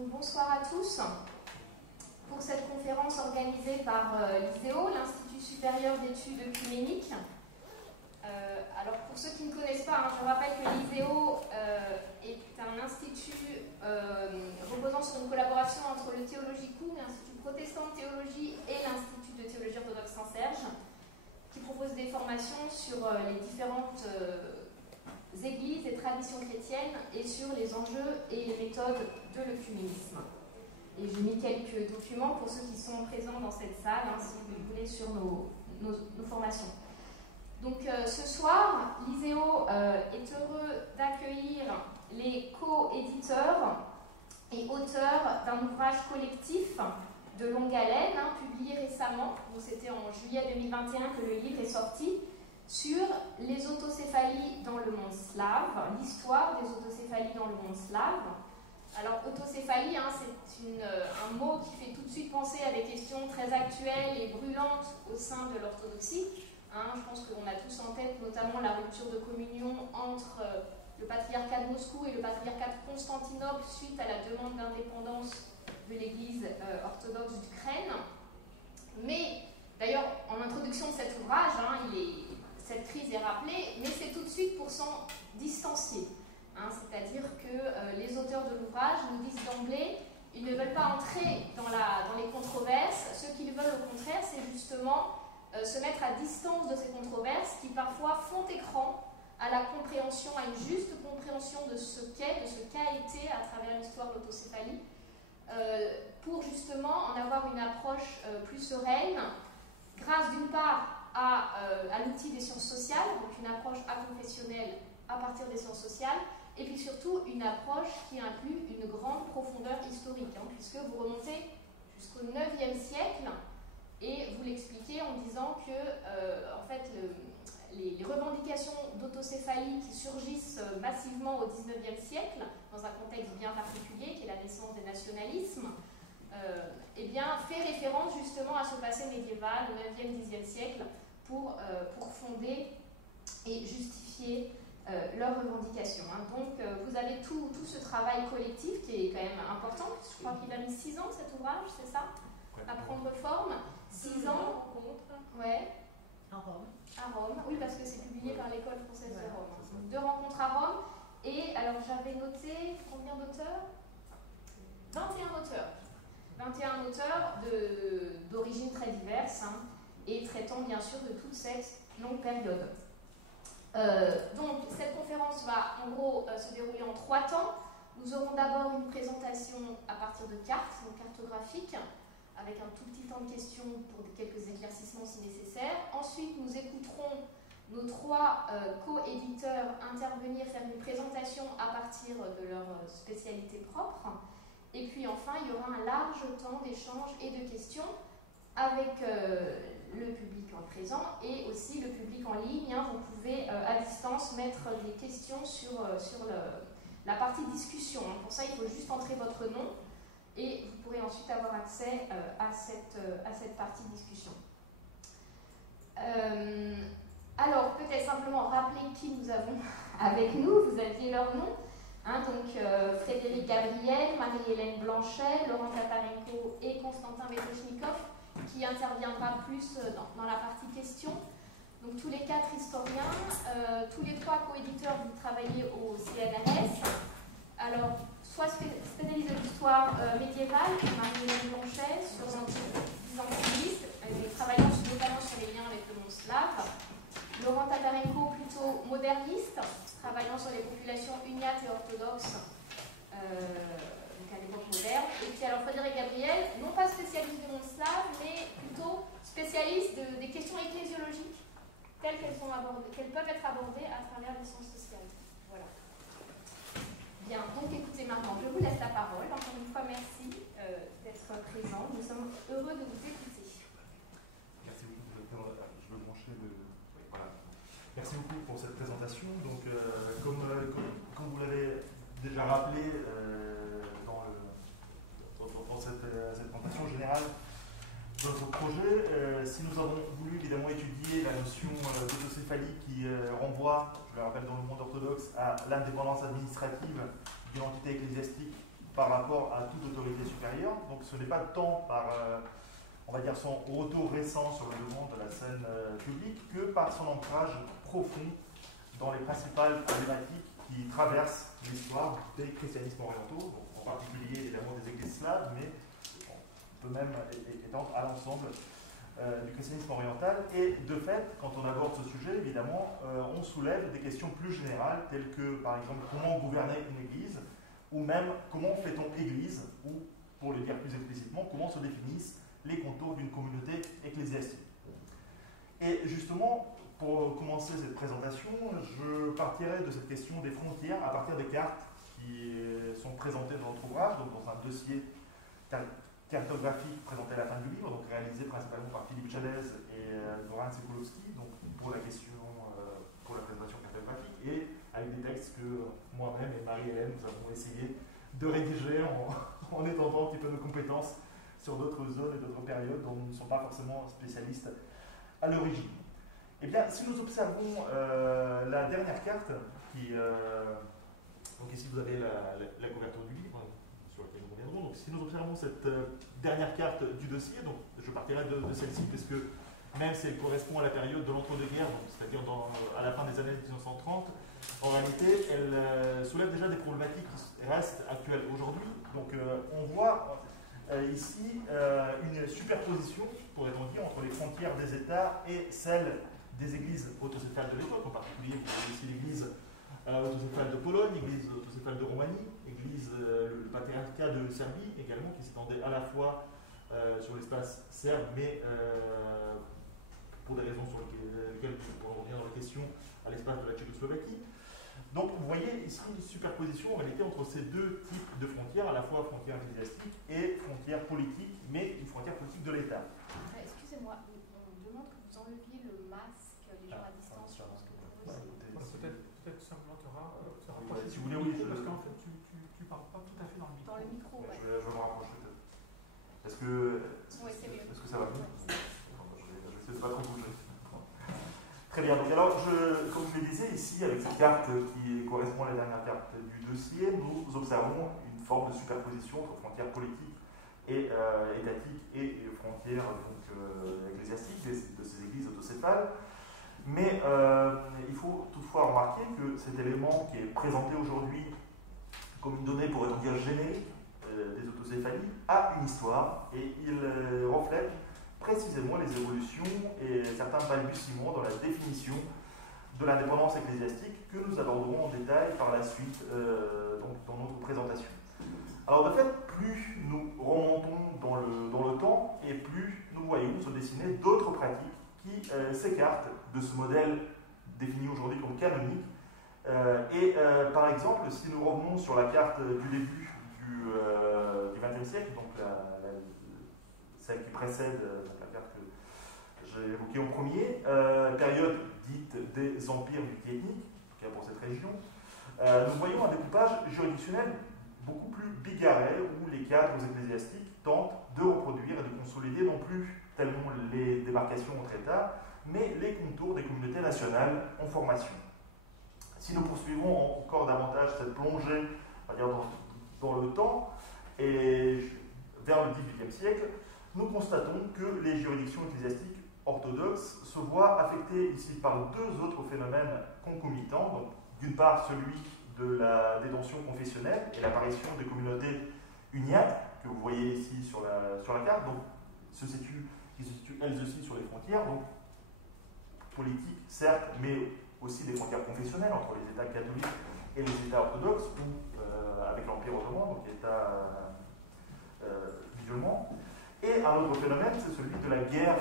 Donc, bonsoir à tous pour cette conférence organisée par l'ISEO, l'Institut supérieur d'études œcuméniques. Alors pour ceux qui ne connaissent pas, je rappelle que l'ISEO est un institut reposant sur une collaboration entre le Théologicourt, l'Institut protestant de théologie et l'Institut de théologie orthodoxe Saint-Serge, qui propose des formations sur les différentes églises et traditions chrétiennes et sur les enjeux et les méthodes de l'œcuménisme. Et j'ai mis quelques documents pour ceux qui sont présents dans cette salle, si vous voulez, sur nos formations. Donc ce soir, l'ISEO est heureux d'accueillir les co-éditeurs et auteurs d'un ouvrage collectif de longue haleine, publié récemment, donc c'était en juillet 2021 que le livre est sorti, sur les autocéphalies dans le monde slave, l'histoire des autocéphalies dans le monde slave. Alors, autocéphalie, c'est un mot qui fait tout de suite penser à des questions très actuelles et brûlantes au sein de l'orthodoxie. Je pense qu'on a tous en tête notamment la rupture de communion entre le patriarcat de Moscou et le patriarcat de Constantinople suite à la demande d'indépendance de l'Église orthodoxe d'Ukraine. Mais, d'ailleurs, en introduction de cet ouvrage, cette crise est rappelée, mais c'est tout de suite pour s'en distancier. C'est-à-dire que les auteurs de l'ouvrage nous disent d'emblée, ils ne veulent pas entrer dans les controverses. Ce qu'ils veulent au contraire, c'est justement se mettre à distance de ces controverses qui parfois font écran à la compréhension, à une juste compréhension de ce qu'est, de ce qu'a été à travers l'histoire de l'autocéphalie, pour justement en avoir une approche plus sereine, grâce d'une part à l'outil des sciences sociales, donc une approche aconfessionnelle à partir des sciences sociales, et puis surtout une approche qui inclut une grande profondeur historique, puisque vous remontez jusqu'au IXe siècle et vous l'expliquez en disant que en fait, les revendications d'autocéphalie qui surgissent massivement au XIXe siècle, dans un contexte bien particulier qui est la naissance des nationalismes, fait référence justement à ce passé médiéval au IXe, Xe siècle pour fonder et justifier leurs revendications. Donc vous avez tout ce travail collectif qui est quand même important. Je crois qu'il a mis 6 ans cet ouvrage, c'est ça, à prendre forme. 6 ans. Ouais. À Rome. À Rome, oui, parce que c'est publié par l'École française de Rome. Donc 2 rencontres à Rome. Et alors j'avais noté combien d'auteurs ? 21 auteurs. 21 auteurs d'origines très diverses et traitant bien sûr de toute cette longue période. Donc cette conférence va en gros se dérouler en 3 temps. Nous aurons d'abord une présentation à partir de cartes, donc cartographiques, avec un tout petit temps de questions pour quelques éclaircissements si nécessaire. Ensuite, nous écouterons nos 3 co-éditeurs intervenir, faire une présentation à partir de leur spécialité propre. Et puis enfin, il y aura un large temps d'échange et de questions avec le public en présent et aussi le public en ligne. Vous pouvez à distance mettre des questions sur la partie discussion. Pour ça, il faut juste entrer votre nom et vous pourrez ensuite avoir accès à cette partie discussion. Alors, peut-être simplement rappeler qui nous avons avec nous. Vous aviez leur nom. Donc Frédéric Gabriel, Marie-Hélène Blanchet, Laurent Tatarenko et Constantin Vetochnikov, qui interviendra plus dans la partie questions. Donc tous les 4 historiens, tous les 3 co-éditeurs, vous travaillez au CNRS. Alors, soit spécialiste de l'histoire médiévale, Marie-Hélène Blanchet, sur l'antiquiste, travaillant notamment sur les liens avec le monde slave. Laurent Tatarenko, plutôt moderniste, travaillant sur les populations uniates et orthodoxes donc à l'époque moderne. Et puis alors Frédéric Gabriel, non pas spécialiste du monde slave, mais plutôt spécialiste des questions ecclésiologiques telles qu'elles peuvent être abordées à travers les sciences sociales. Voilà. Bien, donc écoutez maintenant, je vous laisse la parole. Encore une fois, merci d'être présent. Nous sommes heureux de vous écouter. Merci beaucoup, je veux brancher voilà. Merci beaucoup pour cette présentation. Donc, comme vous l'avez déjà rappelé dans cette présentation générale de notre projet, si nous avons voulu évidemment étudier la notion d'autocéphalie qui renvoie, je le rappelle dans le monde orthodoxe, à l'indépendance administrative d'une entité ecclésiastique par rapport à toute autorité supérieure. Donc ce n'est pas tant par, on va dire, son retour récent sur le devant de la scène publique que par son ancrage profond dans les principales problématiques qui traversent l'histoire des christianismes orientaux, donc en particulier évidemment des églises slaves, mais on peut même étendre à l'ensemble du christianisme oriental. Et de fait, quand on aborde ce sujet, évidemment, on soulève des questions plus générales, telles que, par exemple, comment gouverner une église, ou même comment fait-on église, ou, pour le dire plus explicitement, comment se définissent les contours d'une communauté ecclésiastique. Et justement, pour commencer cette présentation, je partirai de cette question des frontières à partir des cartes qui sont présentées dans notre ouvrage, donc dans un dossier cartographique présenté à la fin du livre, donc réalisé principalement par Philippe Jalez et Goran Sekulovski, donc pour la question, pour la présentation cartographique, et avec des textes que moi-même et Marie-Hélène, nous avons essayé de rédiger en étendant un petit peu nos compétences sur d'autres zones et d'autres périodes dont nous ne sommes pas forcément spécialistes à l'origine. Eh bien, si nous observons la dernière carte, donc ici vous avez la couverture du livre, sur laquelle nous reviendrons. Donc, si nous observons cette dernière carte du dossier, donc je partirai de celle-ci, parce que même si elle correspond à la période de l'entre-deux-guerres, c'est-à-dire à la fin des années 1930, en réalité, elle soulève déjà des problématiques qui restent actuelles aujourd'hui. Donc, on voit ici une superposition, pourrait-on dire, entre les frontières des États et celles des églises autocéphales de l'époque, en particulier vous avez ici l'église autocéphale de Pologne, l'église autocéphale de Roumanie, le patriarcat de Serbie également, qui s'étendait à la fois sur l'espace serbe, mais pour des raisons sur lesquelles on revient dans la question, à l'espace de la Tchécoslovaquie. Donc vous voyez ici une superposition en réalité entre ces deux types de frontières, à la fois frontières ecclésiastiques et frontières politiques, mais une frontière politique de l'État. Excusez-moi, on demande que vous enleviez le masque, les gens à distance. Je pense que peut-être simplement te rapprocher. Si vous voulez, oui. Parce qu'en fait, tu parles pas tout à fait dans le micro. Dans le micro, ouais. Je vais me rapprocher peut-être. Est-ce que ça va mieux? Je vais essayer de ne pas trop bouger. Très bien. Donc alors, comme je le disais ici, avec cette carte qui correspond à la dernière carte du dossier, nous observons une forme de superposition entre frontières politiques et étatiques et frontières ecclésiastiques de ces églises autocéphales. Mais il faut toutefois remarquer que cet élément qui est présenté aujourd'hui comme une donnée, pourrait-on dire, générique des autocéphalies, a une histoire et il reflète précisément les évolutions et certains balbutiements dans la définition de l'indépendance ecclésiastique que nous aborderons en détail par la suite donc dans notre présentation. Alors de fait, plus nous remontons dans le temps et plus nous voyons se dessiner d'autres pratiques qui s'écartent de ce modèle défini aujourd'hui comme canonique. Par exemple, si nous revenons sur la carte du début du XXe siècle, donc celle qui précède la carte que j'ai évoquée en premier, période dite des empires multiethniques, en tout cas pour cette région, nous voyons un découpage juridictionnel beaucoup plus bigarré, où les cadres ecclésiastiques tentent de reproduire et de consolider non plus tellement les démarcations entre États, mais les contours des communautés nationales en formation. Si nous poursuivons encore davantage cette plongée, on va dire, dans le temps, et vers le XVIIIe siècle, nous constatons que les juridictions ecclésiastiques orthodoxes se voient affectées ici par deux autres phénomènes concomitants. Donc, d'une part, celui de la détention confessionnelle et l'apparition des communautés uniates, que vous voyez ici sur la carte, donc, qui se situent elles aussi sur les frontières, donc politiques certes, mais aussi des frontières confessionnelles entre les États catholiques et les États orthodoxes, ou avec l'Empire ottoman, donc État musulman. Et un autre phénomène, c'est celui de la guerre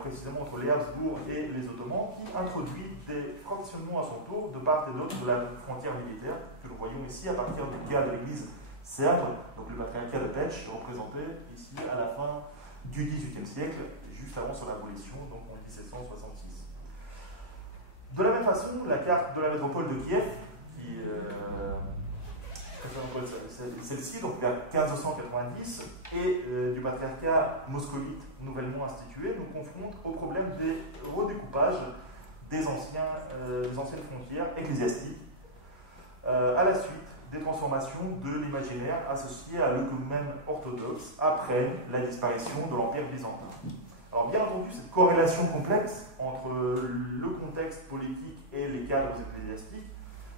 précisément entre les Habsbourg et les Ottomans, qui introduit des fractionnements à son tour de part et d'autre de la frontière militaire, que nous voyons ici à partir du cas de l'église serbe, donc le patriarcat de Peć, représenté ici à la fin du XVIIIe siècle, juste avant son abolition, donc en 1766. De la même façon, la carte de la métropole de Kiev, qui celle-ci, donc vers 1590, et du patriarcat moscovite nouvellement institué, nous confronte au problème des redécoupages des anciennes frontières ecclésiastiques à la suite des transformations de l'imaginaire associé à l'œcumène orthodoxe après la disparition de l'Empire byzantin. Alors bien entendu, cette corrélation complexe entre le contexte politique et les cadres ecclésiastiques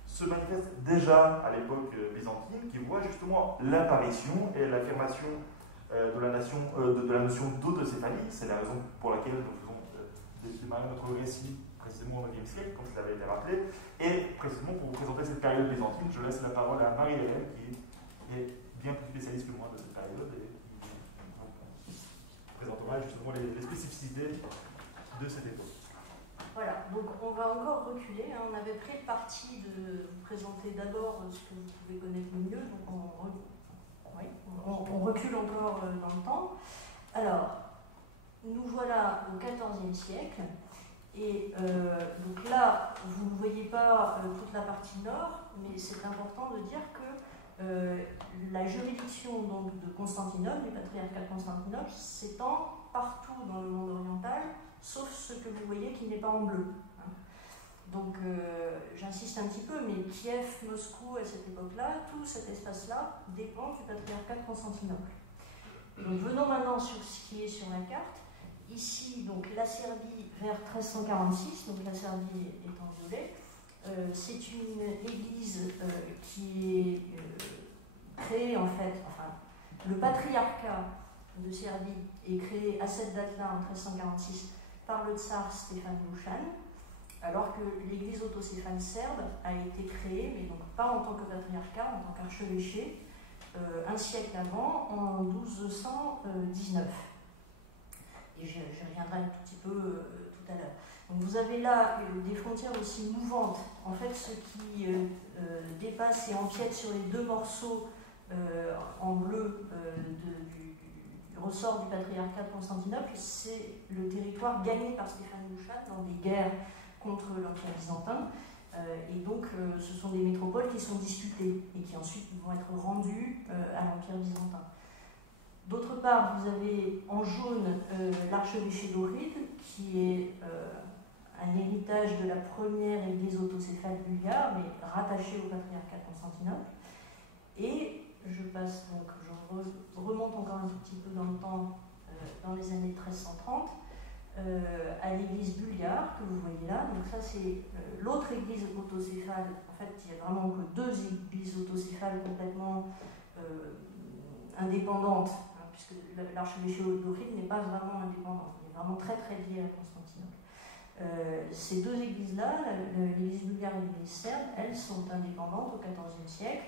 se manifeste déjà à l'époque byzantine, qui voit justement l'apparition et l'affirmation de la notion d'autocéphalie. C'est la raison pour laquelle nous faisons démarrer notre récit précisément au IXe siècle, comme cela avait été rappelé. Et précisément pour vous présenter cette période byzantine, je laisse la parole à Marie-Hélène, qui est bien plus spécialiste que moi de cette période et qui présentera justement les spécificités de cette époque. Voilà, donc on va encore reculer. On avait pris le parti de vous présenter d'abord ce que vous pouvez connaître le mieux, donc on recule encore dans le temps. Alors, nous voilà au XIVe siècle, et donc là, vous ne voyez pas toute la partie nord, mais c'est important de dire que la juridiction donc, de Constantinople, du patriarcat de Constantinople, s'étend partout dans le monde oriental, sauf ce que vous voyez qui n'est pas en bleu. Donc, j'insiste un petit peu, mais Kiev, Moscou, à cette époque-là, tout cet espace-là dépend du patriarcat de Constantinople. Donc, venons maintenant sur ce qui est sur la carte. Ici, donc, la Serbie vers 1346, donc la Serbie est en violet. C'est une église qui est créée, en fait, enfin, le patriarcat de Serbie est créé à cette date-là, en 1346, par le tsar Stefan Lušan, alors que l'église autocéphale serbe a été créée, mais donc pas en tant que patriarcat, en tant qu'archevêché, un siècle avant, en 1219. Et j'y reviendrai un tout petit peu tout à l'heure. Donc vous avez là des frontières aussi mouvantes. En fait, ce qui dépasse et empiète sur les deux morceaux en bleu du ressort du patriarcat de Constantinople, c'est le territoire gagné par Stefan Lušan dans des guerres contre l'Empire byzantin. Et donc, ce sont des métropoles qui sont disputées et qui ensuite vont être rendues à l'Empire byzantin. D'autre part, vous avez en jaune l'archevêché d'Ohrid, qui est un héritage de la première église autocéphale bulgare, mais rattachée au patriarcat de Constantinople. Et je passe donc, je remonte encore un tout petit peu dans le temps, dans les années 1330, à l'église bulgare que vous voyez là. Donc ça c'est l'autre église autocéphale. En fait, il n'y a vraiment que deux églises autocéphales complètement indépendantes, hein, puisque l'archevêché d'Ohrid n'est pas vraiment indépendant. Il est vraiment très très lié à Constantinople. Ces deux églises-là, l'église bulgare et l'église serbe, elles sont indépendantes au XIVe siècle,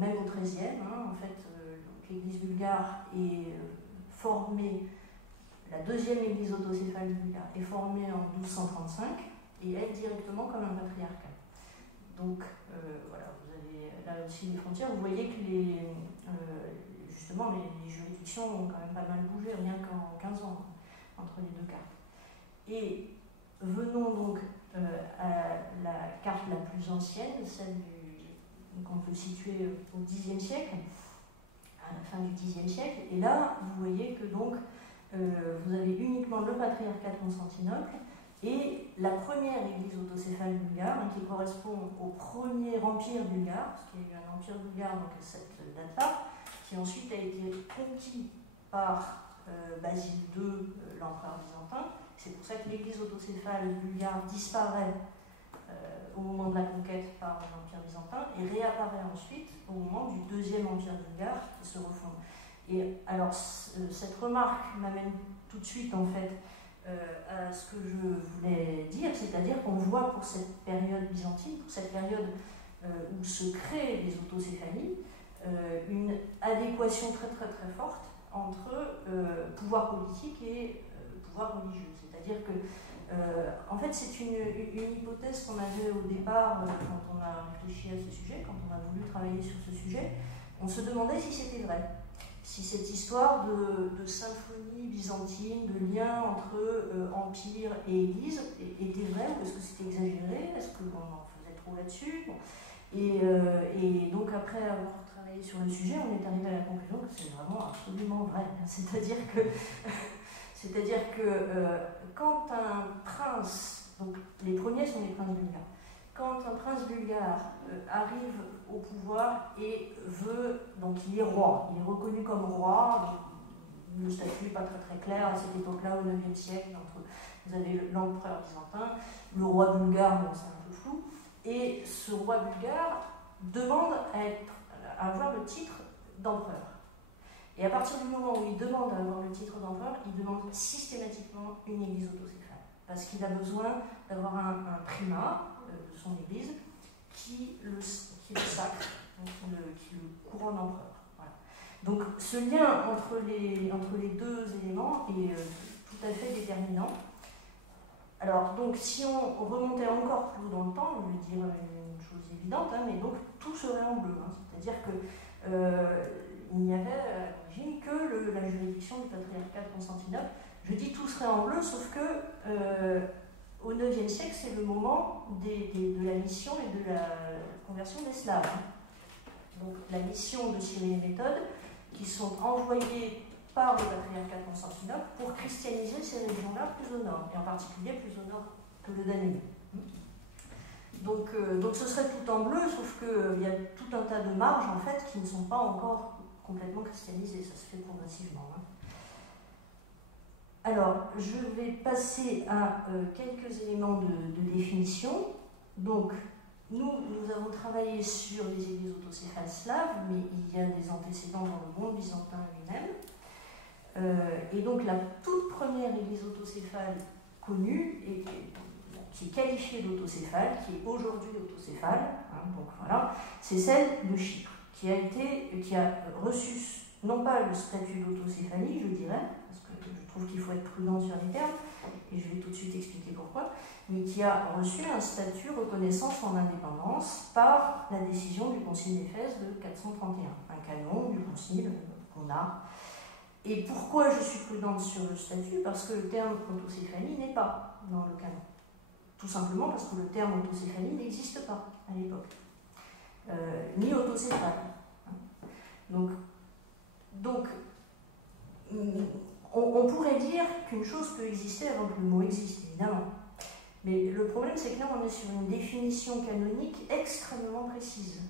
même au XIIIe. Hein, en fait, l'église bulgare est formée. La deuxième église autocéphale bulgare est formée en 1235 et elle directement comme un patriarcat. Donc voilà, vous avez là aussi les frontières. Vous voyez que justement les juridictions ont quand même pas mal bougé, rien qu'en 15 ans, entre les deux cartes. Et venons donc à la carte la plus ancienne, celle qu'on peut situer au Xe siècle, à la fin du Xe siècle. Et là, vous voyez que donc vous avez uniquement le patriarcat de Constantinople et la première église autocéphale bulgare, hein, qui correspond au premier empire bulgare, parce qu'il y a eu un empire bulgare donc à cette date-là, qui ensuite a été conquis par Basile II, l'empereur byzantin. C'est pour ça que l'église autocéphale bulgare disparaît au moment de la conquête par l'empire byzantin et réapparaît ensuite au moment du deuxième empire bulgare qui se refonde. Et alors, cette remarque m'amène tout de suite, en fait, à ce que je voulais dire, c'est-à-dire qu'on voit pour cette période byzantine, pour cette période où se créent les autocéphalies, une adéquation très très très forte entre pouvoir politique et pouvoir religieux. C'est-à-dire que, en fait, c'est une hypothèse qu'on avait au départ quand on a réfléchi à ce sujet, quand on a voulu travailler sur ce sujet. On se demandait si c'était vrai. Si cette histoire de symphonie byzantine, de lien entre empire et église était vraie ou est-ce que c'était exagéré, est-ce qu'on en faisait trop là-dessus, bon. Et donc après avoir travaillé sur le sujet, on est arrivé à la conclusion que c'est vraiment absolument vrai. C'est-à-dire que quand un prince, donc les premiers sont les princes bulgares, quand un prince bulgare arrive au pouvoir et donc il est roi, il est reconnu comme roi, donc le statut n'est pas très clair à cette époque-là, au IXe siècle, vous avez l'empereur byzantin, le roi bulgare, bon c'est un peu flou, et ce roi bulgare demande à avoir le titre d'empereur. Et à partir du moment où il demande à avoir le titre d'empereur, il demande systématiquement une église autocéphale, parce qu'il a besoin d'avoir un primat de son église qui le sacre, qui le couronne empereur. Voilà. Donc ce lien entre les deux éléments est tout à fait déterminant. Alors, donc, si on remontait encore plus dans le temps, on veut dire une chose évidente, hein, mais donc tout serait en bleu. Hein, c'est-à-dire qu'il n'y avait à l'origine que la juridiction du patriarcat de Constantinople. Je dis tout serait en bleu, sauf que au IXe siècle, c'est le moment de la mission et de la conversion des Slaves. Hein. Donc, la mission de Cyril et Méthode, qui sont envoyés par le patriarcat de Constantinople pour christianiser ces régions-là plus au nord, et en particulier plus au nord que le Danube. Donc ce serait tout en bleu, sauf qu'il y a tout un tas de marges en fait qui ne sont pas encore complètement christianisées, ça se fait progressivement. Hein. Alors, je vais passer à quelques éléments de définition. Donc, nous avons travaillé sur les églises autocéphales slaves, mais il y a des antécédents dans le monde byzantin lui-même. Et donc la toute première église autocéphale connue, et qui est qualifiée d'autocéphale, qui est aujourd'hui autocéphale, hein, donc voilà, c'est celle de Chypre, qui a reçu non pas le statut d'autocéphalie, je dirais, parce que je trouve qu'il faut être prudent sur les termes, et je vais tout de suite expliquer pourquoi, mais qui a reçu un statut reconnaissant son indépendance par la décision du Concile d'Éphèse de 431, un canon du Concile qu'on a. Et pourquoi je suis prudente sur le statut? Parce que le terme autocéphalie n'est pas dans le canon. Tout simplement parce que le terme autocéphalie n'existe pas à l'époque. Ni autocéphale. Donc on pourrait dire qu'une chose peut exister avant que le mot existe, évidemment. Mais le problème, c'est que là, on est sur une définition canonique extrêmement précise.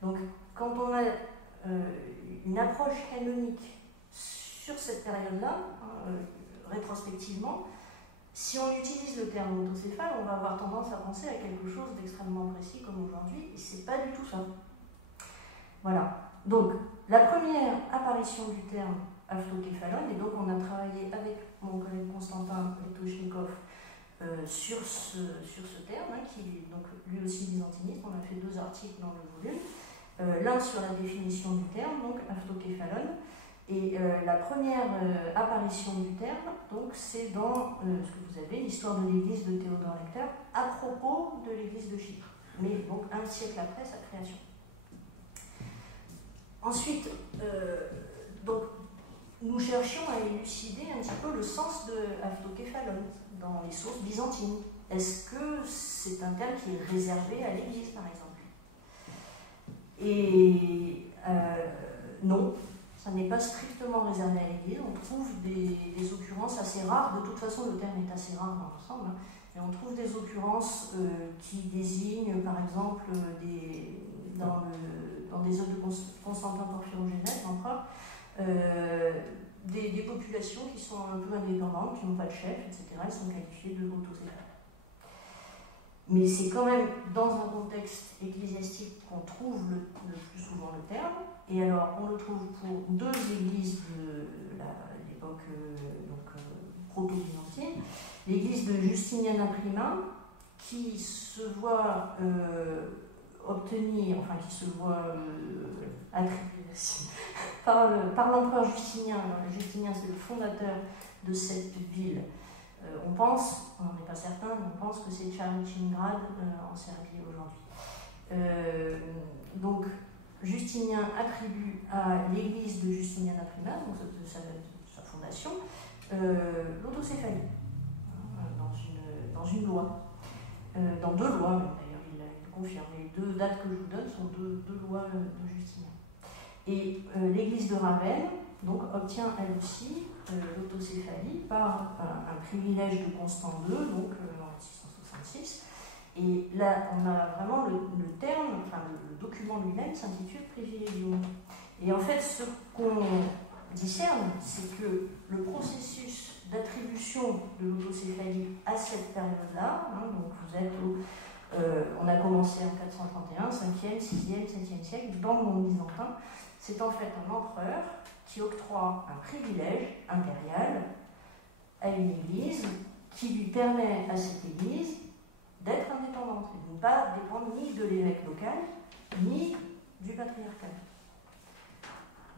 Donc, quand on a une approche canonique sur cette période-là, rétrospectivement, si on utilise le terme autocéphale, on va avoir tendance à penser à quelque chose d'extrêmement précis comme aujourd'hui, et c'est pas du tout ça. Voilà. Donc, la première apparition du terme aftoképhalon, et donc on a travaillé avec mon collègue Constantin Letochnikov sur ce terme, hein, qui est donc lui aussi byzantiniste. On a fait 2 articles dans le volume, l'un sur la définition du terme, donc aftoképhalon, et la première apparition du terme, donc c'est dans ce que vous avez, l'histoire de l'église de Théodore Lecteur, à propos de l'église de Chypre, mais donc un siècle après sa création. Ensuite, donc, nous cherchions à élucider un petit peu le sens de aftoképhalon dans les sources byzantines. Est-ce que c'est un terme qui est réservé à l'Église, par exemple? Et non, ça n'est pas strictement réservé à l'Église. On trouve des occurrences assez rares. De toute façon, le terme est assez rare dans l'ensemble. Hein, et on trouve des occurrences qui désignent, par exemple, dans des œuvres de Constantin Porphyrogénèse, l'empereur, des populations qui sont un peu indépendantes, qui n'ont pas de chef, etc. Elles sont qualifiées de autocéphales. Mais c'est quand même dans un contexte ecclésiastique qu'on trouve le plus souvent le terme. Et alors, on le trouve pour 2 églises de l'époque proto-byzantine. L'église de Justinien Imprimain, qui se voit obtenir, enfin qui se voit attribuer par l'empereur Justinien. Alors, Justinien, c'est le fondateur de cette ville. On pense, on n'en est pas certain, mais on pense que c'est Tcharichingrad en Serbie aujourd'hui. Donc, Justinien attribue à l'église de Justinien Imprimain, donc de sa fondation, l'autocéphalie, dans une loi. Dans 2 lois, même d'ailleurs, il le confirme. Les 2 dates que je vous donne sont 2 lois de Justinien. Et l'église de Ravenne donc, obtient elle aussi l'autocéphalie par un privilège de Constant II, donc en 666, Et là, on a vraiment le terme, enfin le document lui-même s'intitule Privilegium. Et en fait, ce qu'on discerne, c'est que le processus d'attribution de l'autocéphalie à cette période-là, hein, donc vous êtes on a commencé en 431, 5e, 6e, 7e siècle, dans le monde byzantin, c'est en fait un empereur qui octroie un privilège impérial à une église qui lui permet à cette église d'être indépendante, et de ne pas dépendre ni de l'évêque local, ni du patriarcat.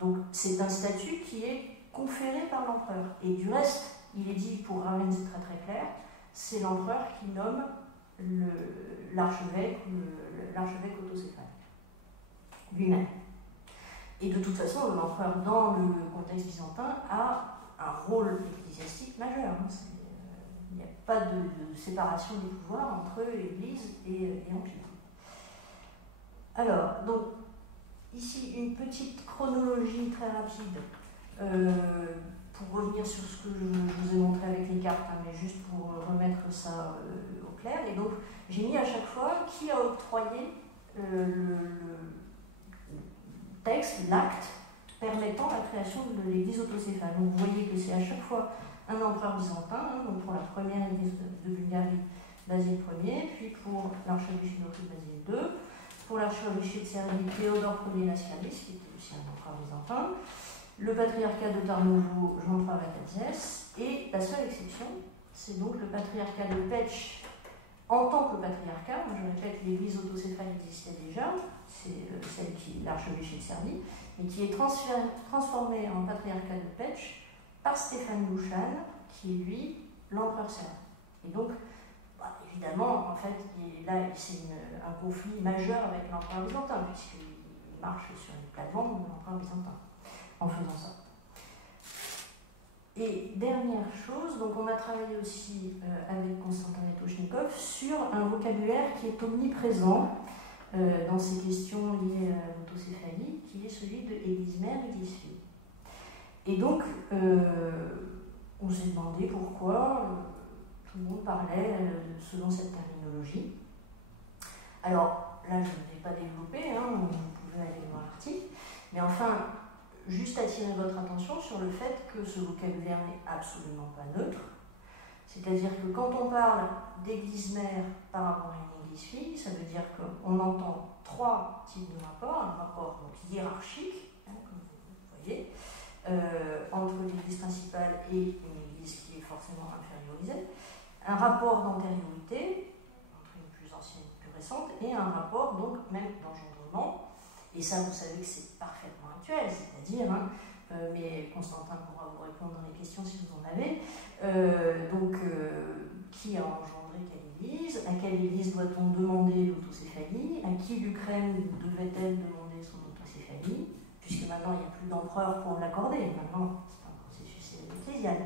Donc c'est un statut qui est conféré par l'empereur. Et du reste, il est dit, pour Ravenne, c'est très très clair, c'est l'empereur qui nomme l'archevêque autocéphale lui-même. Et de toute façon, l'empereur, dans le contexte byzantin, a un rôle ecclésiastique majeur. Il n'y a pas de séparation des pouvoirs entre Église et Empire. Alors, donc, ici, une petite chronologie très rapide pour revenir sur ce que je vous ai montré avec les cartes, hein, mais juste pour remettre ça au clair. Et donc, j'ai mis à chaque fois qui a octroyé le texte, l'acte, permettant la création de l'église autocéphale. Donc, vous voyez que c'est à chaque fois un empereur byzantin, hein, donc pour la première église de Bulgarie, Basile Ier, puis pour l'archevêché d'Autriche, Basile II, pour l'archevêché de Serbie, Théodore Ier Lascaris, qui était aussi un empereur byzantin, le patriarcat de Tarnovo, Jean III Vatatzès, et la seule exception, c'est donc le patriarcat de Pécs en tant que patriarcat. Je répète, l'église autocéphale existait déjà, c'est celle qui l'archevêché de Serbie, mais qui est transformée en patriarcat de Pécs par Stéphane Louchan, qui est lui l'empereur serbe. Et donc, évidemment, en fait, là, c'est un conflit majeur avec l'empereur byzantin, puisqu'il marche sur une plate-bande de l'empereur byzantin en faisant ça. Et dernière chose, donc on a travaillé aussi avec Constantin Etochnikov sur un vocabulaire qui est omniprésent dans ces questions liées à l'autocéphalie, qui est celui de Église-mère, Église-fille. Et donc, on s'est demandé pourquoi tout le monde parlait selon cette terminologie. Alors, là, je ne vais pas développer, hein, vous pouvez aller voir l'article, mais enfin, juste attirer votre attention sur le fait que ce vocabulaire n'est absolument pas neutre. C'est-à-dire que quand on parle d'église-mère par rapport à une église-fille, ça veut dire qu'on entend trois types de rapports. Un rapport donc, hiérarchique, hein, comme vous voyez, entre l'église principale et une église qui est forcément infériorisée. Un rapport d'antériorité, entre une plus ancienne et une plus récente, et un rapport donc même d'engendrement. Et ça, vous savez que c'est parfaitement actuel, c'est-à-dire, hein, mais Constantin pourra vous répondre dans les questions si vous en avez, qui a engendré quelle église, à quelle église doit-on demander l'autocéphalie, à qui l'Ukraine devait-elle demander son autocéphalie, puisque maintenant il n'y a plus d'empereur pour l'accorder, maintenant c'est un processus ecclésial.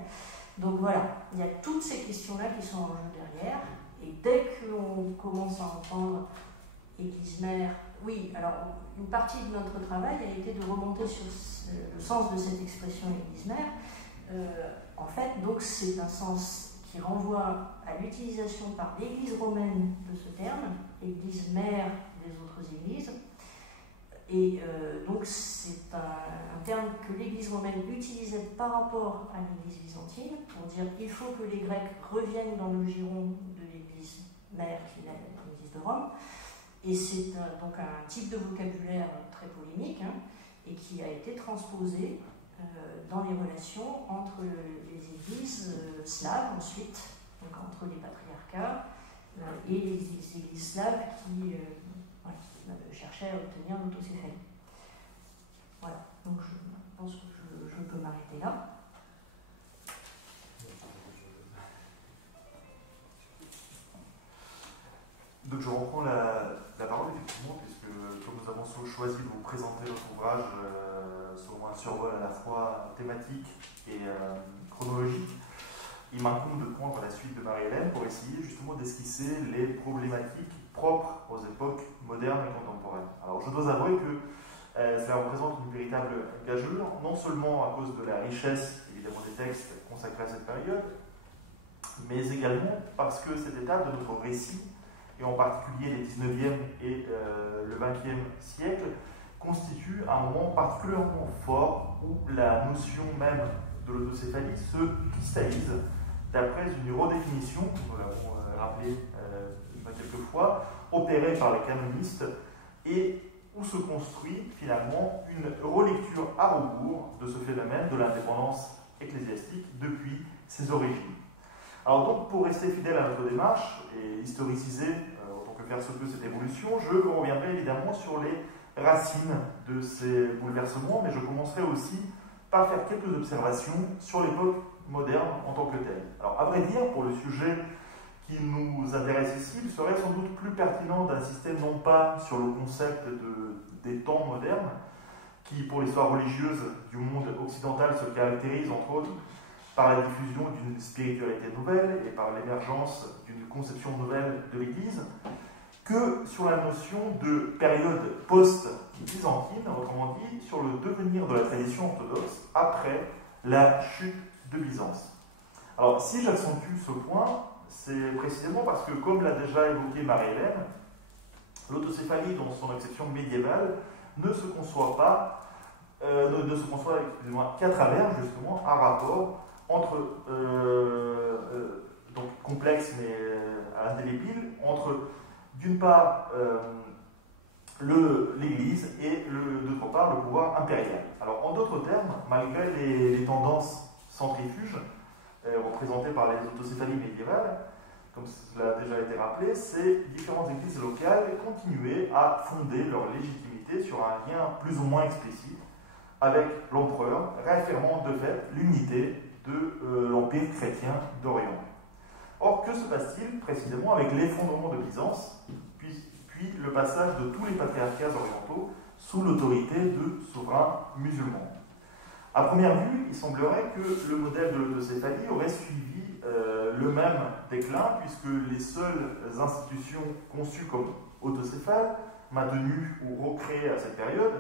Donc voilà, il y a toutes ces questions-là qui sont en jeu derrière, et dès qu'on commence à entendre église-mère, oui, alors une partie de notre travail a été de remonter sur le sens de cette expression église-mère. En fait, donc c'est un sens qui renvoie à l'utilisation par l'Église romaine de ce terme, église-mère des autres églises. Et donc c'est un terme que l'Église romaine utilisait par rapport à l'Église byzantine, pour dire qu'il faut que les Grecs reviennent dans le giron de l'Église mère, qui est l'Église de Rome. Et c'est donc un type de vocabulaire très polémique, hein, et qui a été transposé dans les relations entre les églises slaves ensuite, donc entre les patriarcats et les églises slaves qui cherchaient à obtenir l'autocéphalie. Voilà, donc je pense que je peux m'arrêter là. Donc je reprends la parole effectivement, puisque comme nous avons choisi de vous présenter notre ouvrage selon un survol à la fois thématique et chronologique, il m'incombe de prendre la suite de Marie-Hélène pour essayer justement d'esquisser les problématiques propres aux époques modernes et contemporaines. Alors je dois avouer que cela représente une véritable gageure, non seulement à cause de la richesse évidemment des textes consacrés à cette période, mais également parce que cette étape de notre récit et en particulier les 19e et le 20e siècle, constitue un moment particulièrement fort où la notion même de l'autocéphalie se cristallise d'après une redéfinition, nous l'avons rappelé quelques fois, opérée par les canonistes et où se construit finalement une relecture à rebours de ce phénomène de l'indépendance ecclésiastique depuis ses origines. Alors donc, pour rester fidèle à notre démarche et historiciser en tant que faire se peut cette évolution, je reviendrai évidemment sur les racines de ces bouleversements, mais je commencerai aussi par faire quelques observations sur l'époque moderne en tant que telle. Alors à vrai dire, pour le sujet qui nous intéresse ici, il serait sans doute plus pertinent d'insister non pas sur le concept des temps modernes, qui pour l'histoire religieuse du monde occidental se caractérise entre autres par la diffusion d'une spiritualité nouvelle et par l'émergence d'une conception nouvelle de l'Église, que sur la notion de période post-byzantine, autrement dit, sur le devenir de la tradition orthodoxe après la chute de Byzance. Alors, si j'accentue ce point, c'est précisément parce que, comme l'a déjà évoqué Marie-Hélène, l'autocéphalie, dans son acception médiévale, ne se conçoit qu'à travers, justement, un rapport entre, donc complexe mais indélébile, entre d'une part l'Église et d'autre part le pouvoir impérial. Alors en d'autres termes, malgré les tendances centrifuges représentées par les autocéphalies médiévales, comme cela a déjà été rappelé, ces différentes églises locales continuaient à fonder leur légitimité sur un lien plus ou moins explicite avec l'empereur, réaffirmant de fait l'unité de l'Empire chrétien d'Orient. Or, que se passe-t-il précisément avec l'effondrement de Byzance, puis le passage de tous les patriarcats orientaux sous l'autorité de souverains musulmans? À première vue, il semblerait que le modèle de l'autocéphalie aurait suivi le même déclin, puisque les seules institutions conçues comme autocéphales, maintenues ou recréées à cette période,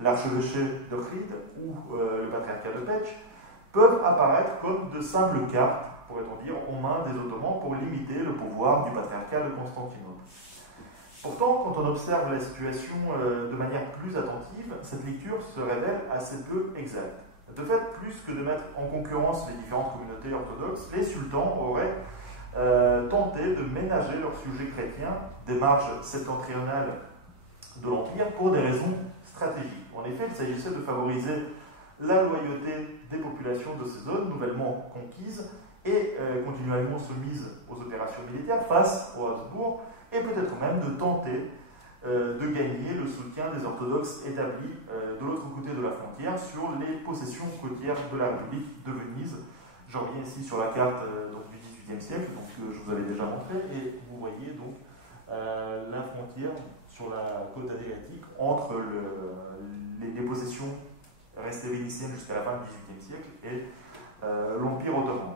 l'archevêché d'Ohrid ou le patriarcat de Pech, peuvent apparaître comme de simples cartes, pourrait-on dire, aux mains des Ottomans pour limiter le pouvoir du patriarcat de Constantinople. Pourtant, quand on observe la situation de manière plus attentive, cette lecture se révèle assez peu exacte. De fait, plus que de mettre en concurrence les différentes communautés orthodoxes, les sultans auraient tenté de ménager leur sujet chrétien des marges septentrionales de l'Empire pour des raisons stratégiques. En effet, il s'agissait de favoriser la loyauté des populations de ces zones nouvellement conquises et continuellement soumises aux opérations militaires face aux Habsbourg, et peut-être même de tenter de gagner le soutien des orthodoxes établis de l'autre côté de la frontière sur les possessions côtières de la République de Venise. Je reviens ici sur la carte du XVIIIe siècle, donc, je vous avais déjà montré, et vous voyez donc la frontière sur la côte adriatique entre les possessions restées vénitiennes jusqu'à la fin du XVIIIe siècle et l'Empire ottoman.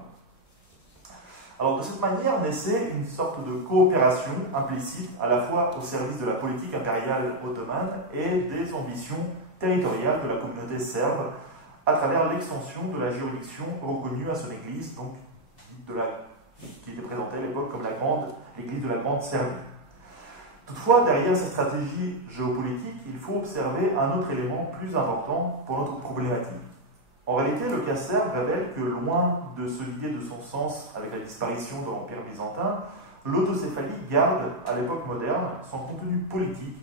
Alors de cette manière naissait une sorte de coopération implicite à la fois au service de la politique impériale ottomane et des ambitions territoriales de la communauté serbe à travers l'extension de la juridiction reconnue à son église, donc qui était présentée à l'époque comme l'église de la Grande Serbie. Toutefois, derrière cette stratégie géopolitique, il faut observer un autre élément plus important pour notre problématique. En réalité, le cas serbe révèle que, loin de se lier de son sens avec la disparition de l'Empire byzantin, l'autocéphalie garde, à l'époque moderne, son contenu politique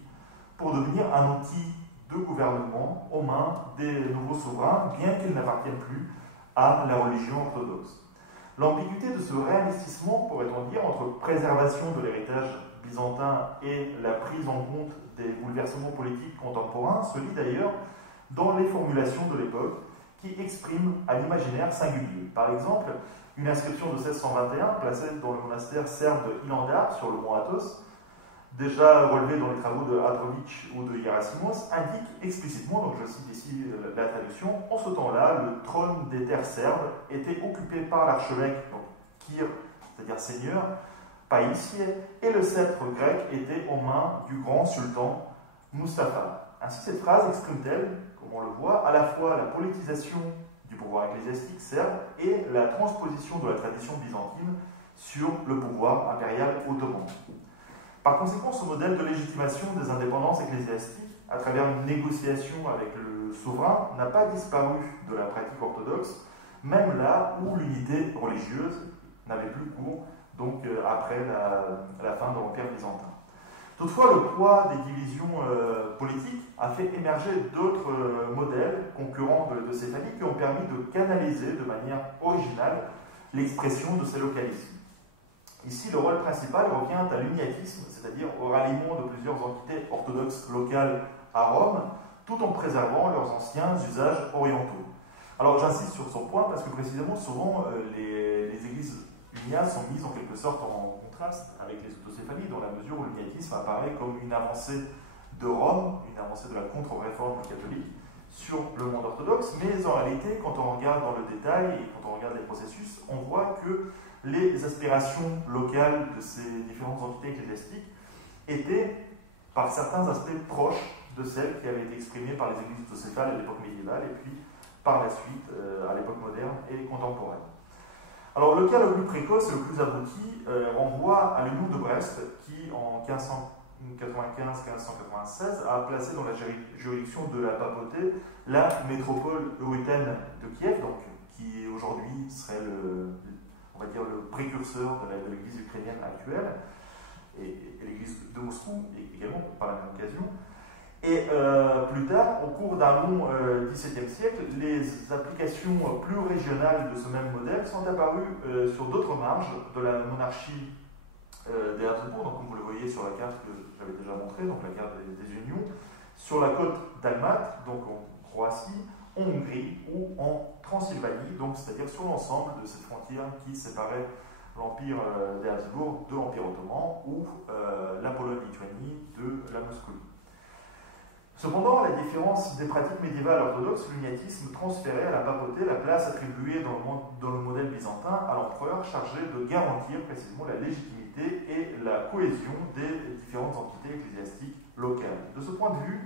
pour devenir un outil de gouvernement aux mains des nouveaux souverains, bien qu'il n'appartienne plus à la religion orthodoxe. L'ambiguïté de ce réinvestissement, pourrait-on dire, entre préservation de l'héritage byzantin et la prise en compte des bouleversements politiques contemporains, se lit d'ailleurs dans les formulations de l'époque, qui exprime à l'imaginaire singulier. Par exemple, une inscription de 1621 placée dans le monastère serbe de Hilandar sur le mont Athos, déjà relevée dans les travaux de Hadrović ou de Hierassimos, indique explicitement, donc je cite ici la traduction, en ce temps-là, le trône des terres serbes était occupé par l'archevêque, donc Kyr, c'est-à-dire seigneur, Païssie, et le sceptre grec était aux mains du grand sultan Mustapha. Ainsi, cette phrase exprime-t-elle, comme on le voit, à la fois la politisation du pouvoir ecclésiastique serbe et la transposition de la tradition byzantine sur le pouvoir impérial ottoman. Par conséquent, ce modèle de légitimation des indépendances ecclésiastiques, à travers une négociation avec le souverain, n'a pas disparu de la pratique orthodoxe, même là où l'unité religieuse n'avait plus cours, donc après la fin de l'Empire byzantin. Toutefois, le poids des divisions politiques a fait émerger d'autres modèles concurrents de ces familles qui ont permis de canaliser de manière originale l'expression de ces localismes. Ici, le rôle principal revient à l'uniatisme, c'est-à-dire au ralliement de plusieurs entités orthodoxes locales à Rome, tout en préservant leurs anciens usages orientaux. Alors j'insiste sur ce point parce que précisément, souvent, les églises uniates sont mises en quelque sorte en contraste avec les autocéphalies, dans la mesure où l'uniatisme apparaît comme une avancée de Rome, une avancée de la contre-réforme catholique sur le monde orthodoxe, mais en réalité, quand on regarde dans le détail et quand on regarde les processus, on voit que les aspirations locales de ces différentes entités ecclésiastiques étaient, par certains aspects, proches de celles qui avaient été exprimées par les églises autocéphales à l'époque médiévale et puis par la suite à l'époque moderne et contemporaine. Alors le cas le plus précoce et le plus abouti renvoie à l'Union de Brest qui, en 1595-1596, a placé dans la juridiction de la papauté la métropole eurutaine de Kiev, donc, qui aujourd'hui serait on va dire le précurseur de l'église ukrainienne actuelle, et l'église de Moscou également, par la même occasion. Et plus tard, au cours d'un long XVIIe siècle, les applications plus régionales de ce même modèle sont apparues sur d'autres marges de la monarchie des Habsbourg, donc comme vous le voyez sur la carte que j'avais déjà montrée, donc la carte des Unions, sur la côte d'Almat, donc en Croatie, en Hongrie ou en Transylvanie, donc c'est-à-dire sur l'ensemble de cette frontière qui séparait l'Empire des Habsbourg de l'Empire ottoman ou la Pologne-Lituanie de la Moscovie. Cependant, à la différence des pratiques médiévales orthodoxes, l'uniatisme transférait à la papauté la place attribuée dans le modèle byzantin à l'empereur chargé de garantir précisément la légitimité et la cohésion des différentes entités ecclésiastiques locales. De ce point de vue,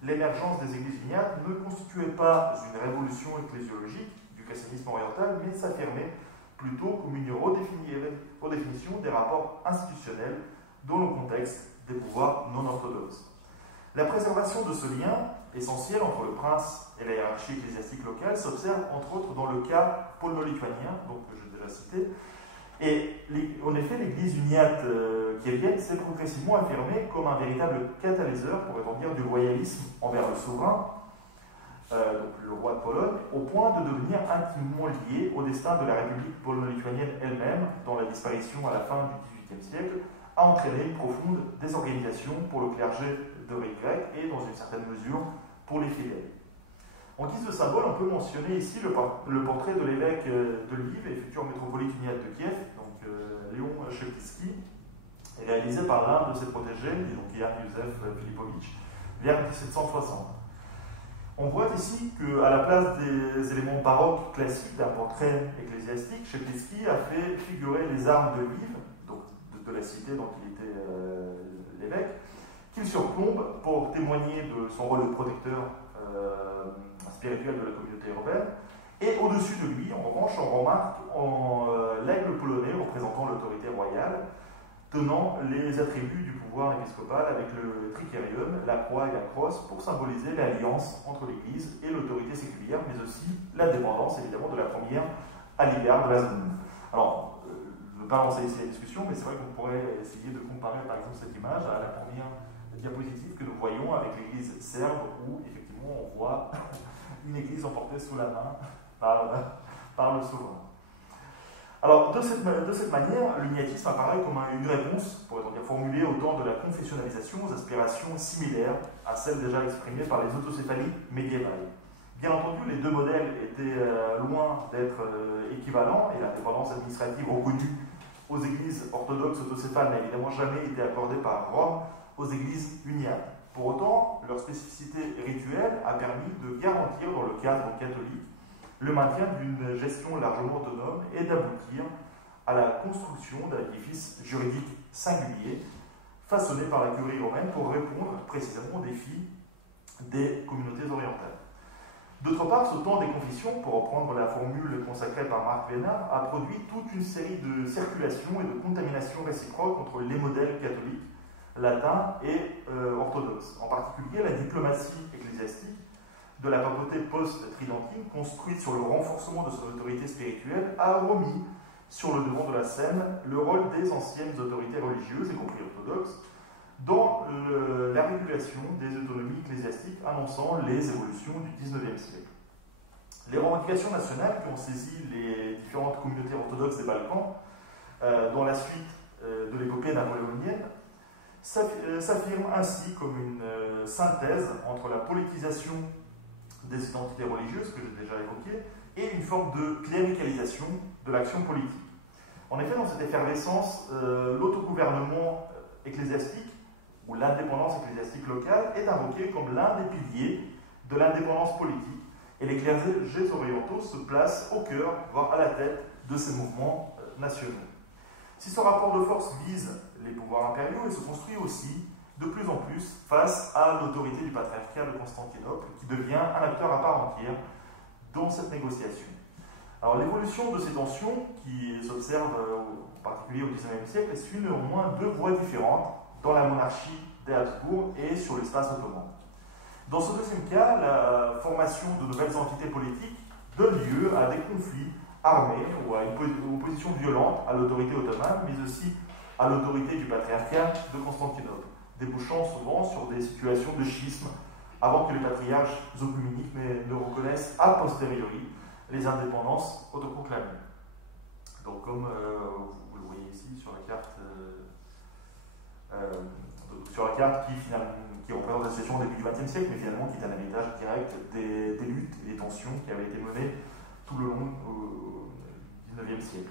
l'émergence des églises uniates ne constituait pas une révolution ecclésiologique du christianisme oriental, mais s'affirmait plutôt comme une redéfinition des rapports institutionnels dans le contexte des pouvoirs non orthodoxes. La préservation de ce lien essentiel entre le prince et la hiérarchie ecclésiastique locale s'observe entre autres dans le cas polno-lituanien, donc que j'ai déjà cité. Et en effet, l'église uniate kievienne s'est progressivement affirmée comme un véritable catalyseur, pourrait-on dire, du loyalisme envers le souverain, donc le roi de Pologne, au point de devenir intimement lié au destin de la République polno-lituanienne elle-même, dont la disparition à la fin du XVIIIe siècle a entraîné une profonde désorganisation pour le clergé de rite grec et, dans une certaine mesure, pour les fidèles. En guise de symbole, on peut mentionner ici le portrait de l'évêque de Lviv et futur métropolite uniate de Kiev, donc Léon Cheptyski, réalisé par l'un de ses protégés, donc Jan Józef Filipovitch, vers 1760. On voit ici qu'à la place des éléments baroques classiques d'un portrait ecclésiastique, Cheptyski a fait figurer les armes de Lviv, donc de la cité dont il était l'évêque, qu'il surplombe pour témoigner de son rôle de protecteur spirituel de la communauté européenne. Et au-dessus de lui, en revanche, on remarque l'aigle polonais représentant l'autorité royale, tenant les attributs du pouvoir épiscopal avec le tricérium, la croix et la crosse, pour symboliser l'alliance entre l'Église et l'autorité séculière, mais aussi la dépendance, évidemment, de la première à l'égard de la seconde. Alors, je ne veux pas lancer ici la discussion, mais c'est vrai qu'on pourrait essayer de comparer, par exemple, cette image à la première diapositive que nous voyons avec l'église serbe, où, effectivement, on voit une église emportée sous la main par le souverain. Alors, de cette manière, l'uniatisme apparaît comme une réponse, pourrait-on dire, formulée au temps de la confessionnalisation aux aspirations similaires à celles déjà exprimées par les autocéphalies médiévales. Bien entendu, les deux modèles étaient loin d'être équivalents, et l'indépendance administrative reconnue aux églises orthodoxes autocéphales n'a évidemment jamais été accordée par Rome aux églises uniates. Pour autant, leur spécificité rituelle a permis de garantir, dans le cadre catholique, le maintien d'une gestion largement autonome et d'aboutir à la construction d'un édifice juridique singulier, façonné par la curie romaine pour répondre précisément aux défis des communautés orientales. D'autre part, ce temps des confessions, pour reprendre la formule consacrée par Marc Vénard, a produit toute une série de circulations et de contaminations réciproques entre les modèles catholiques, latin et orthodoxe. En particulier, la diplomatie ecclésiastique de la papauté post-tridentine, construite sur le renforcement de son autorité spirituelle, a remis sur le devant de la scène le rôle des anciennes autorités religieuses, y compris orthodoxes, dans la régulation des autonomies ecclésiastiques annonçant les évolutions du XIXe siècle. Les revendications nationales qui ont saisi les différentes communautés orthodoxes des Balkans dans la suite de l'épopée napoléonienne s'affirment ainsi comme une synthèse entre la politisation des identités religieuses, que j'ai déjà évoquées, et une forme de cléricalisation de l'action politique. En effet, dans cette effervescence, l'autogouvernement ecclésiastique ou l'indépendance ecclésiastique locale est invoquée comme l'un des piliers de l'indépendance politique, et les clergés orientaux se placent au cœur, voire à la tête de ces mouvements nationaux. Si ce rapport de force vise les pouvoirs impériaux, il se construit aussi de plus en plus face à l'autorité du patriarcat de Constantinople, qui devient un acteur à part entière dans cette négociation. Alors l'évolution de ces tensions, qui s'observent en particulier au XIXe siècle, suit néanmoins deux voies différentes dans la monarchie des Habsbourg et sur l'espace ottoman. Dans ce deuxième cas, la formation de nouvelles entités politiques donne lieu à des conflits armés ou à une opposition violente à l'autorité ottomane, mais aussi à l'autorité du patriarcat de Constantinople, débouchant souvent sur des situations de schisme avant que les patriarches œcuméniques ne reconnaissent a posteriori les indépendances autoproclamées. Donc comme vous le voyez ici sur la carte qui représente la situation au début du XXe siècle, mais finalement qui est un héritage direct des luttes et des tensions qui avaient été menées tout le long du XIXe siècle.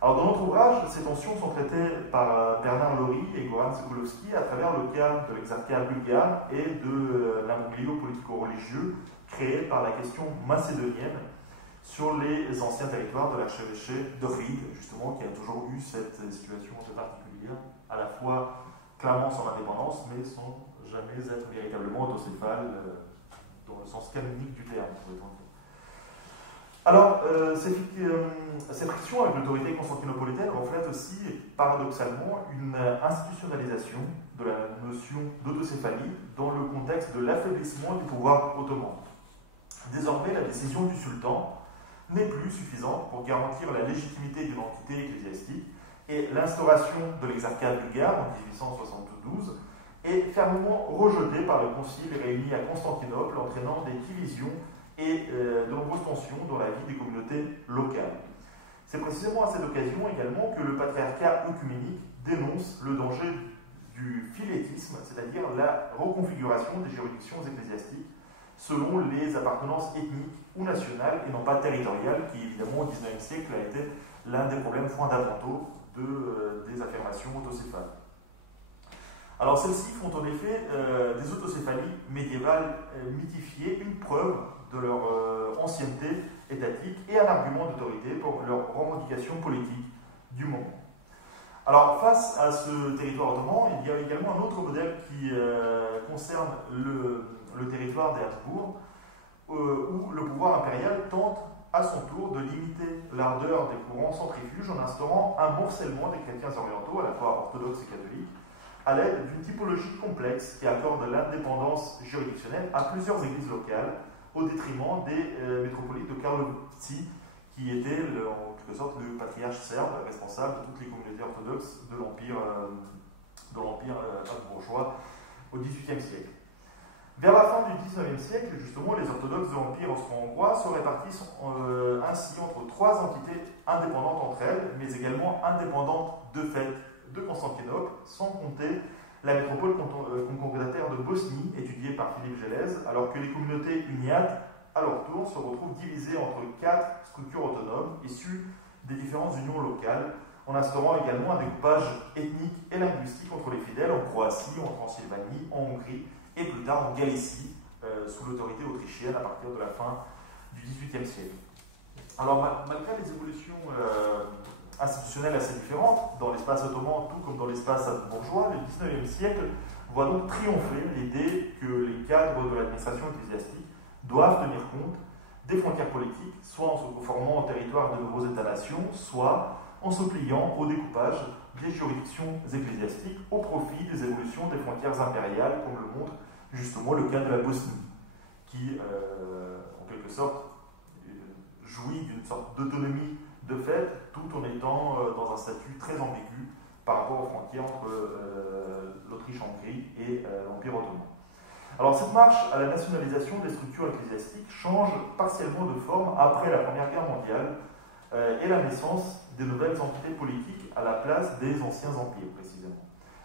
Alors dans notre ouvrage, ces tensions sont traitées par Bernard Lori et Goran Sokolovski à travers le cas de l'exarchat bulgare et de l'imbroglio politico-religieux créé par la question macédonienne sur les anciens territoires de l'archevêché d'Ohrid, justement, qui a toujours eu cette situation un peu particulière, à la fois clamant son indépendance, mais sans jamais être véritablement autocéphale dans le sens canonique du terme, pourrait-on dire. Alors, cette friction avec l'autorité constantinopolitaine reflète aussi, paradoxalement, une institutionnalisation de la notion d'autocéphalie dans le contexte de l'affaiblissement du pouvoir ottoman. Désormais, la décision du sultan n'est plus suffisante pour garantir la légitimité d'une entité ecclésiastique, et l'instauration de l'exarchat bulgare en 1872 est fermement rejetée par le concile réuni à Constantinople, entraînant des divisions et de nombreuses tensions dans la vie des communautés locales. C'est précisément à cette occasion également que le patriarcat œcuménique dénonce le danger du philétisme, c'est-à-dire la reconfiguration des juridictions ecclésiastiques selon les appartenances ethniques ou nationales et non pas territoriales, qui évidemment au XIXe siècle a été l'un des problèmes fondamentaux des affirmations autocéphales. Alors celles-ci font en effet des autocéphalies médiévales mythifiées une preuve de leur ancienneté étatique et un argument d'autorité pour leur revendication politique du moment. Alors face à ce territoire ottoman, il y a également un autre modèle qui concerne le territoire des Habsbourg, où le pouvoir impérial tente à son tour de limiter l'ardeur des courants centrifuges en instaurant un morcellement des chrétiens orientaux, à la fois orthodoxes et catholiques, à l'aide d'une typologie complexe qui accorde l'indépendance juridictionnelle à plusieurs églises locales, au détriment des métropolites de Karlovci, qui était en quelque sorte le patriarche serbe responsable de toutes les communautés orthodoxes de l'empire habsbourgeois au XVIIIe siècle. Vers la fin du XIXe siècle, justement, les orthodoxes de l'Empire austro-hongrois se répartissent ainsi entre trois entités indépendantes entre elles, mais également indépendantes de fait de Constantinople, sans compter la métropole concordataire de Bosnie, étudiée par Philippe Gélèse, alors que les communautés uniates, à leur tour, se retrouvent divisées entre quatre structures autonomes issues des différentes unions locales, en instaurant également un découpage ethnique et linguistique entre les fidèles en Croatie, en Transylvanie, en Hongrie, et plus tard en Galicie, sous l'autorité autrichienne à partir de la fin du XVIIIe siècle. Alors, malgré les évolutions institutionnelles assez différentes dans l'espace ottoman, tout comme dans l'espace bourgeois, le XIXe siècle voit donc triompher l'idée que les cadres de l'administration ecclésiastique doivent tenir compte des frontières politiques, soit en se conformant au territoire de nouveaux États-nations, soit en se pliant au découpage les juridictions ecclésiastiques au profit des évolutions des frontières impériales, comme le montre justement le cas de la Bosnie, qui, en quelque sorte, jouit d'une sorte d'autonomie de fait, tout en étant dans un statut très ambigu par rapport aux frontières entre l'Autriche-Hongrie et l'Empire ottoman. Alors cette marche à la nationalisation des structures ecclésiastiques change partiellement de forme après la Première Guerre mondiale et la naissance des nouvelles entités politiques à la place des anciens empires, précisément.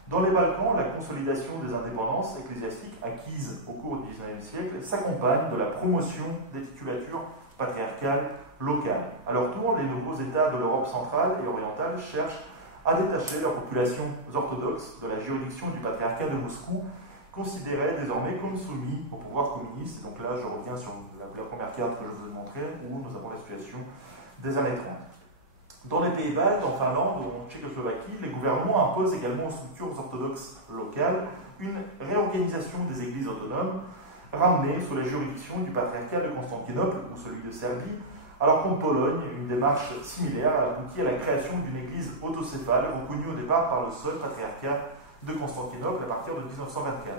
Dans les Balkans, la consolidation des indépendances ecclésiastiques acquises au cours du XIXe siècle s'accompagne de la promotion des titulatures patriarcales locales. À leur tour, les nouveaux États de l'Europe centrale et orientale cherchent à détacher leurs populations orthodoxes de la juridiction du patriarcat de Moscou, considérés désormais comme soumis au pouvoir communiste. Donc là, je reviens sur la première carte que je vous ai montrée, où nous avons la situation des années 30. Dans les pays baltes, en Finlande ou en Tchécoslovaquie, les gouvernements imposent également aux structures orthodoxes locales une réorganisation des églises autonomes, ramenées sous la juridiction du patriarcat de Constantinople ou celui de Serbie, alors qu'en Pologne, une démarche similaire a abouti à la création d'une église autocéphale reconnue au départ par le seul patriarcat de Constantinople à partir de 1924.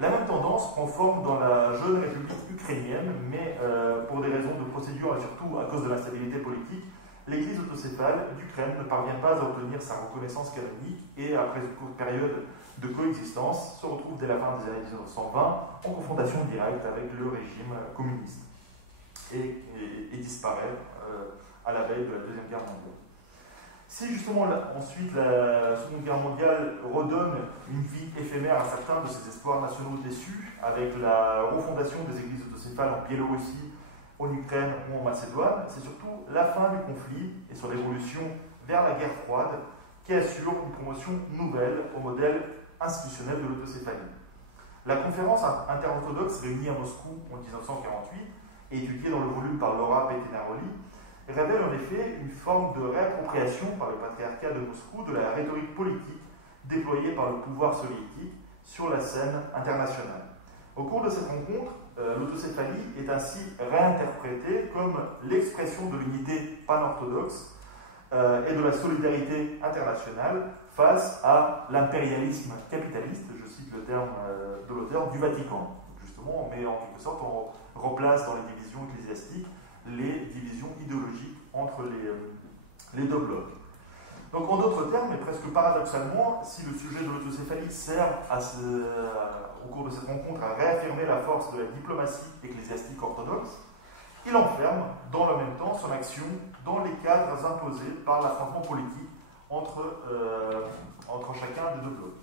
La même tendance prend forme dans la jeune république ukrainienne, mais pour des raisons de procédure et surtout à cause de l'instabilité politique, l'église autocéphale d'Ukraine ne parvient pas à obtenir sa reconnaissance canonique et, après une courte période de coexistence, se retrouve dès la fin des années 1920 en confrontation directe avec le régime communiste et disparaît à la veille de la Deuxième Guerre mondiale. Si justement ensuite la Seconde Guerre mondiale redonne une vie éphémère à certains de ces espoirs nationaux déçus, avec la refondation des églises autocéphales en Biélorussie, en Ukraine ou en Macédoine, c'est surtout la fin du conflit et son évolution vers la guerre froide qui assure une promotion nouvelle au modèle institutionnel de l'autocéphalie. La conférence interorthodoxe réunie à Moscou en 1948 et étudiée dans le volume par Laura Pettinaroli révèle en effet une forme de réappropriation par le patriarcat de Moscou de la rhétorique politique déployée par le pouvoir soviétique sur la scène internationale. Au cours de cette rencontre, l'autocéphalie est ainsi réinterprétée comme l'expression de l'unité pan-orthodoxe et de la solidarité internationale face à l'impérialisme capitaliste, je cite le terme de l'auteur, du Vatican. Donc justement, on met en quelque sorte, on replace dans les divisions ecclésiastiques les divisions idéologiques entre les deux blocs. Donc en d'autres termes, et presque paradoxalement, si le sujet de l'autocéphalie sert au cours de cette rencontre à réaffirmer la force de la diplomatie ecclésiastique orthodoxe, il enferme dans le même temps son action dans les cadres imposés par l'affrontement politique entre chacun des deux blocs.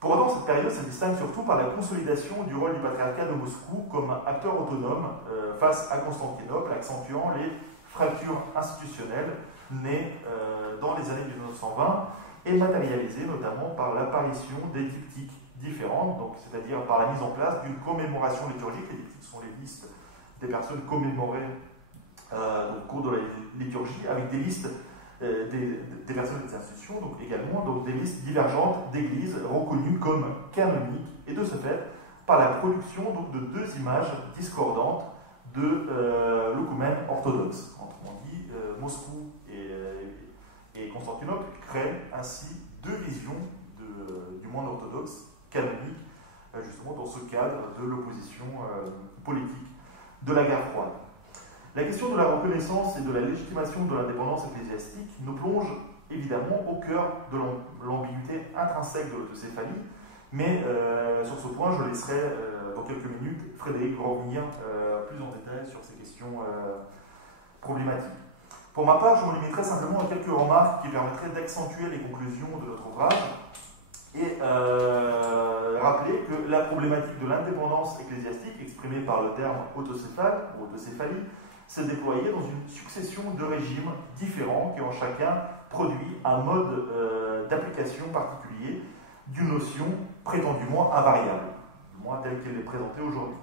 Pour autant, cette période se distingue surtout par la consolidation du rôle du patriarcat de Moscou comme acteur autonome face à Constantinople, accentuant les fractures institutionnelles nées dans les années 1920 et matérialisées notamment par l'apparition des diptyques différentes, c'est-à-dire par la mise en place d'une commémoration liturgique. Les diptyques sont les listes des personnes commémorées au cours de la liturgie, avec des listes des personnes et des institutions, donc également des listes divergentes d'églises reconnues comme canoniques, et de ce fait, par la production de deux images discordantes de l'œcumène orthodoxe. Autrement dit, Moscou et Constantinople créent ainsi deux visions du monde orthodoxe canonique, justement dans ce cadre de l'opposition politique de la guerre froide. La question de la reconnaissance et de la légitimation de l'indépendance ecclésiastique nous plonge évidemment au cœur de l'ambiguïté intrinsèque de l'autocéphalie, mais sur ce point, je laisserai dans quelques minutes Frédéric revenir plus en détail sur ces questions problématiques. Pour ma part, je me limiterai simplement à quelques remarques qui permettraient d'accentuer les conclusions de notre ouvrage et rappeler que la problématique de l'indépendance ecclésiastique, exprimée par le terme autocéphale ou autocéphalie, s'est déployée dans une succession de régimes différents qui ont chacun produit un mode d'application particulier d'une notion prétendument invariable, du moins telle qu'elle est présentée aujourd'hui.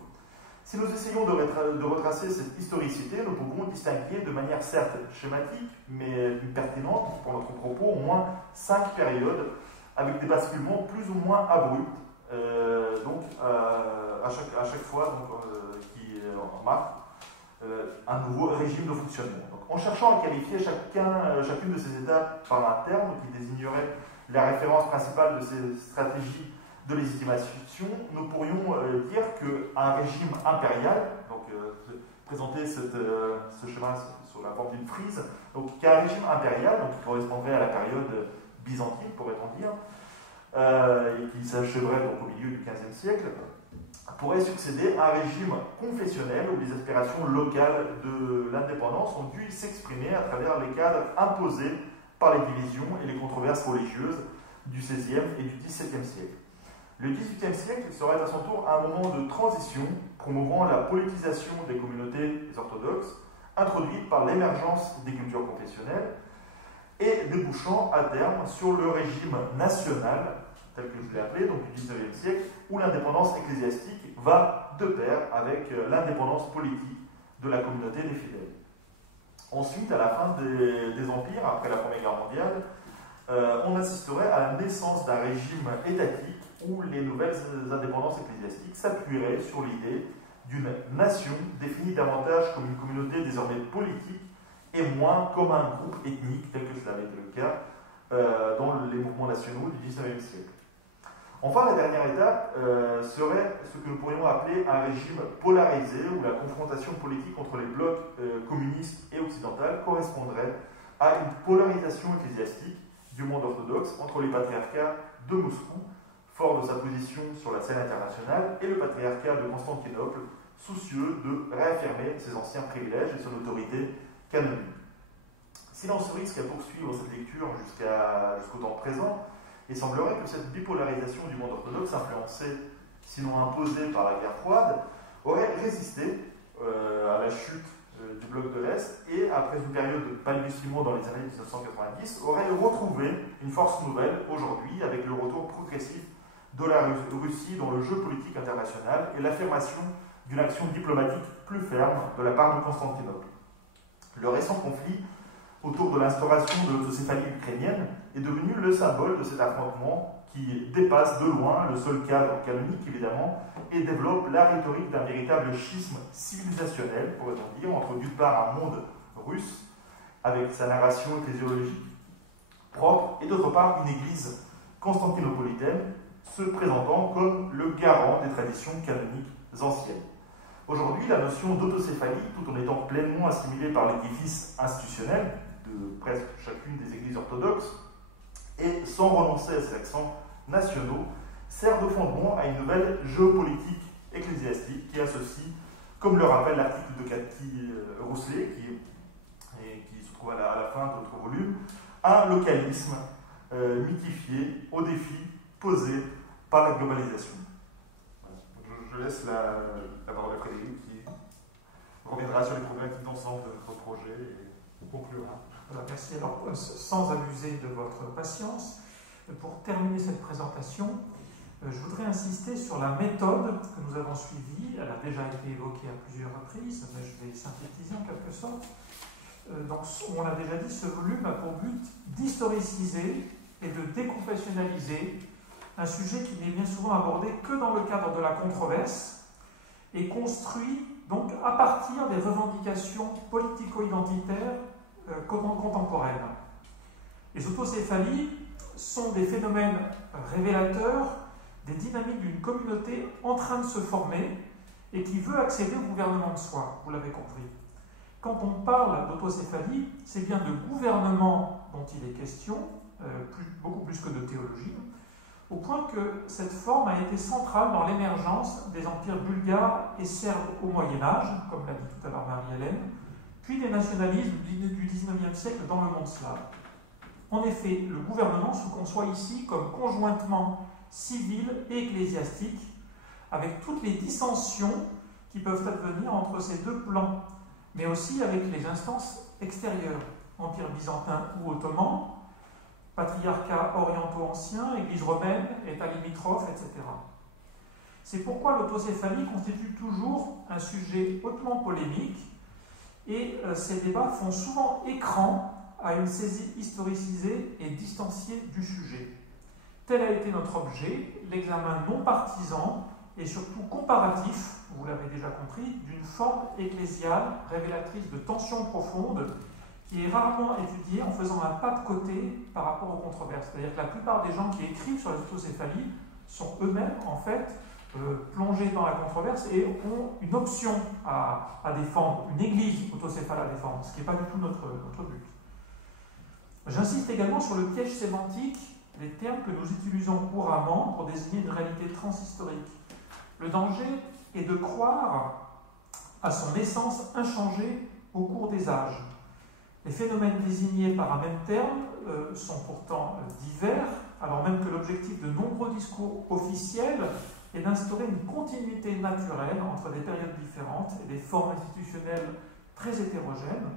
Si nous essayons de retracer cette historicité, nous pouvons distinguer de manière certes schématique, mais pertinente pour notre propos, au moins 5 périodes avec des basculements plus ou moins abrupts, à chaque fois qui marquent un nouveau régime de fonctionnement. Donc, en cherchant à qualifier chacune de ces étapes par un terme qui désignerait la référence principale de ces stratégies de légitimation, nous pourrions dire qu'un régime impérial, donc présenter ce schéma sous la forme d'une frise, donc qu'un régime impérial, donc qui correspondrait à la période byzantine, pourrait-on dire, et qui s'achèverait donc au milieu du XVe siècle, pourrait succéder à un régime confessionnel où les aspirations locales de l'indépendance ont dû s'exprimer à travers les cadres imposés par les divisions et les controverses religieuses du XVIe et du XVIIe siècle. Le XVIIIe siècle serait à son tour un moment de transition promouvant la politisation des communautés orthodoxes, introduite par l'émergence des cultures confessionnelles et débouchant à terme sur le régime national, tel que je l'ai appelé, donc du XIXe siècle, où l'indépendance ecclésiastique va de pair avec l'indépendance politique de la communauté des fidèles. Ensuite, à la fin des empires, après la Première Guerre mondiale, on assisterait à la naissance d'un régime étatique où les nouvelles indépendances ecclésiastiques s'appuieraient sur l'idée d'une nation définie davantage comme une communauté désormais politique et moins comme un groupe ethnique, tel que cela avait été le cas dans les mouvements nationaux du XIXe siècle. Enfin, la dernière étape serait ce que nous pourrions appeler un régime polarisé, où la confrontation politique entre les blocs communistes et occidentaux correspondrait à une polarisation ecclésiastique du monde orthodoxe entre les patriarcats de Moscou, fort de sa position sur la scène internationale, et le patriarcat de Constantinople, soucieux de réaffirmer ses anciens privilèges et son autorité canonique. Si l'on se risque à poursuivre cette lecture jusqu'au temps présent, il semblerait que cette bipolarisation du monde orthodoxe, influencée, sinon imposée par la guerre froide, aurait résisté à la chute du bloc de l'Est et, après une période de balbutiement dans les années 1990, aurait retrouvé une force nouvelle aujourd'hui avec le retour progressif de la Russie dans le jeu politique international et l'affirmation d'une action diplomatique plus ferme de la part de Constantinople. Le récent conflit autour de l'instauration de l'autocéphalie ukrainienne est devenu le symbole de cet affrontement qui dépasse de loin le seul cadre canonique, évidemment, et développe la rhétorique d'un véritable schisme civilisationnel, pourrait-on dire, entre d'une part un monde russe, avec sa narration ecclésiologique propre, et d'autre part une église constantinopolitaine, se présentant comme le garant des traditions canoniques anciennes. Aujourd'hui, la notion d'autocéphalie, tout en étant pleinement assimilée par l'édifice institutionnel de presque chacune des églises orthodoxes, et sans renoncer à ses accents nationaux, sert de fondement à une nouvelle géopolitique ecclésiastique qui associe, comme le rappelle l'article de Cathy Rousselet, qui se trouve à la fin de notre volume, un localisme mythifié aux défis posés par la globalisation. Je laisse la parole à Frédéric qui reviendra sur les problématiques d'ensemble de notre projet et conclura. Voilà, merci. Alors, sans abuser de votre patience, pour terminer cette présentation, je voudrais insister sur la méthode que nous avons suivie. Elle a déjà été évoquée à plusieurs reprises, mais je vais synthétiser en quelque sorte. Donc, on l'a déjà dit, ce volume a pour but d'historiciser et de déconfessionnaliser un sujet qui n'est bien souvent abordé que dans le cadre de la controverse et construit donc à partir des revendications politico-identitaires contemporaines. Les autocéphalies sont des phénomènes révélateurs des dynamiques d'une communauté en train de se former et qui veut accéder au gouvernement de soi, vous l'avez compris. Quand on parle d'autocéphalie, c'est bien de gouvernement dont il est question, beaucoup plus que de théologie, au point que cette forme a été centrale dans l'émergence des empires bulgares et serbes au Moyen-Âge, comme l'a dit tout à l'heure Marie-Hélène, puis des nationalismes du XIXe siècle dans le monde slave. En effet, le gouvernement se conçoit ici comme conjointement civil et ecclésiastique, avec toutes les dissensions qui peuvent advenir entre ces deux plans, mais aussi avec les instances extérieures, empire byzantin ou ottoman, patriarcats orientaux anciens, église romaine, État limitrophe, etc. C'est pourquoi l'autocéphalie constitue toujours un sujet hautement polémique et ces débats font souvent écran à une saisie historicisée et distanciée du sujet. Tel a été notre objet, l'examen non partisan et surtout comparatif, vous l'avez déjà compris, d'une forme ecclésiale révélatrice de tensions profondes qui est rarement étudié en faisant un pas de côté par rapport aux controverses. C'est-à-dire que la plupart des gens qui écrivent sur les autocéphalies sont eux-mêmes, en fait, plongés dans la controverse et ont une option à défendre, une église autocéphale à défendre, ce qui n'est pas du tout notre but. J'insiste également sur le piège sémantique des termes que nous utilisons couramment pour désigner une réalité transhistorique. Le danger est de croire à son essence inchangée au cours des âges. Les phénomènes désignés par un même terme sont pourtant divers, alors même que l'objectif de nombreux discours officiels est d'instaurer une continuité naturelle entre des périodes différentes et des formes institutionnelles très hétérogènes,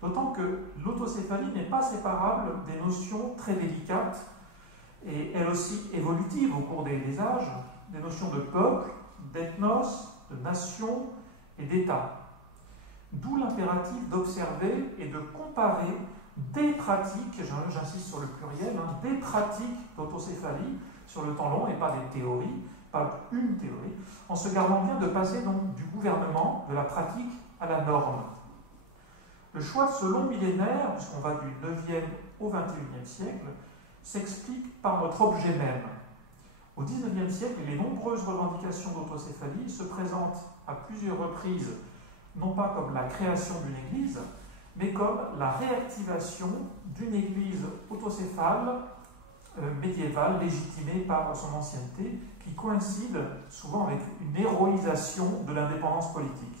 d'autant que l'autocéphalie n'est pas séparable des notions très délicates et elles aussi évolutives au cours des âges, des notions de peuple, d'ethnos, de nation et d'État. D'où l'impératif d'observer et de comparer des pratiques, j'insiste sur le pluriel, des pratiques d'autocéphalie sur le temps long et pas des théories, pas une théorie, en se gardant bien de passer donc du gouvernement, de la pratique à la norme. Le choix de ce long millénaire, puisqu'on va du 9e au 21e siècle, s'explique par notre objet même. Au 19e siècle, les nombreuses revendications d'autocéphalie se présentent à plusieurs reprises, non pas comme la création d'une église, mais comme la réactivation d'une église autocéphale médiévale, légitimée par son ancienneté, qui coïncide souvent avec une héroïsation de l'indépendance politique.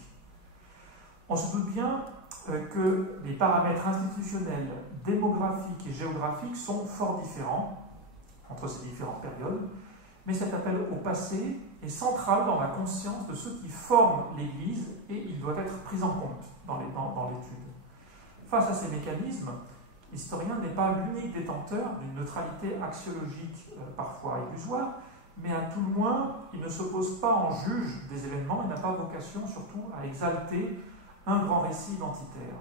On se doute bien que les paramètres institutionnels, démographiques et géographiques sont fort différents entre ces différentes périodes, mais cet appel au passé est central dans la conscience de ceux qui forment l'Église et il doit être pris en compte dans l'étude. Face à ces mécanismes, l'historien n'est pas l'unique détenteur d'une neutralité axiologique parfois illusoire, mais à tout le moins, il ne s'oppose pas en juge des événements, il n'a pas vocation surtout à exalter un grand récit identitaire.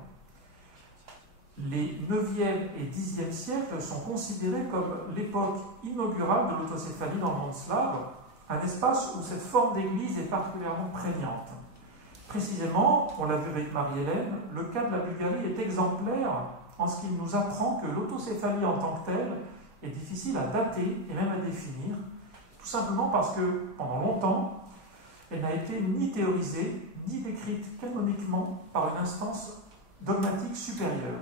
Les 9e et 10e siècles sont considérés comme l'époque inaugurale de l'autocéphalie dans le monde slave, un espace où cette forme d'église est particulièrement prégnante. Précisément, on l'a vu avec Marie-Hélène, le cas de la Bulgarie est exemplaire en ce qu'il nous apprend que l'autocéphalie en tant que telle est difficile à dater et même à définir, tout simplement parce que, pendant longtemps, elle n'a été ni théorisée, ni décrite canoniquement par une instance dogmatique supérieure.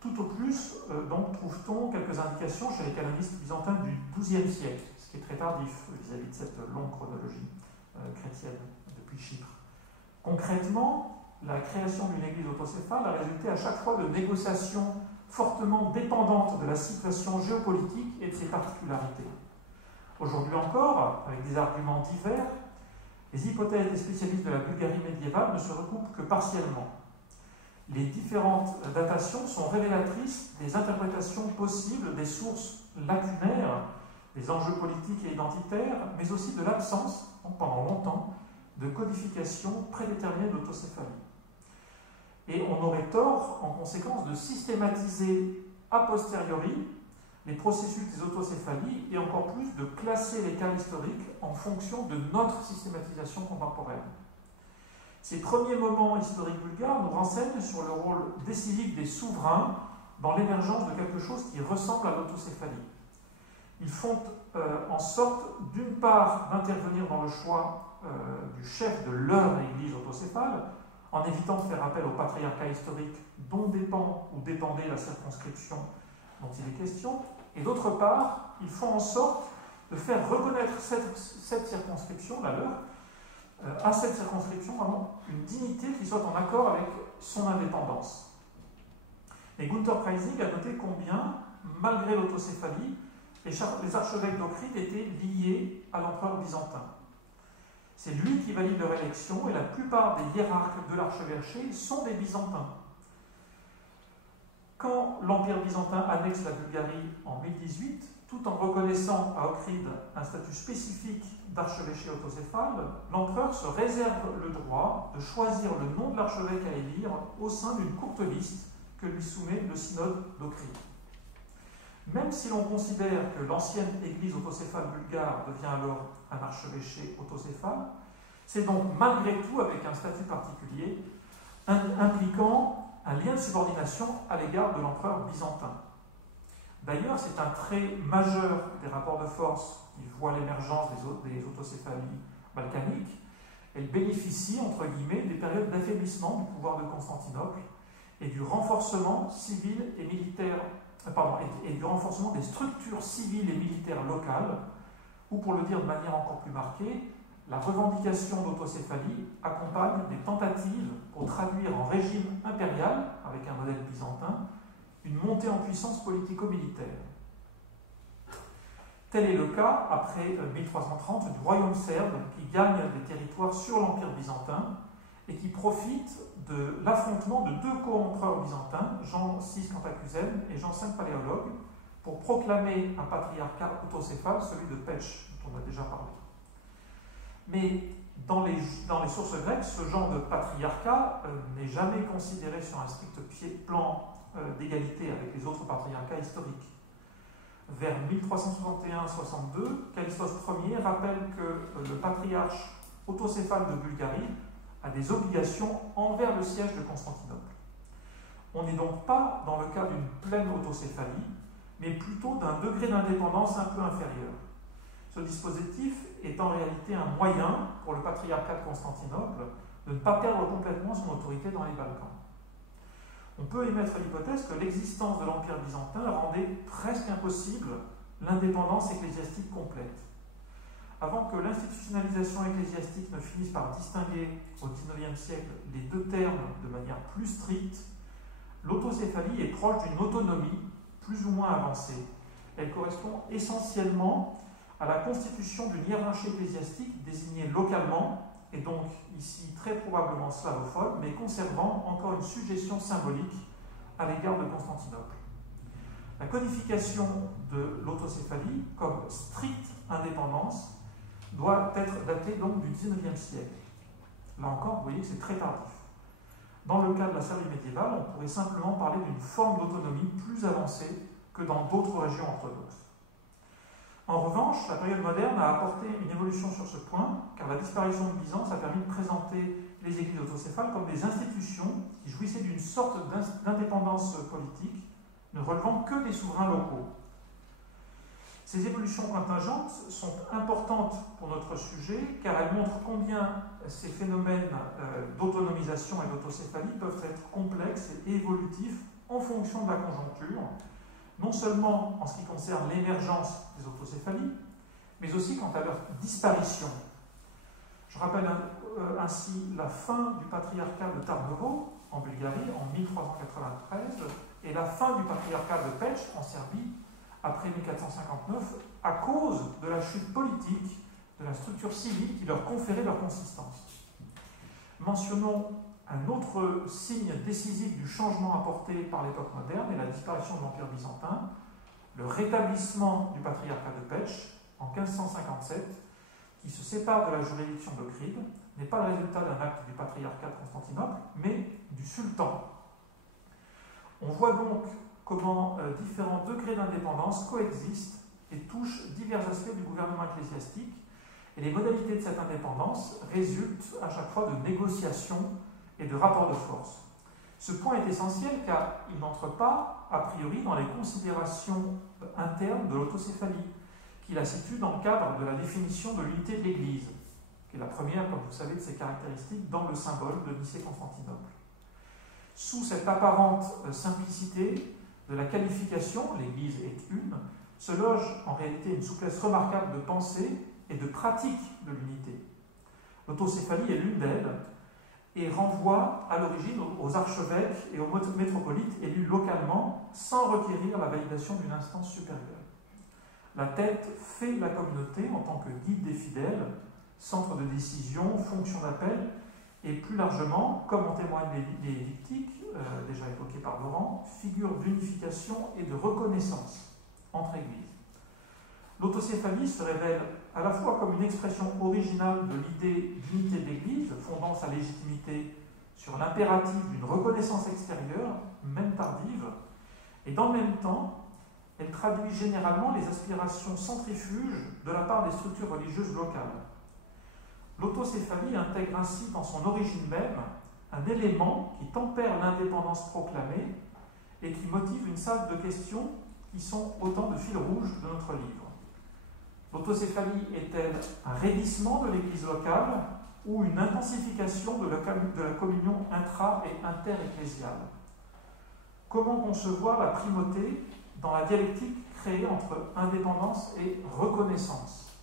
Tout au plus, donc, trouve-t-on quelques indications chez les canonistes byzantins du XIIe siècle, ce qui est très tardif vis-à-vis de cette longue chronologie chrétienne depuis Chypre. Concrètement, la création d'une église autocéphale a résulté à chaque fois de négociations fortement dépendantes de la situation géopolitique et de ses particularités. Aujourd'hui encore, avec des arguments divers, les hypothèses des spécialistes de la Bulgarie médiévale ne se recoupent que partiellement. Les différentes datations sont révélatrices des interprétations possibles des sources lacunaires, des enjeux politiques et identitaires, mais aussi de l'absence, pendant longtemps, de codification prédéterminée d'autocéphalie. Et on aurait tort, en conséquence, de systématiser a posteriori les processus des autocéphalies et encore plus de classer les cas historiques en fonction de notre systématisation contemporaine. Ces premiers moments historiques bulgares nous renseignent sur le rôle décisif des souverains dans l'émergence de quelque chose qui ressemble à l'autocéphalie. Ils font en sorte, d'une part, d'intervenir dans le choix du chef de leur église autocéphale, en évitant de faire appel au patriarcat historique dont dépend ou dépendait la circonscription dont il est question, et d'autre part, ils font en sorte de faire reconnaître cette circonscription, la leur, à cette circonscription une dignité qui soit en accord avec son indépendance. Et Günther Preisig a noté combien, malgré l'autocéphalie, les archevêques d'Okhrid étaient liés à l'empereur byzantin. C'est lui qui valide leur élection et la plupart des hiérarques de l'archevêché sont des byzantins. Quand l'Empire byzantin annexe la Bulgarie en 1018, tout en reconnaissant à Okhrid un statut spécifique d'archevêché autocéphale, l'empereur se réserve le droit de choisir le nom de l'archevêque à élire au sein d'une courte liste que lui soumet le synode d'Okhrid. Même si l'on considère que l'ancienne église autocéphale bulgare devient alors un archevêché autocéphale, c'est donc malgré tout avec un statut particulier impliquant un lien de subordination à l'égard de l'empereur byzantin. D'ailleurs, c'est un trait majeur des rapports de force qui voit l'émergence des autocéphalies balkaniques. Elle bénéficie, entre guillemets, des périodes d'affaiblissement du pouvoir de Constantinople et du renforcement civil et militaire, et du renforcement des structures civiles et militaires locales, ou pour le dire de manière encore plus marquée, la revendication d'autocéphalie accompagne des tentatives pour traduire en régime impérial, avec un modèle byzantin, une montée en puissance politico-militaire. Tel est le cas, après 1330, du royaume serbe qui gagne des territoires sur l'Empire byzantin et qui profite de l'affrontement de deux co-empereurs byzantins, Jean VI Cantacuzène et Jean V Paléologue, pour proclamer un patriarcat autocéphale, celui de Pech, dont on a déjà parlé. Mais dans les sources grecques, ce genre de patriarcat n'est jamais considéré sur un strict plan d'égalité avec les autres patriarcats historiques. Vers 1361-62, Callistos Ier rappelle que le patriarche autocéphale de Bulgarie a des obligations envers le siège de Constantinople. On n'est donc pas dans le cas d'une pleine autocéphalie, mais plutôt d'un degré d'indépendance un peu inférieur. Ce dispositif est en réalité un moyen pour le patriarcat de Constantinople de ne pas perdre complètement son autorité dans les Balkans. On peut émettre l'hypothèse que l'existence de l'Empire byzantin rendait presque impossible l'indépendance ecclésiastique complète. Avant que l'institutionnalisation ecclésiastique ne finisse par distinguer au XIXe siècle les deux termes de manière plus stricte, l'autocéphalie est proche d'une autonomie plus ou moins avancée. Elle correspond essentiellement à la constitution d'une hiérarchie ecclésiastique désignée localement, et donc ici très probablement slavophone, mais conservant encore une suggestion symbolique à l'égard de Constantinople. La codification de l'autocéphalie comme stricte indépendance doit être datée donc du XIXe siècle. Là encore, vous voyez que c'est très tardif. Dans le cas de la Serbie médiévale, on pourrait simplement parler d'une forme d'autonomie plus avancée que dans d'autres régions orthodoxes. En revanche, la période moderne a apporté une évolution sur ce point, car la disparition de Byzance a permis de présenter les églises autocéphales comme des institutions qui jouissaient d'une sorte d'indépendance politique, ne relevant que des souverains locaux. Ces évolutions contingentes sont importantes pour notre sujet, car elles montrent combien ces phénomènes d'autonomisation et d'autocéphalie peuvent être complexes et évolutifs en fonction de la conjoncture, non seulement en ce qui concerne l'émergence des autocéphalies, mais aussi quant à leur disparition. Je rappelle ainsi la fin du patriarcat de Tarnovo, en Bulgarie, en 1393, et la fin du patriarcat de Pech, en Serbie, après 1459, à cause de la chute politique de la structure civile qui leur conférait leur consistance. Mentionnons un autre signe décisif du changement apporté par l'époque moderne et la disparition de l'Empire byzantin, le rétablissement du patriarcat de Pech en 1557, qui se sépare de la juridiction d'Okhrid, n'est pas le résultat d'un acte du patriarcat de Constantinople, mais du sultan. On voit donc comment différents degrés d'indépendance coexistent et touchent divers aspects du gouvernement ecclésiastique, et les modalités de cette indépendance résultent à chaque fois de négociations et de rapports de force. Ce point est essentiel car il n'entre pas, a priori, dans les considérations internes de l'autocéphalie, qui la situe dans le cadre de la définition de l'unité de l'Église, qui est la première, comme vous savez, de ses caractéristiques dans le symbole de Nicée-Constantinople. Sous cette apparente simplicité de la qualification, l'Église est une, se loge en réalité une souplesse remarquable de pensée et de pratique de l'unité. L'autocéphalie est l'une d'elles et renvoie à l'origine aux archevêques et aux métropolites élus localement sans requérir la validation d'une instance supérieure. La tête fait la communauté en tant que guide des fidèles, centre de décision, fonction d'appel, et plus largement, comme en témoignent les diptyques, déjà évoqués par Laurent, figure d'unification et de reconnaissance entre églises. L'autocéphalie se révèle à la fois comme une expression originale de l'idée d'unité de l'Église, fondant sa légitimité sur l'impératif d'une reconnaissance extérieure, même tardive, et dans le même temps, elle traduit généralement les aspirations centrifuges de la part des structures religieuses locales. L'autocéphalie intègre ainsi dans son origine même un élément qui tempère l'indépendance proclamée et qui motive une salle de questions qui sont autant de fils rouges de notre livre. L'autocéphalie est-elle un raidissement de l'Église locale ou une intensification de la communion intra- et inter-ecclésiale? Comment concevoir la primauté dans la dialectique créée entre indépendance et reconnaissance?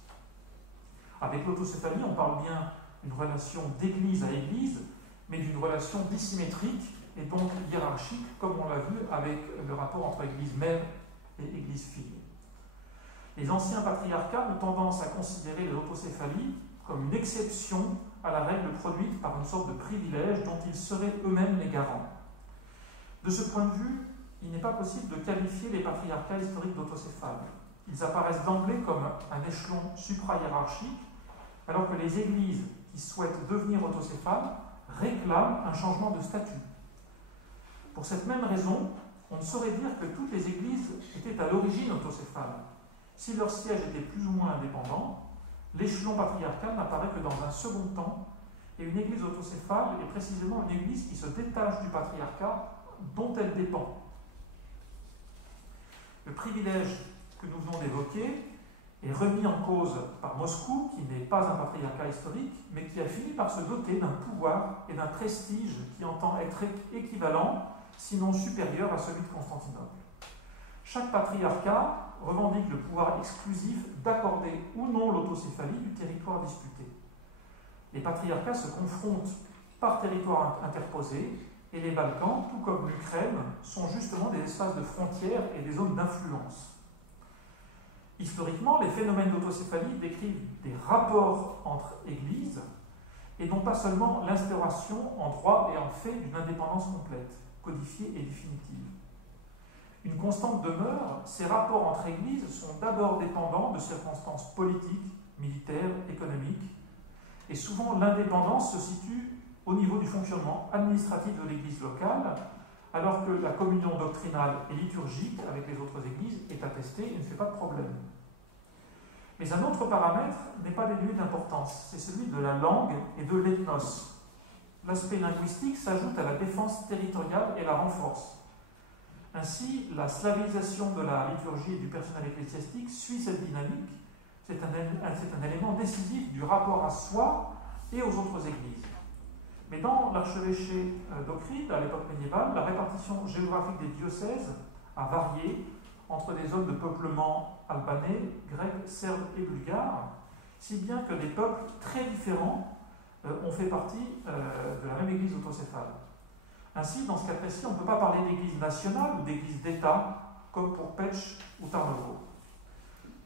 Avec l'autocéphalie, on parle bien d'une relation d'église à église, mais d'une relation dissymétrique et donc hiérarchique, comme on l'a vu avec le rapport entre église mère et église fille. Les anciens patriarcats ont tendance à considérer les autocéphalies comme une exception à la règle produite par une sorte de privilège dont ils seraient eux-mêmes les garants. De ce point de vue, il n'est pas possible de qualifier les patriarcats historiques d'autocéphales. Ils apparaissent d'emblée comme un échelon supra-hiérarchique, alors que les églises qui souhaitent devenir autocéphales réclament un changement de statut. Pour cette même raison, on ne saurait dire que toutes les églises étaient à l'origine autocéphales. Si leur siège était plus ou moins indépendant, l'échelon patriarcal n'apparaît que dans un second temps, et une église autocéphale est précisément une église qui se détache du patriarcat dont elle dépend. Le privilège que nous venons d'évoquer est remis en cause par Moscou, qui n'est pas un patriarcat historique, mais qui a fini par se doter d'un pouvoir et d'un prestige qui entend être équivalent, sinon supérieur à celui de Constantinople. Chaque patriarcat revendique le pouvoir exclusif d'accorder ou non l'autocéphalie du territoire disputé. Les patriarcats se confrontent par territoire interposé, et les Balkans, tout comme l'Ukraine, sont justement des espaces de frontières et des zones d'influence. Historiquement, les phénomènes d'autocéphalie décrivent des rapports entre églises et non pas seulement l'instauration en droit et en fait d'une indépendance complète, codifiée et définitive. Une constante demeure, ces rapports entre églises sont d'abord dépendants de circonstances politiques, militaires, économiques, et souvent l'indépendance se situe au niveau du fonctionnement administratif de l'église locale, alors que la communion doctrinale et liturgique avec les autres églises est attestée et ne fait pas de problème. Mais un autre paramètre n'est pas dénué d'importance, c'est celui de la langue et de l'ethnos. L'aspect linguistique s'ajoute à la défense territoriale et la renforce. Ainsi, la slavisation de la liturgie et du personnel ecclésiastique suit cette dynamique. C'est un élément décisif du rapport à soi et aux autres églises. Mais dans l'archevêché d'Okryd, à l'époque médiévale, la répartition géographique des diocèses a varié entre des zones de peuplement albanais, grecs, serbes et bulgares, si bien que des peuples très différents ont fait partie de la même église autocéphale. Ainsi, dans ce cas précis, on ne peut pas parler d'église nationale ou d'église d'État, comme pour Pécs ou Tarnovo.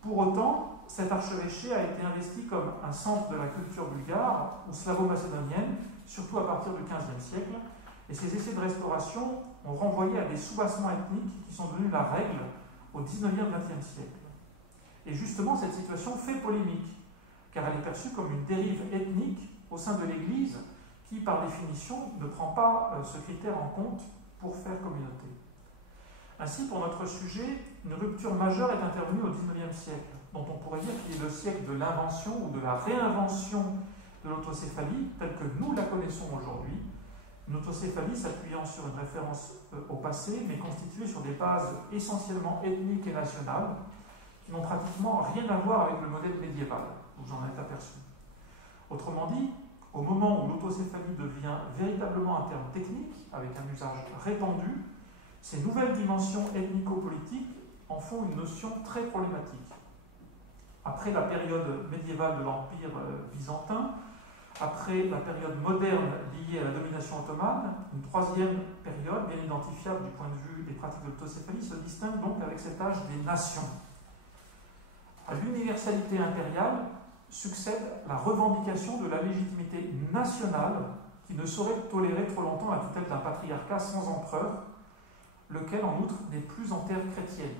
Pour autant, cet archevêché a été investi comme un centre de la culture bulgare ou slavo-macédonienne, surtout à partir du XVe siècle, et ces essais de restauration ont renvoyé à des soubassements ethniques qui sont devenus la règle au XIXe, XXe siècle. Et justement, cette situation fait polémique, car elle est perçue comme une dérive ethnique au sein de l'Église qui, par définition, ne prend pas ce critère en compte pour faire communauté. Ainsi, pour notre sujet, une rupture majeure est intervenue au XIXe siècle, dont on pourrait dire qu'il est le siècle de l'invention ou de la réinvention de l'autocéphalie telle que nous la connaissons aujourd'hui, une autocéphalie s'appuyant sur une référence au passé, mais constituée sur des bases essentiellement ethniques et nationales, qui n'ont pratiquement rien à voir avec le modèle médiéval, vous en êtes aperçu. Autrement dit, au moment où l'autocéphalie devient véritablement un terme technique, avec un usage répandu, ces nouvelles dimensions ethnico-politiques en font une notion très problématique. Après la période médiévale de l'Empire byzantin, après la période moderne liée à la domination ottomane, une troisième période, bien identifiable du point de vue des pratiques de l'autocéphalie, se distingue donc avec cet âge des nations. À l'universalité impériale succède la revendication de la légitimité nationale qui ne saurait tolérer trop longtemps la tutelle d'un patriarcat sans empereur, lequel en outre n'est plus en terre chrétienne,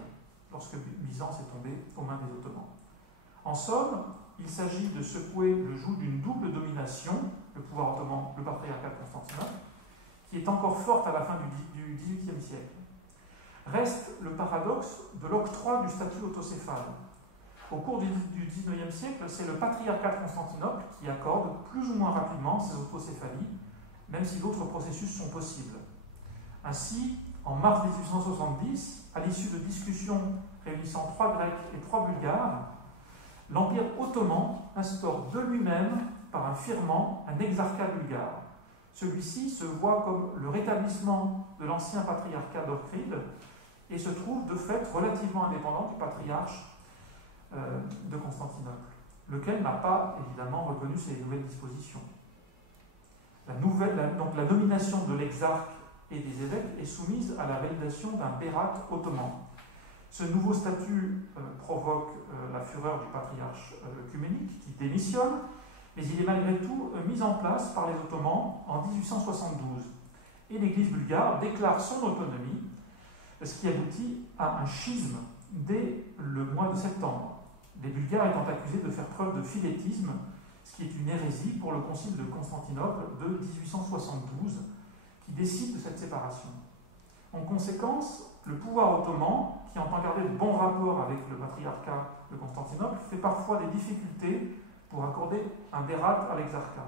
lorsque Byzance est tombée aux mains des Ottomans. En somme, il s'agit de secouer le joug d'une double domination, le pouvoir ottoman, le patriarcat de Constantinople, qui est encore forte à la fin du XVIIIe siècle. Reste le paradoxe de l'octroi du statut autocéphale. Au cours du XIXe siècle, c'est le patriarcat de Constantinople qui accorde plus ou moins rapidement ces autocéphalies, même si d'autres processus sont possibles. Ainsi, en mars 1870, à l'issue de discussions réunissant 3 Grecs et 3 Bulgares, l'Empire ottoman instaure de lui-même, par un firman, un exarcat bulgare. Celui-ci se voit comme le rétablissement de l'ancien patriarcat d'Ohrid et se trouve de fait relativement indépendant du patriarche de Constantinople, lequel n'a pas évidemment reconnu ces nouvelles dispositions. Donc la nomination de l'exarque et des évêques est soumise à la validation d'un bérat ottoman. Ce nouveau statut provoque la fureur du patriarche œcuménique qui démissionne, mais il est malgré tout mis en place par les Ottomans en 1872. Et l'Église bulgare déclare son autonomie, ce qui aboutit à un schisme dès le mois de septembre, les Bulgares étant accusés de faire preuve de philétisme, ce qui est une hérésie pour le concile de Constantinople de 1872, qui décide de cette séparation. En conséquence, le pouvoir ottoman, qui entend garder de bons rapports avec le patriarcat de Constantinople, fait parfois des difficultés pour accorder un bérat à l'exarcat.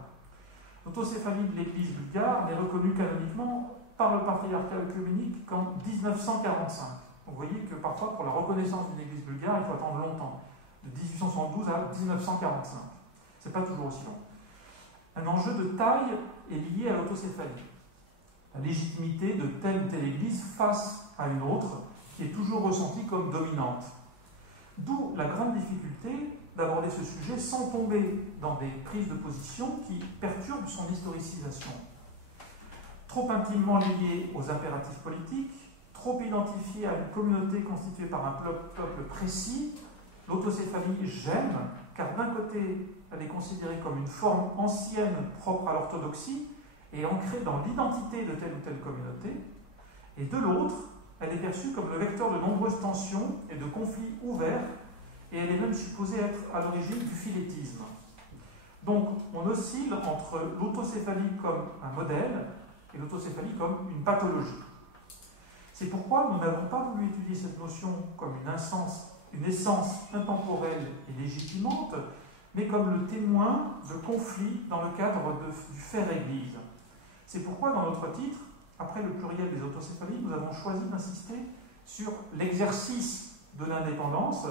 L'autocéphalie de l'Église bulgare n'est reconnue canoniquement par le patriarcat œcuménique qu'en 1945. Vous voyez que parfois, pour la reconnaissance d'une Église bulgare, il faut attendre longtemps, de 1872 à 1945. Ce n'est pas toujours aussi long. Un enjeu de taille est lié à l'autocéphalie. La légitimité de telle ou telle Église face à une autre qui est toujours ressentie comme dominante. D'où la grande difficulté d'aborder ce sujet sans tomber dans des prises de position qui perturbent son historicisation. Trop intimement lié aux impératifs politiques, trop identifié à une communauté constituée par un peuple précis, l'autocéphalie gêne, car d'un côté, elle est considérée comme une forme ancienne propre à l'orthodoxie et ancrée dans l'identité de telle ou telle communauté, et de l'autre, elle est perçue comme le vecteur de nombreuses tensions et de conflits ouverts, et elle est même supposée être à l'origine du philétisme. Donc, on oscille entre l'autocéphalie comme un modèle et l'autocéphalie comme une pathologie. C'est pourquoi nous n'avons pas voulu étudier cette notion comme une essence intemporelle et légitimante, mais comme le témoin de conflits dans le cadre du faire Église. C'est pourquoi, dans notre titre, après le pluriel des autocéphalies, nous avons choisi d'insister sur l'exercice de l'indépendance.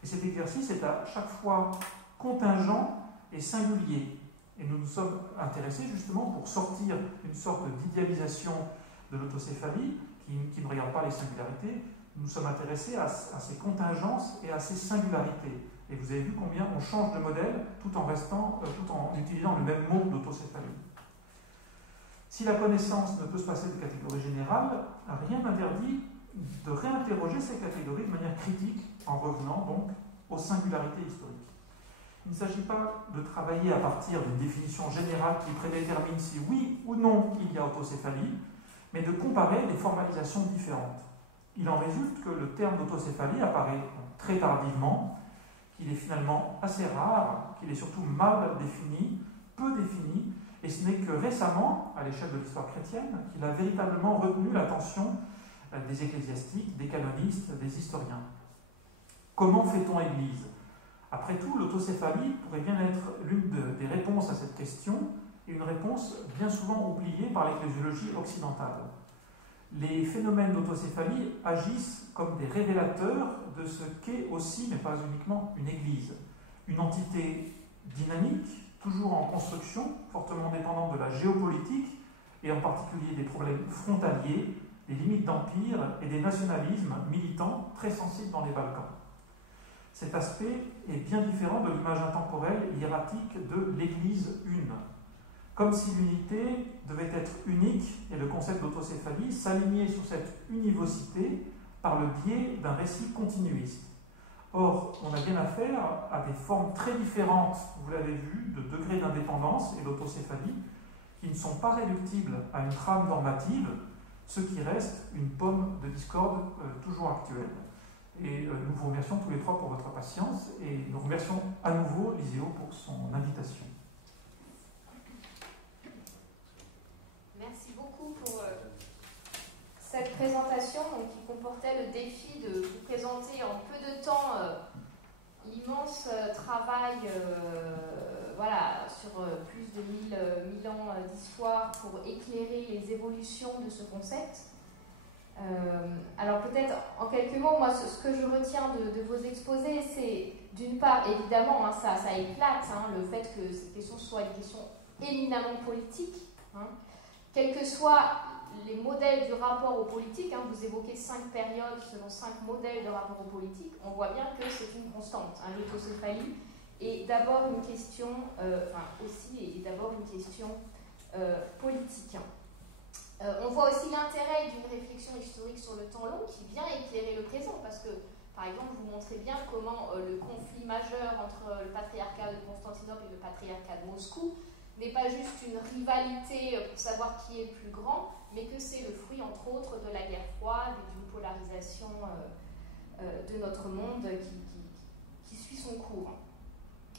Et cet exercice est à chaque fois contingent et singulier. Et nous nous sommes intéressés justement pour sortir d'une sorte d'idéalisation de l'autocéphalie qui ne regarde pas les singularités. Nous nous sommes intéressés à ces contingences et à ces singularités. Et vous avez vu combien on change de modèle tout en utilisant le même mot d'autocéphalie. Si la connaissance ne peut se passer de catégories générales, rien n'interdit de réinterroger ces catégories de manière critique en revenant donc aux singularités historiques. Il ne s'agit pas de travailler à partir d'une définition générale qui prédétermine si oui ou non il y a autocéphalie, mais de comparer des formalisations différentes. Il en résulte que le terme d'autocéphalie apparaît très tardivement, qu'il est finalement assez rare, qu'il est surtout mal défini, peu défini, et ce n'est que récemment, à l'échelle de l'histoire chrétienne, qu'il a véritablement retenu l'attention des ecclésiastiques, des canonistes, des historiens. Comment fait-on Église? Après tout, l'autocéphalie pourrait bien être l'une des réponses à cette question, et une réponse bien souvent oubliée par l'ecclésiologie occidentale. Les phénomènes d'autocéphalie agissent comme des révélateurs de ce qu'est aussi, mais pas uniquement, une Église. Une entité dynamique, toujours en construction, fortement dépendante de la géopolitique, et en particulier des problèmes frontaliers, des limites d'empire et des nationalismes militants très sensibles dans les Balkans. Cet aspect est bien différent de l'image intemporelle hiératique de l'Église une. Comme si l'unité devait être unique et le concept d'autocéphalie s'alignait sur cette univocité par le biais d'un récit continuiste. Or, on a bien affaire à des formes très différentes, vous l'avez vu, de degrés d'indépendance et d'autocéphalie, qui ne sont pas réductibles à une trame normative, ce qui reste une pomme de discorde toujours actuelle. Et nous vous remercions tous les trois pour votre patience, et nous remercions à nouveau Liséo pour son invitation. Merci beaucoup pour cette présentation qui comportait le défi de vous présenter en peu de temps l'immense travail sur sur plus de 1000 ans d'histoire pour éclairer les évolutions de ce concept. Alors peut-être en quelques mots, moi ce que je retiens de vos exposés, c'est d'une part évidemment, hein, ça éclate, hein, le fait que ces questions soient des questions éminemment politiques, hein, quels que soient les modèles du rapport aux politiques, hein, vous évoquez 5 périodes selon 5 modèles de rapport aux politiques, on voit bien que c'est une constante, hein, l'autocéphalie est d'abord une question, politique. On voit aussi l'intérêt d'une réflexion historique sur le temps long qui vient éclairer le présent, parce que, par exemple, vous montrez bien comment le conflit majeur entre le patriarcat de Constantinople et le patriarcat de Moscou n'est pas juste une rivalité pour savoir qui est le plus grand, mais que c'est le fruit, entre autres, de la guerre froide et d'une polarisation de notre monde qui suit son cours.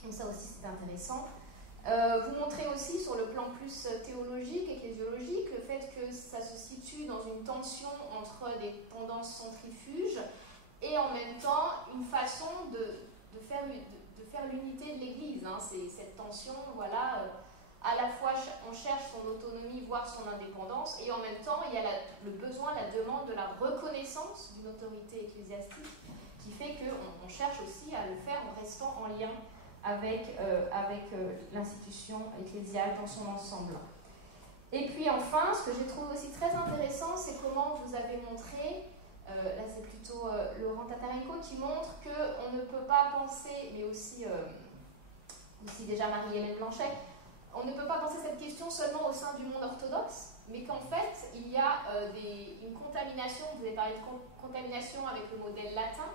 Donc ça aussi, c'est intéressant. Vous montrez aussi sur le plan plus théologique, ecclésiologique, le fait que ça se situe dans une tension entre des tendances centrifuges et en même temps une façon de faire l'unité de l'Église. Hein. C'est cette tension, voilà, à la fois on cherche son autonomie, voire son indépendance, et en même temps il y a le besoin, la demande de la reconnaissance d'une autorité ecclésiastique qui fait qu'on cherche aussi à le faire en restant en lien avec l'institution ecclésiale dans son ensemble. Et puis enfin, ce que j'ai trouvé aussi très intéressant, c'est comment vous avez montré, là c'est plutôt Laurent Tatarenko qui montre qu'on ne peut pas penser, mais aussi déjà Marie-Hélène Blanchet, on ne peut pas penser cette question seulement au sein du monde orthodoxe, mais qu'en fait, il y a une contamination, vous avez parlé de contamination avec le modèle latin,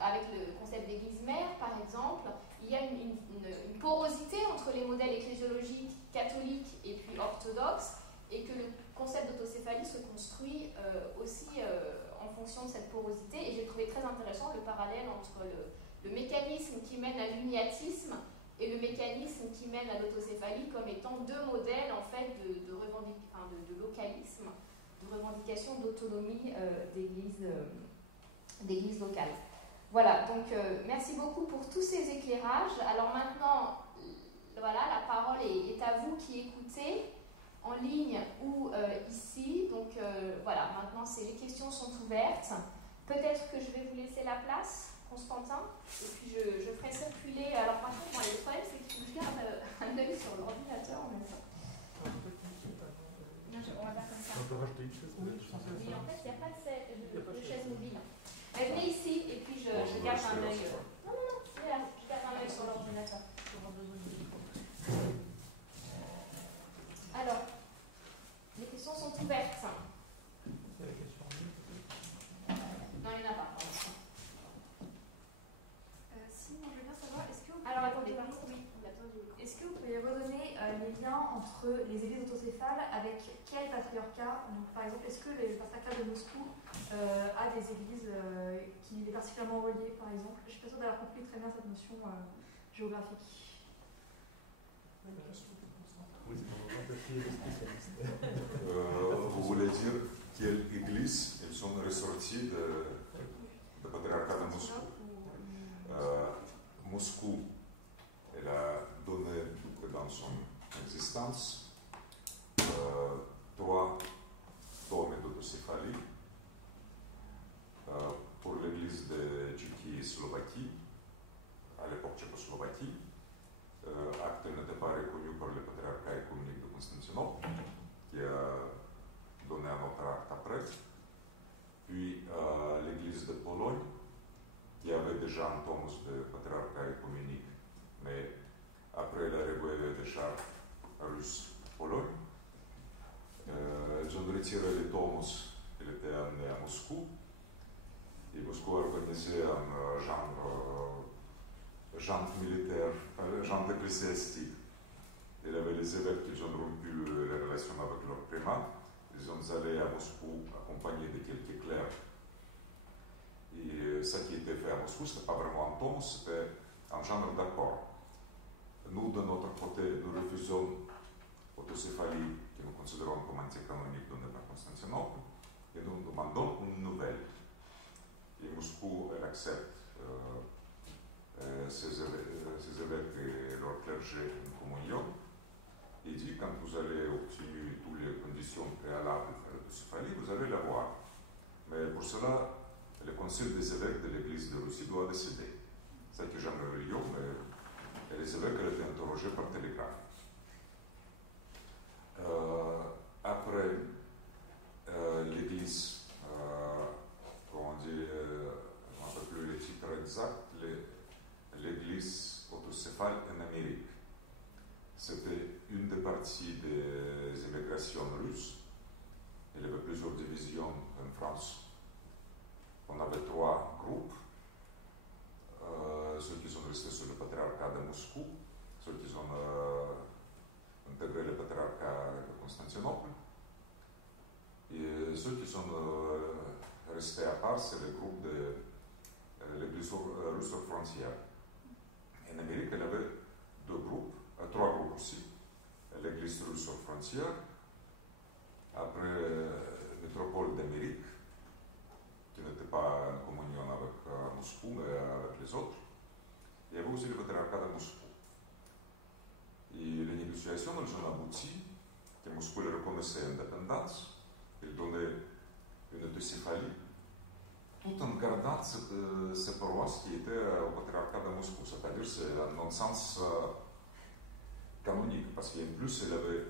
avec le concept d'église mère par exemple, il y a une porosité entre les modèles ecclésiologiques catholiques et puis orthodoxes, et que le concept d'autocéphalie se construit aussi en fonction de cette porosité. Et j'ai trouvé très intéressant le parallèle entre le mécanisme qui mène à l'uniatisme et le mécanisme qui mène à l'autocéphalie comme étant deux modèles en fait de localisme, de revendication d'autonomie d'église locale. Voilà, donc merci beaucoup pour tous ces éclairages. Alors maintenant, voilà, la parole est à vous qui écoutez, en ligne ou ici. Donc voilà, maintenant les questions sont ouvertes. Peut-être que je vais vous laisser la place, Constantin, et puis je ferai circuler. Alors par contre, le problème c'est que je garde un œil sur l'ordinateur en même temps. Non, on va faire comme ça. On peut rajouter une chaise? Oui, en fait, il n'y a pas de chaise mobile. Venez ici et puis je garde un œil. Non, je garde un œil sur l'ordinateur. Alors, les questions sont ouvertes. Non, il n'y en a pas. Si, moi je veux bien savoir, est-ce que vous Alors attendez, est-ce que vous pouvez redonner les liens entre les églises autocéphales avec quel patriarcat? Donc, par exemple, est-ce que le patriarcat de Moscou a des églises qui est particulièrement reliées, par exemple? Je ne suis pas sûre d'avoir compris très bien cette notion géographique. Vous voulez dire quelle église ils sont ressortis de patriarcat de Moscou? Moscou, elle a donné dans son existence 3 tomes d'autocéphalie pour l'église de Tchéquie et Slovaquie, à l'époque Tchécoslovaquie. Acte n'était pas reconnu par le patriarcat œcuménique de Constantinople, qui a donné un autre acte après. Puis l'église de Pologne, qui avait déjà un tome de patriarcat œcuménique, mais après l'arrivée des chars russes en Pologne, ils ont retiré les tomes, ils étaient amenés à Moscou, et Moscou a organisé un genre militaire, genre ecclésiastique. Il y avait les évêques qui ont rompu les relations avec leur primat. Ils sont allés à Moscou accompagnés de quelques clercs. Et ce qui était fait à Moscou, ce n'était pas vraiment un tome, c'était un genre d'accord. Nous, de notre côté, nous refusons l'autocéphalie que nous considérons comme anticanonique donnée par Constantinople, et nous demandons une nouvelle. Et Moscou, elle accepte ces évêques et leur clergé en communion. Lyon, il dit quand vous allez obtenir toutes les conditions préalables à l'autocéphalie, vous allez l'avoir. Mais pour cela, le conseil des évêques de l'Église de Russie doit décider. Ça qui jamais eu Lyon, mais les évêques ont été interrogés par télégraphe. Après, l'Église, comment on dit, je ne me rappelle plus les titres exacts, l'Église autocéphale en Amérique. C'était une des parties des immigrations russes. Il y avait plusieurs divisions en France. On avait 3 groupes. Ceux qui sont restés sur le patriarcat de Moscou, ceux qui ont intégré le patriarcat de Constantinople, et ceux qui sont restés à part, c'est le groupe de l'Église russe aux frontières. En Amérique, il y avait 3 groupes aussi. L'Église russe aux frontières, après la métropole d'Amérique, qui n'était pas en communion avec Moscou, mais avec les autres. Il y avait aussi le patriarcat de Moscou. Et les négociations, elles ont abouti, que Moscou les reconnaissait indépendance, il donnait une autocéphalie, tout en gardant ces paroisses qui étaient au patriarcat de Moscou. C'est-à-dire c'est un non-sens canonique, parce qu'en plus, il y avait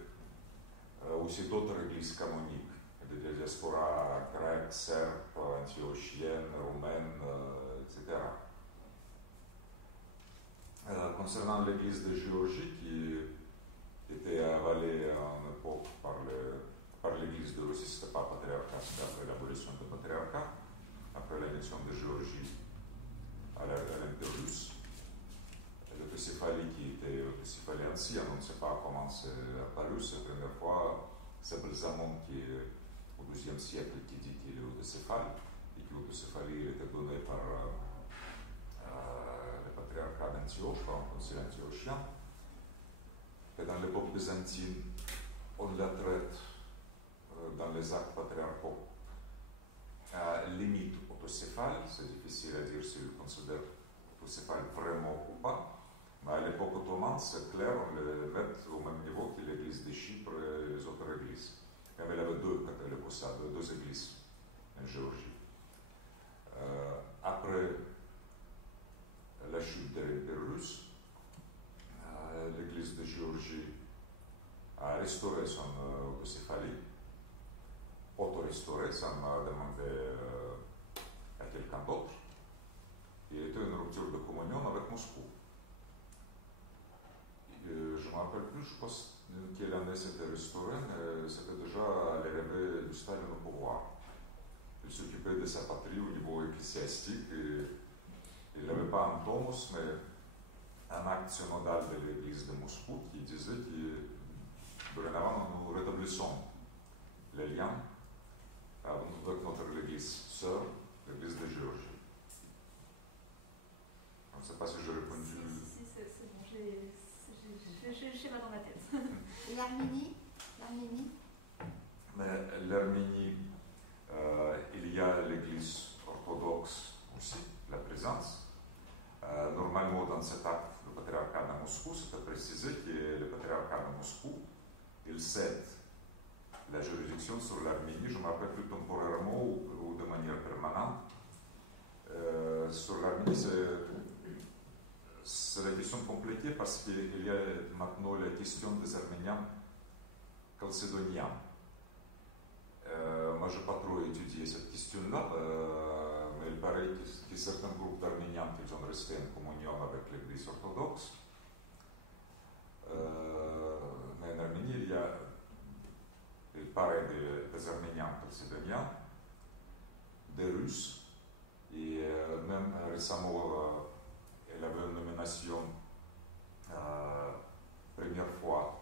aussi d'autres églises canoniques, des diasporas grecques, serbes, antiochiennes, roumaines, etc. Concernant l'église de Géorgie, qui était avalée en époque par l'église de Russie, ce n'était pas patriarcat, c'était après l'abolition du patriarcat, après l'annexion de Géorgie à l'Empire russe. L'autocéphalie qui était l'autocéphalie ancienne, on ne sait pas comment c'est apparu, c'est la première fois, c'est Balsamon qui est au XIIe siècle qui dit qu'il est autocéphale et que l'autocéphalie était donnée par le patriarcat d'Antioche, par un concile antiochien. Et dans l'époque byzantine, on la traite dans les actes patriarcaux limite autocéphale, c'est difficile à dire si on considère autocéphale vraiment ou pas. Mais à l'époque ottomane, c'est clair, on le met au même niveau que l'église de Chypre et les autres églises. Même il y avait 2 catholiques, 2 églises en Géorgie. Après la chute de l'Empire russe, l'église de Géorgie a restauré son autocéphalie, auto-restauré, sans demander à quelqu'un d'autre. Il y a eu une rupture de communion avec Moscou. Je ne me rappelle plus, je pense, quelle année c'était restauré, mais c'était déjà à l'arrivée du Staline au pouvoir. Il s'occupait de sa patrie au niveau ecclésiastique et il n'avait pas un tomos, mais un acte synodal de l'église de Moscou qui disait que dorénavant nous rétablissons les liens avec notre église sœur, l'église de Géorgie. Je ne sais pas si j'ai répondu. Si, c'est bon, j'ai le schéma dans ma tête. Et l'Arménie? Mais l'Arménie, il y a l'église orthodoxe aussi, la présence. Normalement, dans cet acte, le patriarcat de Moscou, c'était précisé que le patriarcat de Moscou, il cède la juridiction sur l'Arménie, je ne me rappelle plus temporairement ou de manière permanente. Sur l'Arménie, c'est la question compliquée parce qu'il y a maintenant la question des Arméniens calcédoniens. Moi, je n'ai pas trop étudié cette question-là, mais il paraît que certains groupes d'Arméniens qui sont restés en communion avec l'Église orthodoxe. Mais en Arménie, il paraît des Arméniens calcédoniens, des Russes, et même récemment, il avait une nomination première fois,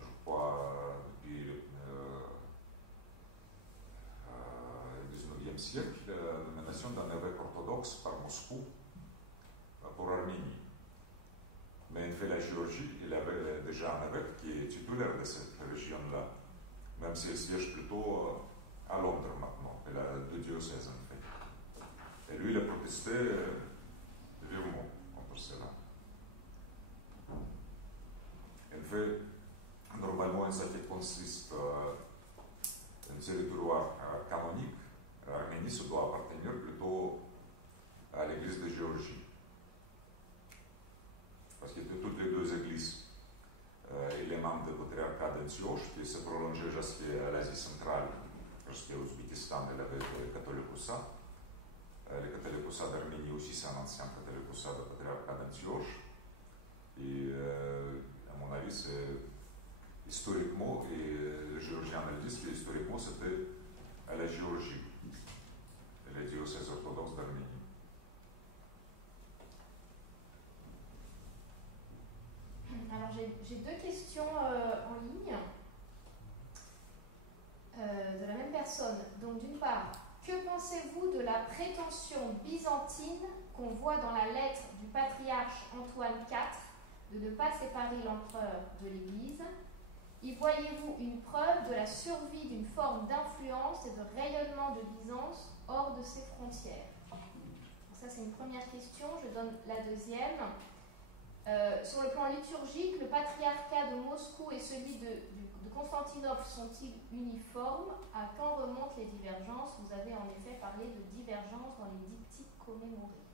je crois, depuis le 19e siècle, la nomination d'un évêque orthodoxe par Moscou pour Arménie. Mais en fait, la Géorgie, il avait déjà un évêque qui est titulaire de cette région-là, même s'il siège plutôt à Londres maintenant. Il a 2 diocèses en fait. Et lui, il a protesté vivement contre cela. En fait, normalement, ça consiste un territoire canonique. L'Arménie se doit appartenir plutôt à l'église de Géorgie. Parce que toutes les deux églises éléments du patriarcat d'Antioche qui se prolongeait jusqu'à l'Asie centrale, jusqu'à l'Ouzbékistan et le catholicossat. Le catholicossat d'Arménie aussi, c'est un ancien catholicossat du patriarcat d'Antioche. Et à mon avis, c'est historiquement, et les géorgiens le disent que historiquement c'était à la Géorgie, le diocèse orthodoxe d'Arménie. Alors j'ai deux questions en ligne de la même personne. Donc d'une part, que pensez-vous de la prétention byzantine qu'on voit dans la lettre du patriarche Antoine IV de ne pas séparer l'empereur de l'Église? Y voyez-vous une preuve de la survie d'une forme d'influence et de rayonnement de Byzance hors de ses frontières? Ça c'est une première question. Je donne la deuxième. Sur le plan liturgique, le patriarcat de Moscou et celui de Constantinople sont-ils uniformes? À quand remontent les divergences? Vous avez en effet parlé de divergences dans les diptyques commémorés.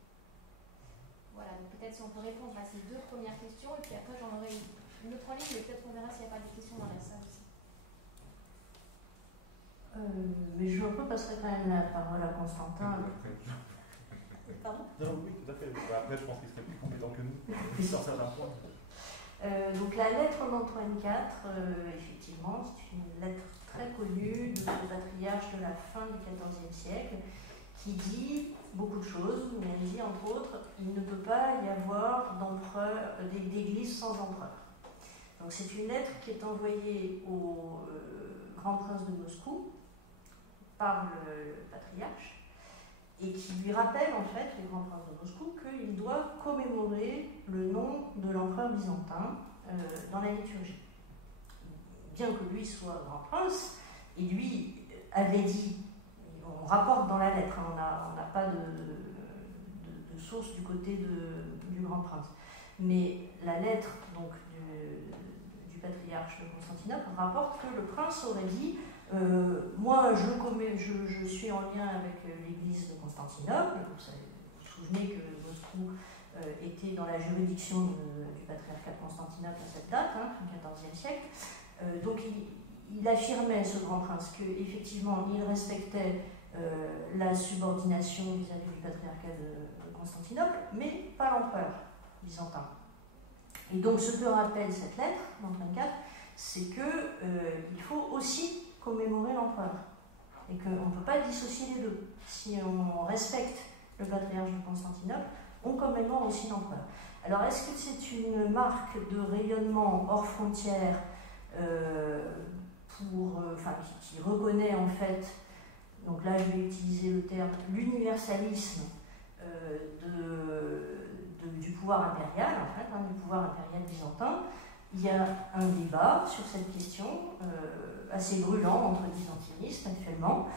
Voilà, donc peut-être si on peut répondre à ces deux premières questions, et puis après j'en aurai une autre en ligne, mais peut-être qu'on verra s'il n'y a pas des questions dans la salle aussi. Mais je repasserai quand même la parole à Constantin. Pardon? Non, oui, tout à fait. Après, je pense qu'il serait plus compétent que nous sur certains points. Donc la lettre d'Antoine IV, effectivement, c'est une lettre très connue de ce patriarche de la fin du XIVe siècle qui dit beaucoup de choses, mais elle dit entre autres, il ne peut pas y avoir d'église sans empereur. Donc c'est une lettre qui est envoyée au grand prince de Moscou par le patriarche, et qui lui rappelle en fait, le grand prince de Moscou, qu'il doit commémorer le nom de l'empereur byzantin dans la liturgie. Bien que lui soit grand prince, et lui avait dit, on rapporte dans la lettre, on n'a pas de source du côté du grand prince, mais la lettre donc, du patriarche de Constantinople rapporte que le prince aurait dit moi, je suis en lien avec l'église de Constantinople. Vous vous souvenez que Moscou était dans la juridiction du patriarcat de Constantinople à cette date, au XIVe siècle. Donc il affirmait, ce grand prince, qu'effectivement il respectait la subordination vis-à-vis du patriarcat de Constantinople, mais pas l'empereur byzantin. Et donc ce que rappelle cette lettre d'Antoine IV, c'est qu'il faut aussi commémorer l'empereur et qu'on ne peut pas dissocier les deux. Si on respecte le patriarche de Constantinople, on commémore aussi l'empereur. Alors est-ce que c'est une marque de rayonnement hors frontières qui reconnaît en fait, donc là je vais utiliser le terme, l'universalisme du pouvoir impérial, en fait, du pouvoir impérial byzantin? Il y a un débat sur cette question assez brûlant entre byzantinistes actuellement.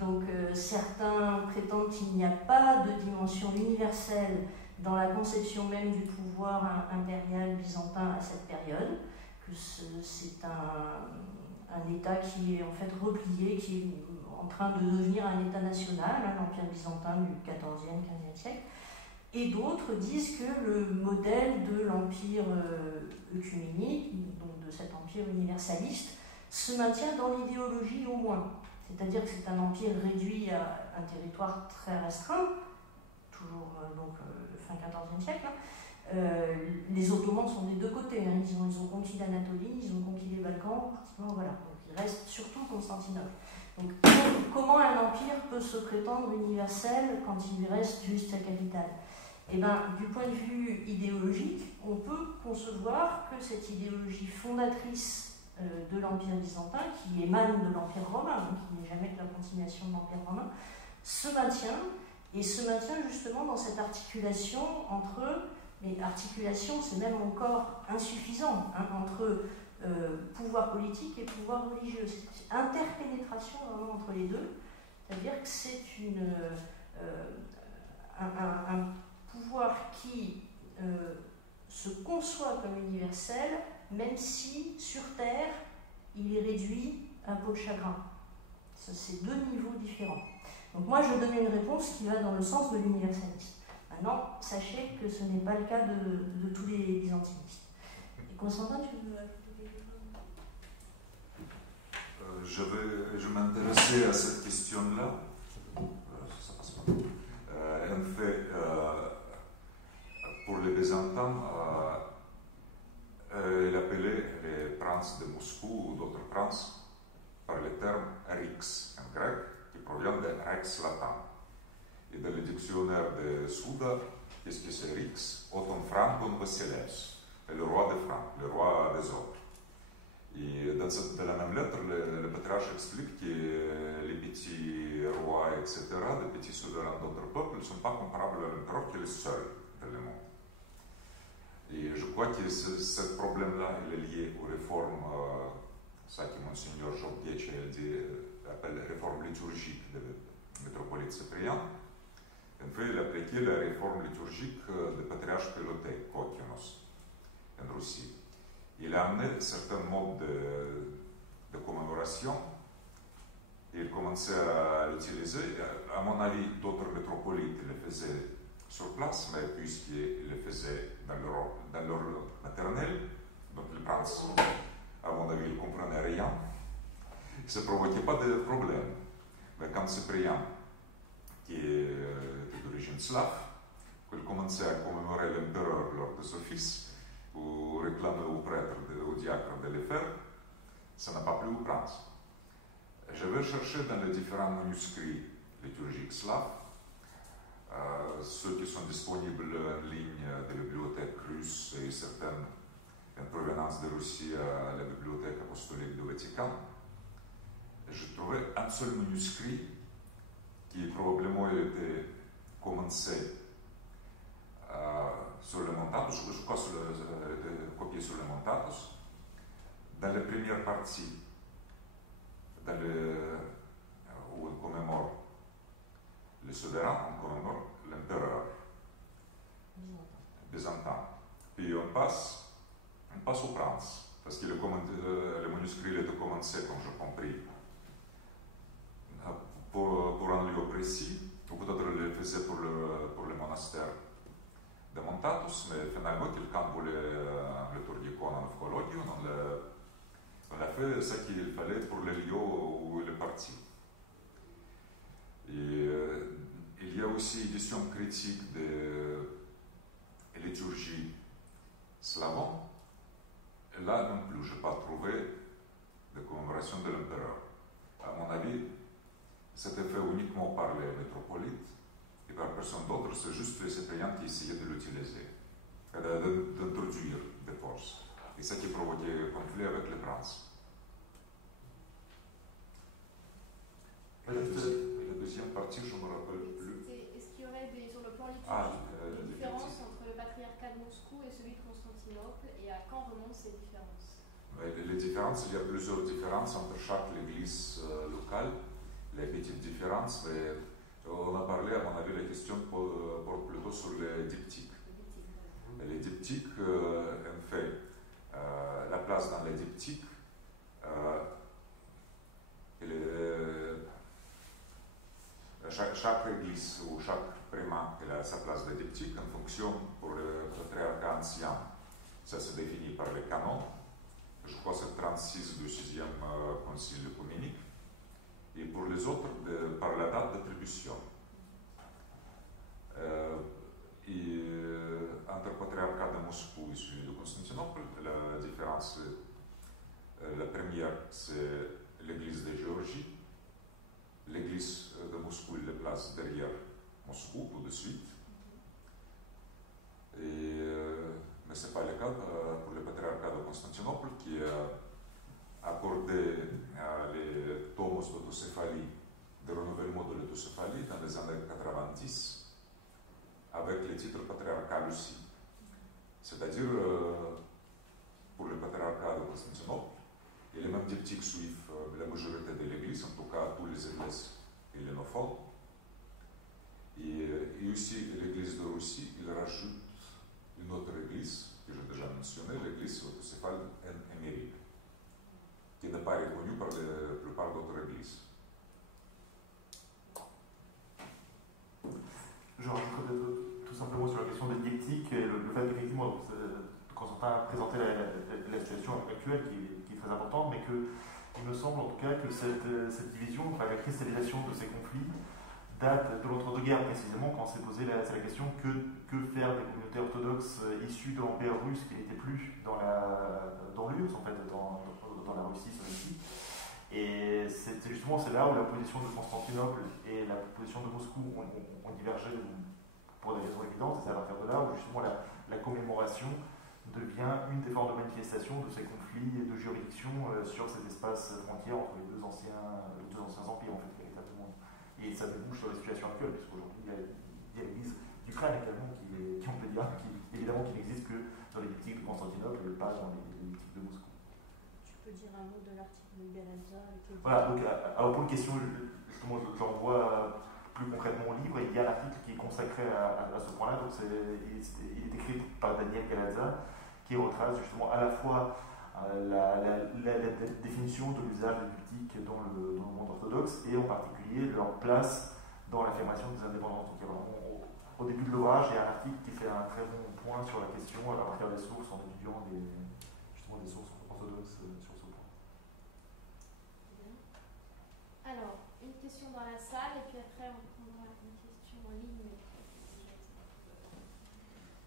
Donc certains prétendent qu'il n'y a pas de dimension universelle dans la conception même du pouvoir impérial byzantin à cette période, que c'est un État qui est en fait replié, qui est en train de devenir un État national, l'Empire byzantin du XIVe, XVe siècle. Et d'autres disent que le modèle de l'empire œcuménique, donc de cet empire universaliste, se maintient dans l'idéologie au moins. C'est-à-dire que c'est un empire réduit à un territoire très restreint, toujours fin XIVe siècle. Les Ottomans sont des deux côtés, ils ont conquis l'Anatolie, ils ont conquis les Balkans, pratiquement voilà. Donc il reste surtout Constantinople. Donc comment un empire peut se prétendre universel quand il lui reste juste sa capitale? Eh bien, du point de vue idéologique, on peut concevoir que cette idéologie fondatrice de l'Empire byzantin, qui émane de l'Empire romain, qui n'est jamais que la continuation de l'Empire romain, se maintient, et se maintient justement dans cette articulation entre eux, mais articulation c'est même encore insuffisant, entre pouvoir politique et pouvoir religieux. C'est une interpénétration vraiment entre les deux, c'est-à-dire que c'est un pouvoir qui se conçoit comme universel, même si sur Terre, il est réduit à un peau de chagrin. C'est deux niveaux différents. Donc moi, je donne une réponse qui va dans le sens de l'universalisme. Maintenant, sachez que ce n'est pas le cas de tous les byzantinistes. Et Constantin, tu veux ajouter quelque chose? Je m'intéressais à cette question-là. Ça passe pas. En fait, pour les Byzantins, il appelait les princes de Moscou ou d'autres princes par le terme Rix en grec, qui provient de Rex latin. Et dans le dictionnaire de Souda, qu'est-ce que c'est Rix? Oton Francon Vasileus, le roi de Franc, le roi des autres. Et dans la même lettre, le patriarche explique que les petits rois, etc., les petits souverains d'autres peuples ne sont pas comparables à l'empereur qui est le seul dans le monde. Et je crois que ce problème-là est lié aux réformes, ça que Monseigneur Job Dietche appelle réforme liturgique de métropolite Cyprien. En fait, il a appliqué la réforme liturgique du patriarche Piloté, Kokinos, en Russie. Il a amené certains modes de commémoration et il commençait à l'utiliser. À mon avis, d'autres métropolites le faisaient sur place, mais puisqu'ils le faisaient dans leur maternelle, donc les princes, à mon avis, ils ne comprenaient rien. Ça ne provoquait pas de problème. Mais quand Cyprien, qui était d'origine slave, qu'il commençait à commémorer l'empereur lors de son fils, ou réclamer au prêtre, au diacre de le faire, ça n'a pas plu aux princes. Je vais chercher dans les différents manuscrits liturgiques slaves, ceux qui sont disponibles en ligne des bibliothèques russes et certaines en provenance de Russie à la bibliothèque apostolique du Vatican. Je trouvais un seul manuscrit qui probablement était commencé sur le Montanus, je crois copié sur le Montanus, dans la première partie, où on commémore le souverain, on commémore l'empereur byzantin. Puis on passe au prince, parce que le manuscrit était commencé, comme j'ai compris, pour un lieu précis, ou peut-être le faisait pour le monastère de Montatus, mais finalement, quelqu'un voulait le tour d'icône en Ufologie, on a fait ce qu'il fallait pour le lieu où il est parti. Et il y a aussi édition critique de liturgie slavon. Là non plus, je n'ai pas trouvé de commémoration de l'empereur. À mon avis, c'était fait uniquement par les métropolites et par personne d'autre, c'est juste les Cypriens qui essayaient de l'utiliser, d'introduire des forces. Et ça qui provoquait conflit avec les princes. La deuxième partie, je ne me rappelle plus. Est-ce qu'il y aurait sur le plan liturgique une différence entre le patriarcat de Moscou et celui de Constantinople, et à quand remontent ces différences? Les différences, il y a plusieurs différences entre chaque église locale. Les petites différences, mais on a parlé, à mon avis, la question porte plutôt sur les diptyques. Les diptyques, en fait, la place dans les diptyques, chaque église ou chaque primat a sa place de diptyque en fonction pour le patriarcat ancien. Ça se définit par les canons. Je crois que c'est 36 du 6e concile œcuménique. Et pour les autres, par la date d'attribution. Entre le patriarcat de Moscou et celui de Constantinople, la différence, la première, c'est l'église de Géorgie. L'église de Moscou, elle est place derrière Moscou, tout de suite. Mais ce n'est pas le cas pour le patriarcat de Constantinople, qui a accordé les tomos d'autocéphalie, de renouvellement de l'autocéphalie dans les années 90, avec le titre patriarcal aussi. C'est-à-dire, pour le patriarcat de Constantinople, et les mêmes diptyques suivent la majorité de l'Église, en tout cas tous les églises hellénophones. Et aussi l'Église de Russie, il rajoute une autre église que j'ai déjà mentionné, l'église autocéphale émérite, qui n'est pas reconnue par la plupart d'autres églises. Je rajouterais tout simplement sur la question des dialectiques et le fait qu'effectivement, Constantin a présenté la situation actuelle qui est très importante, mais qu'il me semble en tout cas que cette division, enfin, la cristallisation de ces conflits, date de l'entre-deux-guerres précisément, quand on s'est posé la question que faire des communautés orthodoxes issues de l'Empire russe qui n'étaient plus dans l'URSS, en fait, dans la Russie soviétique. Et c'est là où la position de Constantinople et la position de Moscou ont divergé pour des raisons évidentes, et c'est à partir de là où justement la commémoration devient une des formes de manifestation de ces conflits de juridiction sur ces espaces frontières entre les deux anciens empires, en fait, véritablement. Et ça débouche sur la situation actuelle, puisqu'aujourd'hui il y a l'église d'Ukraine également on peut dire, évidemment qui n'existe que dans les diptyques de Constantinople et pas dans les diptyques de Moscou. Tu peux dire un mot de l'article de Galadza? Voilà, donc alors pour une question, justement, j'en vois plus concrètement au livre, il y a l'article qui est consacré à ce point-là, donc il est écrit par Daniel Galadza, qui retrace justement à la fois la définition de l'usage des diptyques dans le monde orthodoxe et en particulier leur place dans l'affirmation des indépendances. Donc, au début de l'ouvrage, il y a un article qui fait un très bon point sur la question à partir des sources en étudiant justement des sources orthodoxes sur ce point. Alors, une question dans la salle et puis après on prendra une question en ligne.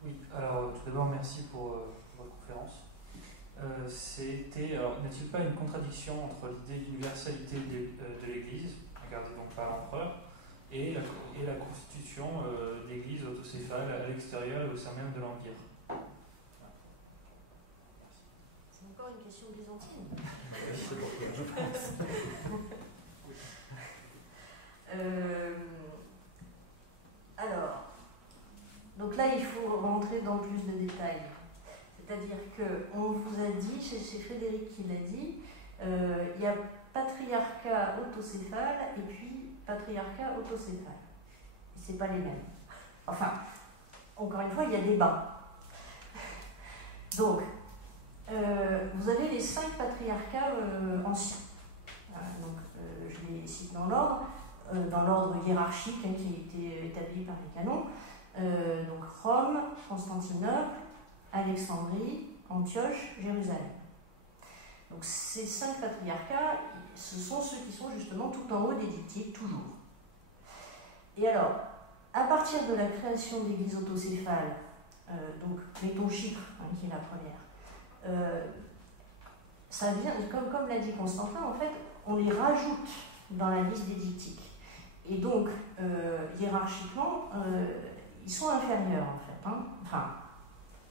Oui, alors tout d'abord merci pour votre conférence. N'est-il pas une contradiction entre l'idée d'universalité de l'Église, regardée donc par l'empereur, et la constitution d'églises autocéphales à l'extérieur et au sein même de l'Empire? C'est encore une question byzantine. Je pense. Alors, donc là, il faut rentrer dans plus de détails. C'est-à-dire qu'on vous a dit, c'est Frédéric qui l'a dit, il y a patriarcat autocéphale et puis patriarcat autocéphale. Ce n'est pas les mêmes. Enfin, encore une fois, il y a débat. Donc, vous avez les 5 patriarcats anciens. Donc, je les cite dans l'ordre hiérarchique qui a été établi par les canons. Donc Rome, Constantinople, Alexandrie, Antioche, Jérusalem. Donc ces 5 patriarcats, ce sont ceux qui sont justement tout en haut des diptyques, toujours. Et alors, à partir de la création d'églises autocéphales, donc mettons Chypre, qui est la première, ça vient, comme l'a dit Constantin, en fait, on les rajoute dans la liste des diptyques. Et donc, hiérarchiquement, ils sont inférieurs, en fait. Enfin,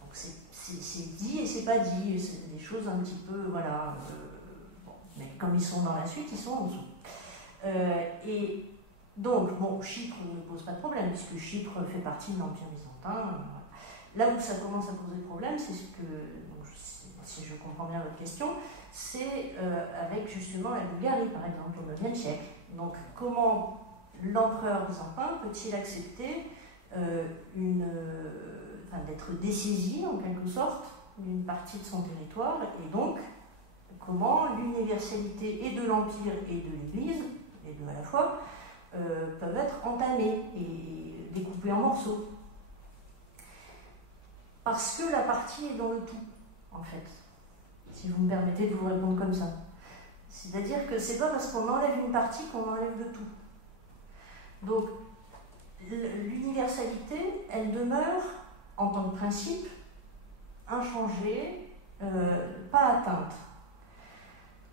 donc c'est dit et c'est pas dit, c'est des choses un petit peu, voilà. Bon, mais comme ils sont dans la suite, ils sont en dessous. Et donc, bon, Chypre ne pose pas de problème, puisque Chypre fait partie de l'Empire byzantin. Là où ça commence à poser problème, c'est ce que, donc, si je comprends bien votre question, c'est avec justement la Bulgarie, par exemple, au IXe siècle. Donc, comment l'empereur byzantin peut-il accepter d'être dessaisi, en quelque sorte, d'une partie de son territoire, et donc, comment l'universalité et de l'Empire et de l'Église, les deux à la fois, peuvent être entamées et découpées en morceaux. Parce que la partie est dans le tout, en fait. Si vous me permettez de vous répondre comme ça. C'est-à-dire que c'est pas parce qu'on enlève une partie qu'on enlève le tout. Donc, l'universalité, elle demeure, en tant que principe, inchangée, pas atteinte.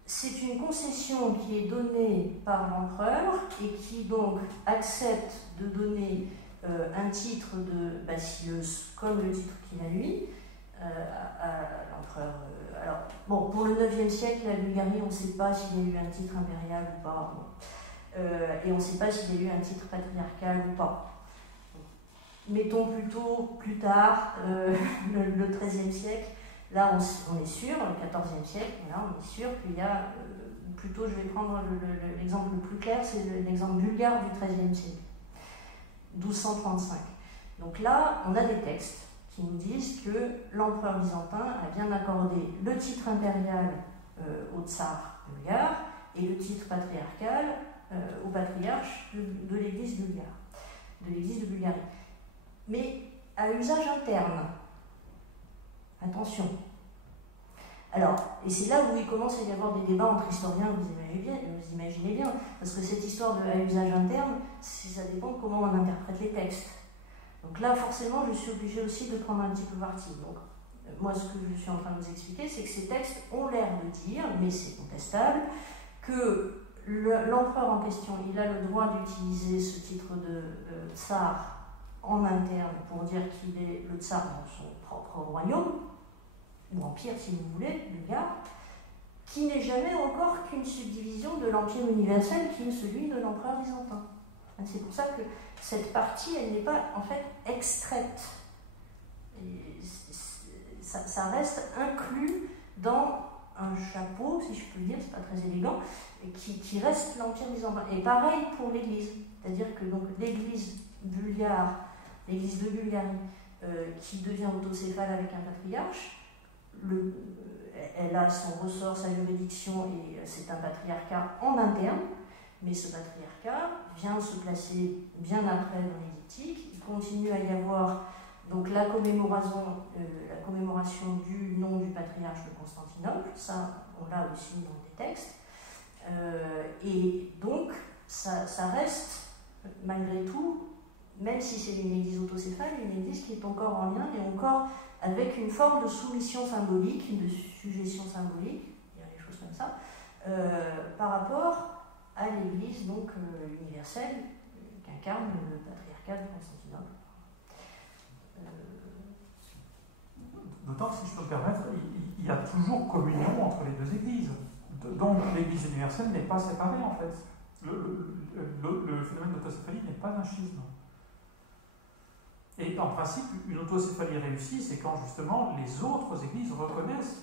C'est une concession qui est donnée par l'empereur et qui donc accepte de donner un titre de Basileus comme le titre qu'il a lui à l'empereur. Alors, bon, pour le IXe siècle, la Bulgarie, on ne sait pas s'il y a eu un titre impérial ou pas. Bon. Et on ne sait pas s'il y a eu un titre patriarcal ou pas. Mettons plutôt plus tard, le XIIIe siècle, là on est sûr, le XIVe siècle, là on est sûr qu'il y a, plutôt je vais prendre l'exemple le plus clair, c'est l'exemple bulgare du XIIIe siècle, 1235. Donc là, on a des textes qui nous disent que l'empereur byzantin a bien accordé le titre impérial au tsar bulgare et le titre patriarcal au patriarche de l'Église bulgare, de l'Église de Bulgarie. Mais à usage interne. Attention. Alors, et c'est là où il commence à y avoir des débats entre historiens, vous imaginez bien, parce que cette histoire à usage interne, ça dépend de comment on interprète les textes. Donc là, forcément, je suis obligée aussi de prendre un petit peu parti. Donc, moi, ce que je suis en train de vous expliquer, c'est que ces textes ont l'air de dire, mais c'est contestable, que l'empereur en question, il a le droit d'utiliser ce titre de tsar en interne pour dire qu'il est le tsar dans son propre royaume, ou empire si vous voulez, bulgare, qui n'est jamais encore qu'une subdivision de l'empire universel qui est celui de l'empereur byzantin. C'est pour ça que cette partie, elle n'est pas en fait extraite. Et ça reste inclus dans un chapeau, si je peux le dire, c'est pas très élégant, et qui reste l'empire byzantin. Et pareil pour l'Église, c'est-à-dire que donc l'Église bulgare, l'Église de Bulgarie, qui devient autocéphale avec un patriarche, elle a son ressort, sa juridiction, et c'est un patriarcat en interne, mais ce patriarcat vient se placer bien après dans les diptyques. Il continue à y avoir donc la commémoration du nom du patriarche de Constantinople, ça on l'a aussi dans des textes, et donc ça reste malgré tout, même si c'est une église autocéphale, une église qui est encore en lien et encore avec une forme de soumission symbolique, de sujétion symbolique, il y a des choses comme ça, par rapport à l'église donc universelle qu'incarne le patriarcat de Constantinople. D'autant que, si je peux me permettre, il y a toujours communion entre les deux églises. Donc l'église universelle n'est pas séparée en fait. Le phénomène d'autocéphalie n'est pas un schisme. Et en principe, une autocéphalie réussie, c'est quand justement les autres églises reconnaissent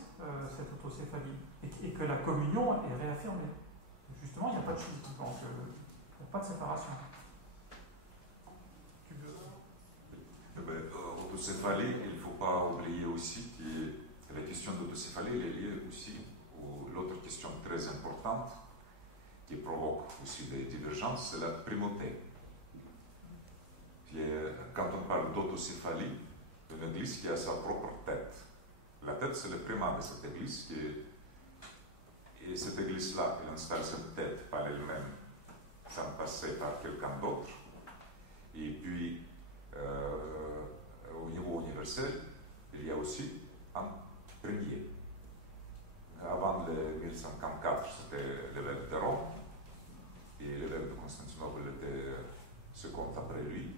cette autocéphalie et que la communion est réaffirmée. Justement, il n'y a pas de schisme, donc il n'y a pas de séparation. Autocéphalie, il ne faut pas oublier aussi que la question d'autocéphalie est liée aussi à l'autre question très importante qui provoque aussi des divergences, c'est la primauté. Quand on parle d'autocéphalie, une église qui a sa propre tête. La tête, c'est le primat de cette église. Et cette église-là, elle installe cette tête par elle-même, sans passer par quelqu'un d'autre. Et puis, au niveau universel, il y a aussi un premier. Avant le 1154, c'était l'évêque de Rome. Et l'évêque de Constantinople était second après lui.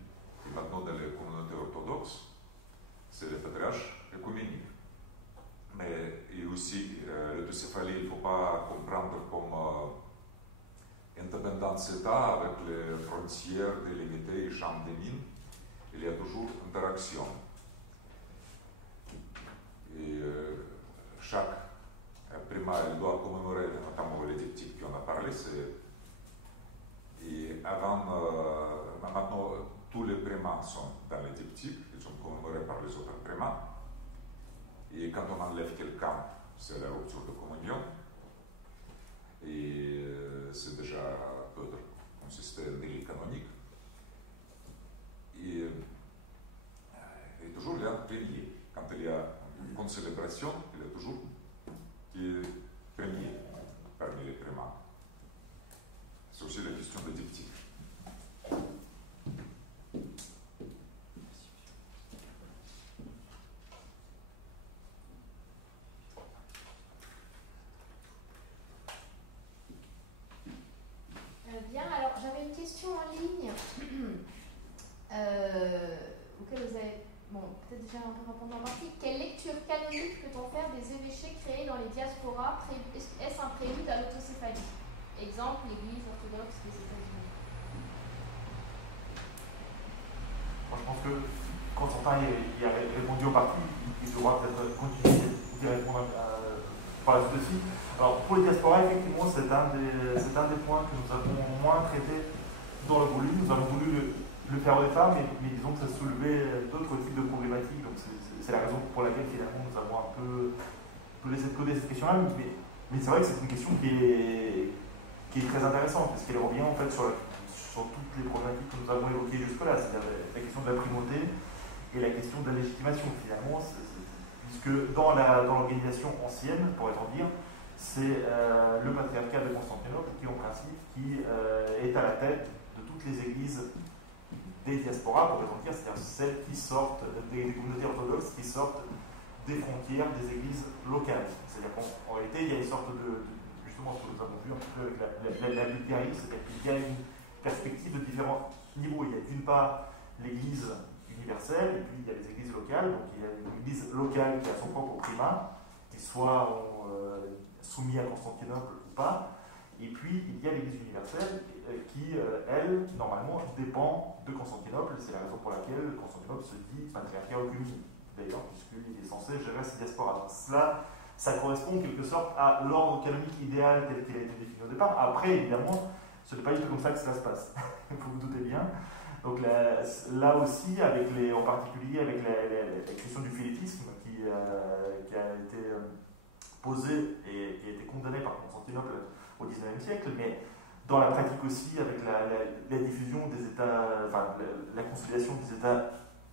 Et maintenant, dans les communautés orthodoxes, c'est le patriarche œcuménique. Mais et aussi, l'autocéphalie, il ne faut pas comprendre comme indépendance d'État avec les frontières délimitées et champs de mines. Il y a toujours interaction. Et chaque primat, il doit commémorer, notamment les diptyques qu'on a parlé. Et avant, maintenant, tous les primats sont dans les diptyques, ils sont commémorés par les autres primats. Et quand on enlève quelqu'un, c'est la rupture de communion. Et c'est déjà peut consister en délit canonique. Et toujours il y a un premier. Quand il y a une concélébration, il y a toujours qui est premier parmi les primats. C'est aussi la question de diptyque. Bien, alors j'avais une question en ligne auquel vous avez peut-être déjà un peu répondu en partie. Quelle lecture canonique peut-on faire des évêchés créés dans les diasporas? Est-ce un prélude à l'autocéphalie? Exemple, l'Église orthodoxe des États-Unis. Moi, je pense que Constantin y a répondu en partie, il devra peut-être continuer d'y répondre par la suite aussi. Alors, pour les diasporas, effectivement, c'est un des points que nous avons moins traité dans le volume. Nous avons voulu le faire des femmes, mais disons que ça soulevait d'autres types de problématiques. Donc c'est la raison pour laquelle finalement nous avons un peu laissé de côté cette question-là. Mais c'est vrai que c'est une question qui est très intéressante, parce qu'elle revient en fait sur toutes les problématiques que nous avons évoquées jusque-là, c'est-à-dire la question de la primauté et la question de la légitimation finalement, puisque dans l'organisation ancienne, pourrait-on dire, c'est le patriarcat de Constantinople qui en principe est à la tête de toutes les églises des diasporas, pourrait-on dire, c'est-à-dire celles qui sortent des communautés orthodoxes qui sortent des frontières des églises locales. C'est-à-dire qu'en réalité, il y a une sorte justement ce que nous avons vu un peu avec la Bulgarie, c'est-à-dire qu'il y a une perspective de différents niveaux. Il y a d'une part l'église universelle, et puis il y a les églises locales. Donc il y a une église locale qui a son propre primat, qui soit soumis à Constantinople ou pas. Et puis il y a l'église universelle qui, elle, normalement, dépend de Constantinople. C'est la raison pour laquelle Constantinople se dit patriarcat œcuménique, d'ailleurs, puisqu'il est censé gérer ses diasporas. Donc cela, ça correspond en quelque sorte à l'ordre canonique idéal tel qu'il a été défini au départ. Après, évidemment, ce n'est pas du tout comme ça que cela se passe. Vous vous doutez bien. Donc là aussi, en particulier avec la question du philétisme qui a été posée et qui a été condamnée par Constantinople au XIXe siècle, mais dans la pratique aussi avec la diffusion des États, enfin la consolidation des États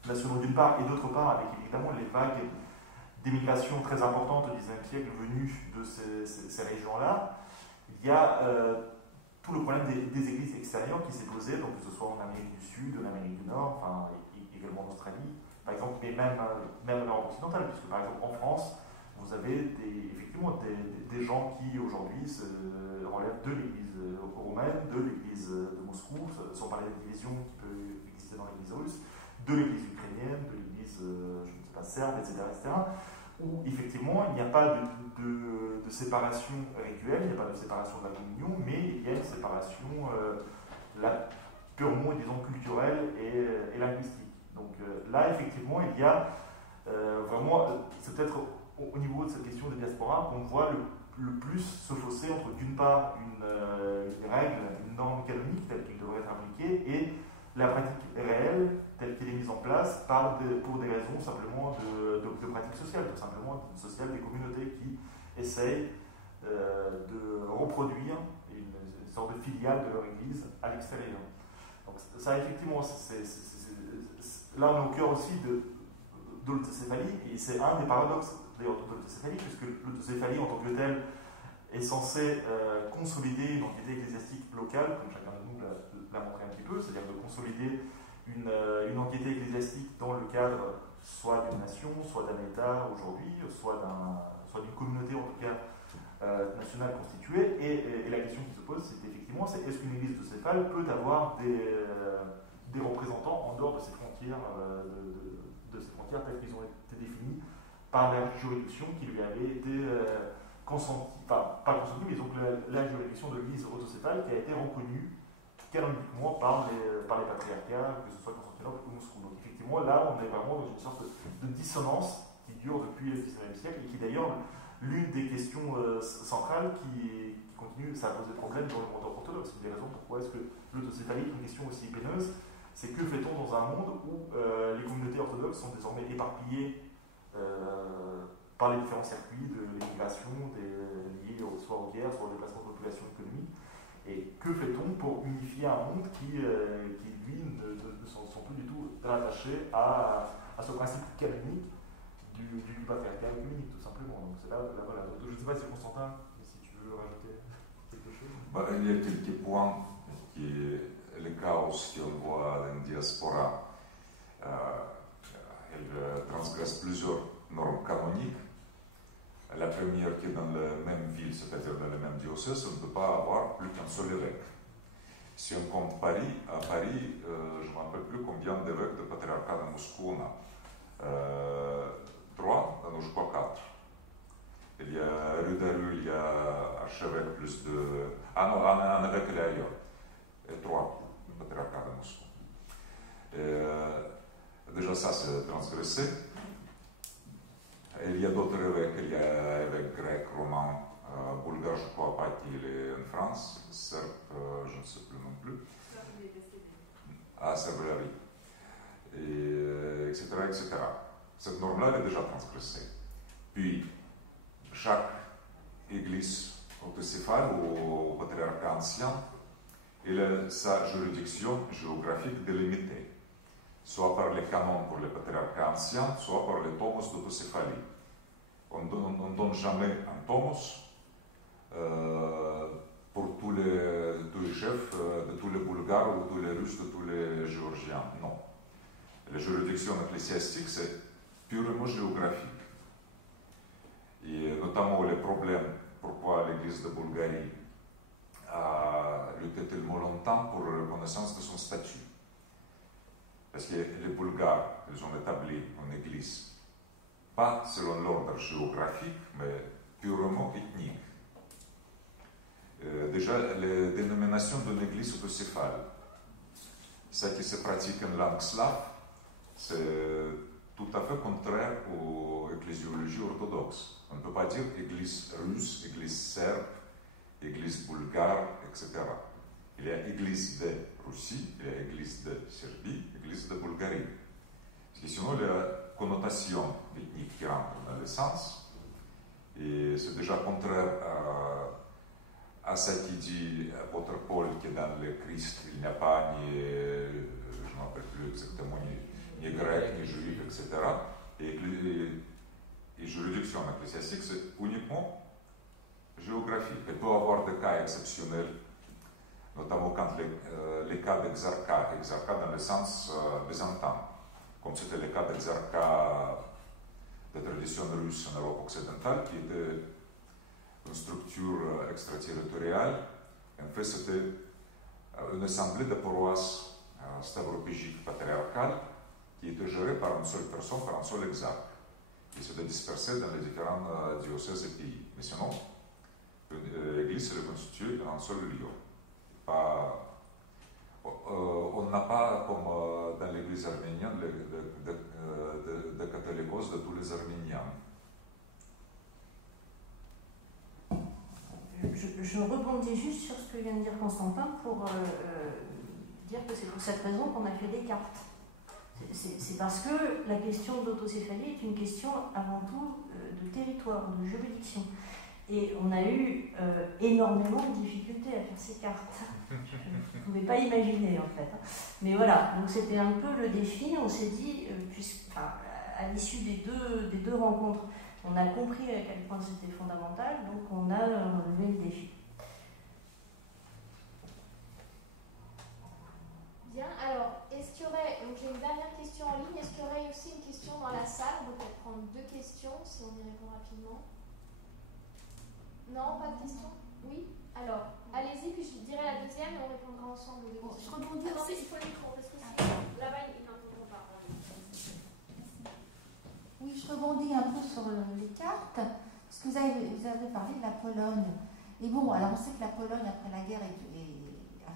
nationaux d'une part, et d'autre part avec évidemment les vagues d'immigration très importantes au XIXe siècle venues de ces régions-là. Il y a tout le problème des églises extérieures qui s'est posé, donc que ce soit en Amérique du Sud, en Amérique du Nord, enfin, également en Australie, par exemple, mais même en Europe occidentale, puisque par exemple en France, vous avez effectivement des gens qui aujourd'hui se relèvent de l'église romaine, de l'église de Moscou, sans parler de division qui peut exister dans l'église russe, de l'église ukrainienne, de l'église, je ne sais pas, serbe, etc., où effectivement il n'y a pas de séparation rituelle, il n'y a pas de séparation de la communion, mais il y a une séparation purement, disons, culturelle et linguistique. Donc là, effectivement, il y a vraiment, c'est peut-être au niveau de cette question de diaspora qu'on voit le plus se fausser entre d'une part une règle, une norme canonique telle qu'elle devrait être appliquée, et la pratique réelle telle qu'elle est mise en place pour des raisons simplement de pratique sociale, tout simplement sociale des communautés qui essayent de reproduire une sorte de filiale de leur église à l'extérieur. Donc ça, effectivement, là on est au cœur aussi de l'autocéphalie, et c'est un des paradoxes de l'autocéphalie, puisque l'autocéphalie en tant que telle est censée consolider une entité ecclésiastique locale, comme chacun de nous l'a montré un petit peu, c'est-à-dire de consolider une entité ecclésiastique dans le cadre soit d'une nation, soit d'un État aujourd'hui, soit d'une communauté en tout cas nationale constituée. Et la question qui se pose, c'est effectivement, est-ce qu'une église autocéphale peut avoir des représentants en dehors de ces frontières, telles qu'elles ont été définies par la juridiction qui lui avait été consentie, enfin pas consentie, mais donc la juridiction de l'église autocéphale qui a été reconnue canoniquement par les patriarcats, que ce soit Constantinople ou Moscou. Donc effectivement, là, on est vraiment dans une sorte de dissonance qui dure depuis le XIXe siècle et qui d'ailleurs, l'une des questions centrales qui continue, ça a posé problème dans le monde orthodoxe. Une des raisons pourquoi est-ce que l'autocéphalie est une question aussi épineuse, c'est que fait-on dans un monde où les communautés orthodoxes sont désormais éparpillées par les différents circuits de l'immigration liés soit aux guerres, soit au déplacement de population économique. Et que fait-on pour unifier un monde qui lui, ne sont plus du tout rattachés à ce principe canonique du patriarcat œcuménique, tout simplement. Donc c'est là voilà. Donc, je ne sais pas si Constantin, si tu veux rajouter quelque chose. Il y a quelques points le chaos qu'on voit dans la diaspora, elle transgresse plusieurs normes canoniques. La première qui est dans la même ville, c'est-à-dire dans le même diocèse, on ne peut pas avoir plus qu'un seul évêque. Si on compte Paris, à Paris, je ne me rappelle plus combien d'évêques de patriarcat de Moscou on a. 3, je crois 4. Il y a rue d'Aru, il y a archevêque plus de... Ah non, un évêque il est ailleurs. Et 3, le patriarcat de Moscou. Déjà ça, c'est transgressé. Il y a d'autres évêques, il y a évêque grec, romain, bulgare, je crois pas qu'il est en France, serbe, je ne sais plus non plus. à Cervelari, etc., etc. Cette norme-là, elle est déjà transgressée. Puis, chaque église autocéphale ou patriarcat ancien, il a sa juridiction géographique délimitée, soit par les canons pour les patriarcats anciens, soit par les tomos d'autocéphalie. On ne donne jamais un tomos pour tous les chefs de tous les Bulgares ou tous les Russes, de tous les Géorgiens. Non. La juridiction ecclésiastique, c'est purement géographique. Et notamment les problèmes, pourquoi l'Église de Bulgarie a lutté tellement longtemps pour la reconnaissance de son statut. Parce que les Bulgares, ils ont établi une Église, pas selon l'ordre géographique, mais purement ethnique. Déjà, les dénominations d'une Église autocéphale, ce qui se pratique en langue slave, c'est tout à fait contraire aux ecclésiologies orthodoxes. On ne peut pas dire Église russe, Église serbe, Église bulgare, etc. Il y a Église de Russie, il y a Église de Serbie, Église de Bulgarie. Parce que sinon, il y a connotation ethnique qui rentre dans le sens. Et c'est déjà contraire à ce qui dit apôtre Paul, que dans le Christ, il n'y a pas ni, je ne me rappelle plus exactement, ni grec, ni juif, etc. Et juridiction ecclésiastique, c'est uniquement géographique. Il peut y avoir des cas exceptionnels, notamment quand les cas d'exarcat dans le sens byzantin, comme c'était le cas d'exarcat de tradition russe en Europe occidentale, qui était une structure extraterritoriale. En fait, c'était une assemblée de paroisses stavropégiques patriarcales qui était gérée par une seule personne, par un seul exarque, qui s'était dispersé dans les différents diocèses et pays. Mais sinon, l'Église est constituée dans un seul lieu. On n'a pas, comme dans l'Église arménienne, de catholicos de tous les Arméniens. Je rebondis juste sur ce que vient de dire Constantin pour dire que c'est pour cette raison qu'on a fait des cartes. C'est parce que la question d'autocéphalie est une question avant tout de territoire, de juridiction. Et on a eu énormément de difficultés à faire ces cartes. Je ne pouvais pas imaginer en fait. Mais voilà, donc c'était un peu le défi. On s'est dit, à l'issue des deux rencontres, on a compris à quel point c'était fondamental, donc on a relevé le défi. Bien, alors, est-ce qu'il y aurait, donc j'ai une dernière question en ligne, est-ce qu'il y aurait aussi une question dans la salle? Donc on va prendre 2 questions, si on y répond rapidement. Non, pas de questions? Oui? Alors, allez-y, puis je dirai la deuxième et on répondra ensemble aux 2 questions. Je rebondis Ah, dans il faut le micro, parce que là-bas, ils n'entendront pas. Oui, je rebondis un peu sur les cartes, parce que vous avez parlé de la Pologne. Et bon, alors on sait que la Pologne, après la guerre,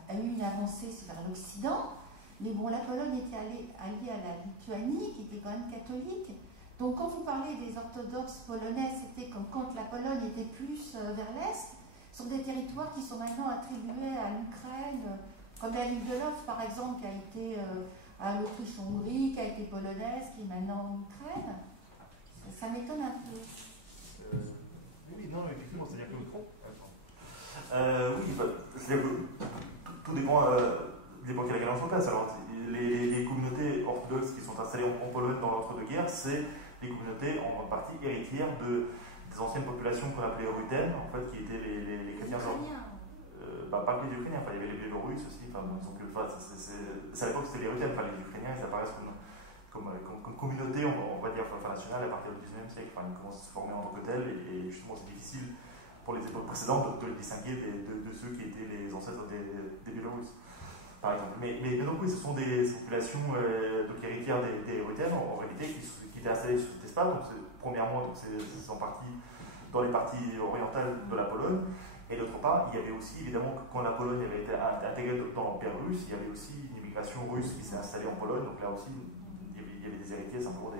a eu une avancée vers l'Occident, mais bon, la Pologne était alliée à la Lituanie, qui était quand même catholique. Donc quand vous parlez des orthodoxes polonais, c'était comme quand la Pologne était plus vers l'Est. Ce sont des territoires qui sont maintenant attribués à l'Ukraine, comme la Ligue de l'Off, par exemple, qui a été à l'Autriche-Hongrie, qui a été polonaise, qui est maintenant en Ukraine. Ça m'étonne un peu. Oui, non, effectivement, c'est-à-dire que c'est-à-dire que tout dépend de l'époque à laquelle on se place. Alors, les communautés orthodoxes qui sont installées en Pologne dans l'entre-deux-guerres, c'est des communautés en grande partie héritières des anciennes populations qu'on appelait rutènes, en fait, qui étaient les chrétiens. Pas que les Ukrainiens, il y avait les Biélorusses aussi. À l'époque, c'était les rutènes, les Ukrainiens, ils apparaissent comme communauté, on va dire, nationale à partir du 19e siècle. Ils commencent à se former en tant que tels, et justement, c'est difficile pour les époques précédentes de les distinguer de ceux qui étaient les ancêtres des Biélorusses, par exemple. Mais donc, oui, ce sont des populations héritières des rutènes, en réalité, qui étaient installées sur cet espace. Donc, premièrement, c'est en partie dans les parties orientales de la Pologne. Et d'autre part, il y avait aussi, évidemment, quand la Pologne avait été intégrée dans l'Empire russe, il y avait aussi une immigration russe qui s'est installée en Pologne. Donc là aussi, il y avait des héritiers simplement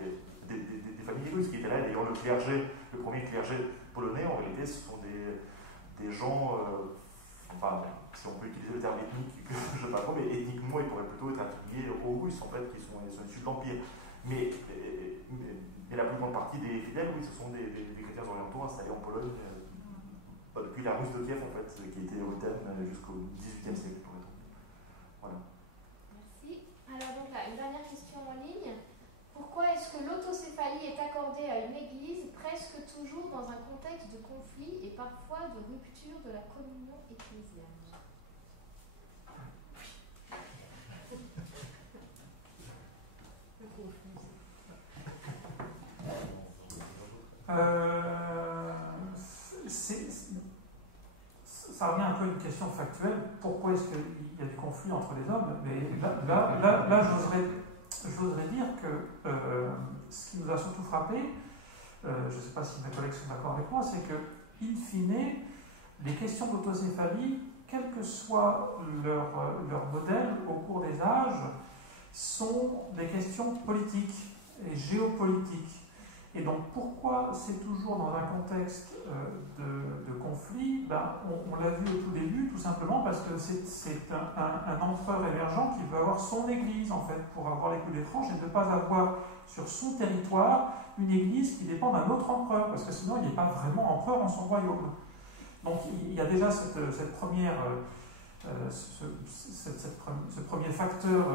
des familles russes qui étaient là. D'ailleurs, le premier clergé polonais, en réalité, ce sont des gens, enfin, si on peut utiliser le terme ethnique, que je ne sais pas trop, mais ethniquement, ils pourraient plutôt être attribués aux Russes, en fait, qui sont issus de l'Empire. Mais la plus grande partie des fidèles, oui, ce sont des chrétiens orientaux installés en Pologne, depuis la Russe de Kiev, en fait, qui était au thème jusqu'au XVIIIe siècle, pour être. Voilà. Merci. Alors donc là, une dernière question en ligne. Pourquoi est-ce que l'autocéphalie est accordée à une église presque toujours dans un contexte de conflit et parfois de rupture de la communion ecclésiale? Ça revient un peu à une question factuelle. Pourquoi est-ce qu'il y a du conflit entre les hommes? Mais là j'oserais dire que ce qui nous a surtout frappé, je ne sais pas si mes collègues sont d'accord avec moi, c'est que, in fine, les questions d'autocéphalie, quel que soit leur modèle au cours des âges, sont des questions politiques et géopolitiques. Et donc, pourquoi c'est toujours dans un contexte de conflit? On l'a vu au tout début, tout simplement parce que c'est un empereur émergent qui veut avoir son église, en fait, pour avoir les coups des franges et ne pas avoir sur son territoire une église qui dépend d'un autre empereur, parce que sinon, il n'est pas vraiment empereur en son royaume. Donc, il y a déjà ce premier facteur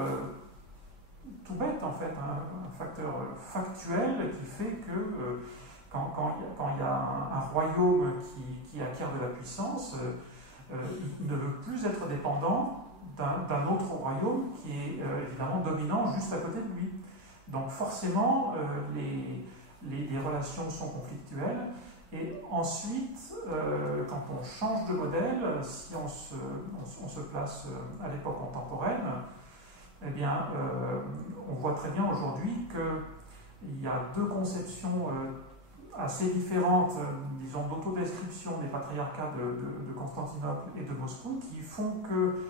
tout bête, en fait, un facteur factuel qui fait que quand il y a un royaume qui acquiert de la puissance, il ne veut plus être dépendant d'un autre royaume qui est évidemment dominant juste à côté de lui. Donc forcément, les relations sont conflictuelles. Et ensuite, quand on change de modèle, si on se place à l'époque contemporaine, eh bien, on voit très bien aujourd'hui qu'il y a deux conceptions assez différentes, disons, d'autodescription des patriarcats de Constantinople et de Moscou, qui font que,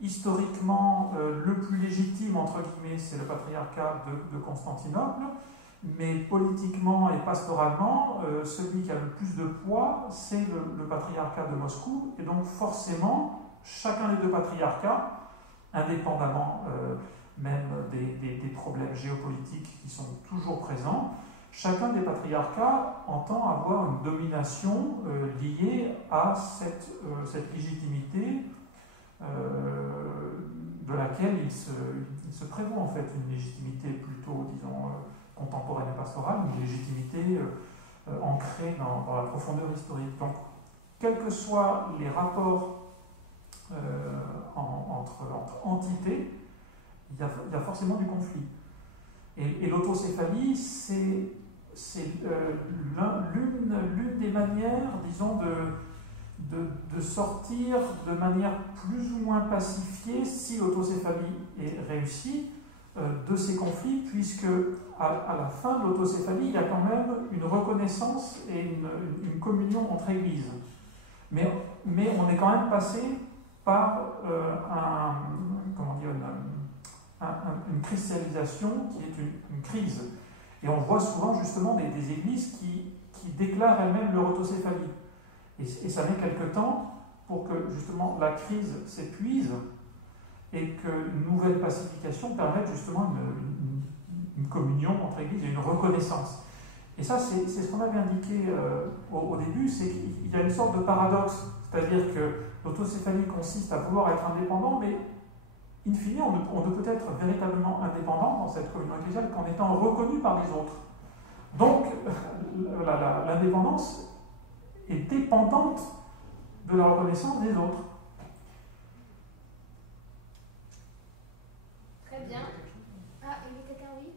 historiquement, le plus légitime, entre guillemets, c'est le patriarcat de Constantinople, mais politiquement et pastoralement, celui qui a le plus de poids, c'est le patriarcat de Moscou, et donc forcément, chacun des deux patriarcats, indépendamment même des problèmes géopolitiques qui sont toujours présents, chacun des patriarcats entend avoir une domination liée à cette légitimité de laquelle il se prévaut, en fait, une légitimité plutôt, disons, contemporaine et pastorale, une légitimité ancrée dans la profondeur historique. Donc, quels que soient les rapports entre entités, il y a forcément du conflit. Et l'autocéphalie, c'est l'une des manières, disons, de sortir de manière plus ou moins pacifiée, si l'autocéphalie est réussie, de ces conflits, puisque à la fin de l'autocéphalie, il y a quand même une reconnaissance et une communion entre églises. Mais on est quand même passé par une cristallisation qui est une crise. Et on voit souvent justement des églises qui déclarent elles-mêmes leur autocéphalie. Et ça met quelque temps pour que justement la crise s'épuise et qu'une nouvelle pacification permette justement une communion entre églises et une reconnaissance. Et ça, c'est ce qu'on avait indiqué au début, c'est qu'il y a une sorte de paradoxe, c'est-à-dire que l'autocéphalie consiste à vouloir être indépendant, mais in fine, on ne peut être véritablement indépendant dans cette communion ecclésiale qu'en étant reconnu par les autres. Donc, l'indépendance est dépendante de la reconnaissance des autres. Très bien. Ah, il y a quelqu'un, oui?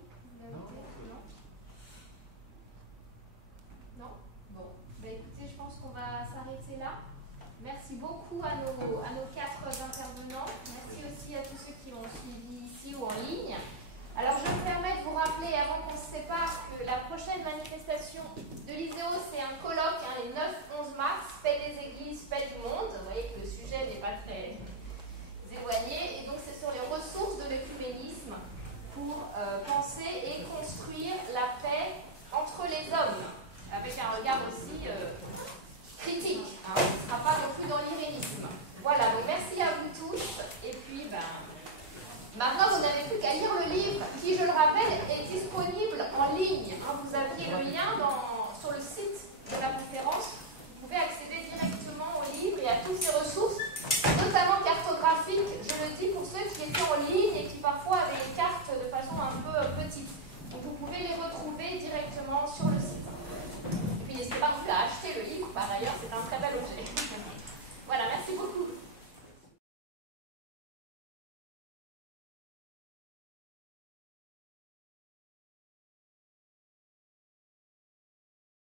Non? Bon. Écoutez, je pense qu'on va s'arrêter là. Merci beaucoup à nos 4 intervenants. Merci aussi à tous ceux qui ont suivi ici ou en ligne. Alors, je me permets de vous rappeler, avant qu'on se sépare, que la prochaine manifestation de l'ISEO, c'est un colloque, les 9-11 mars.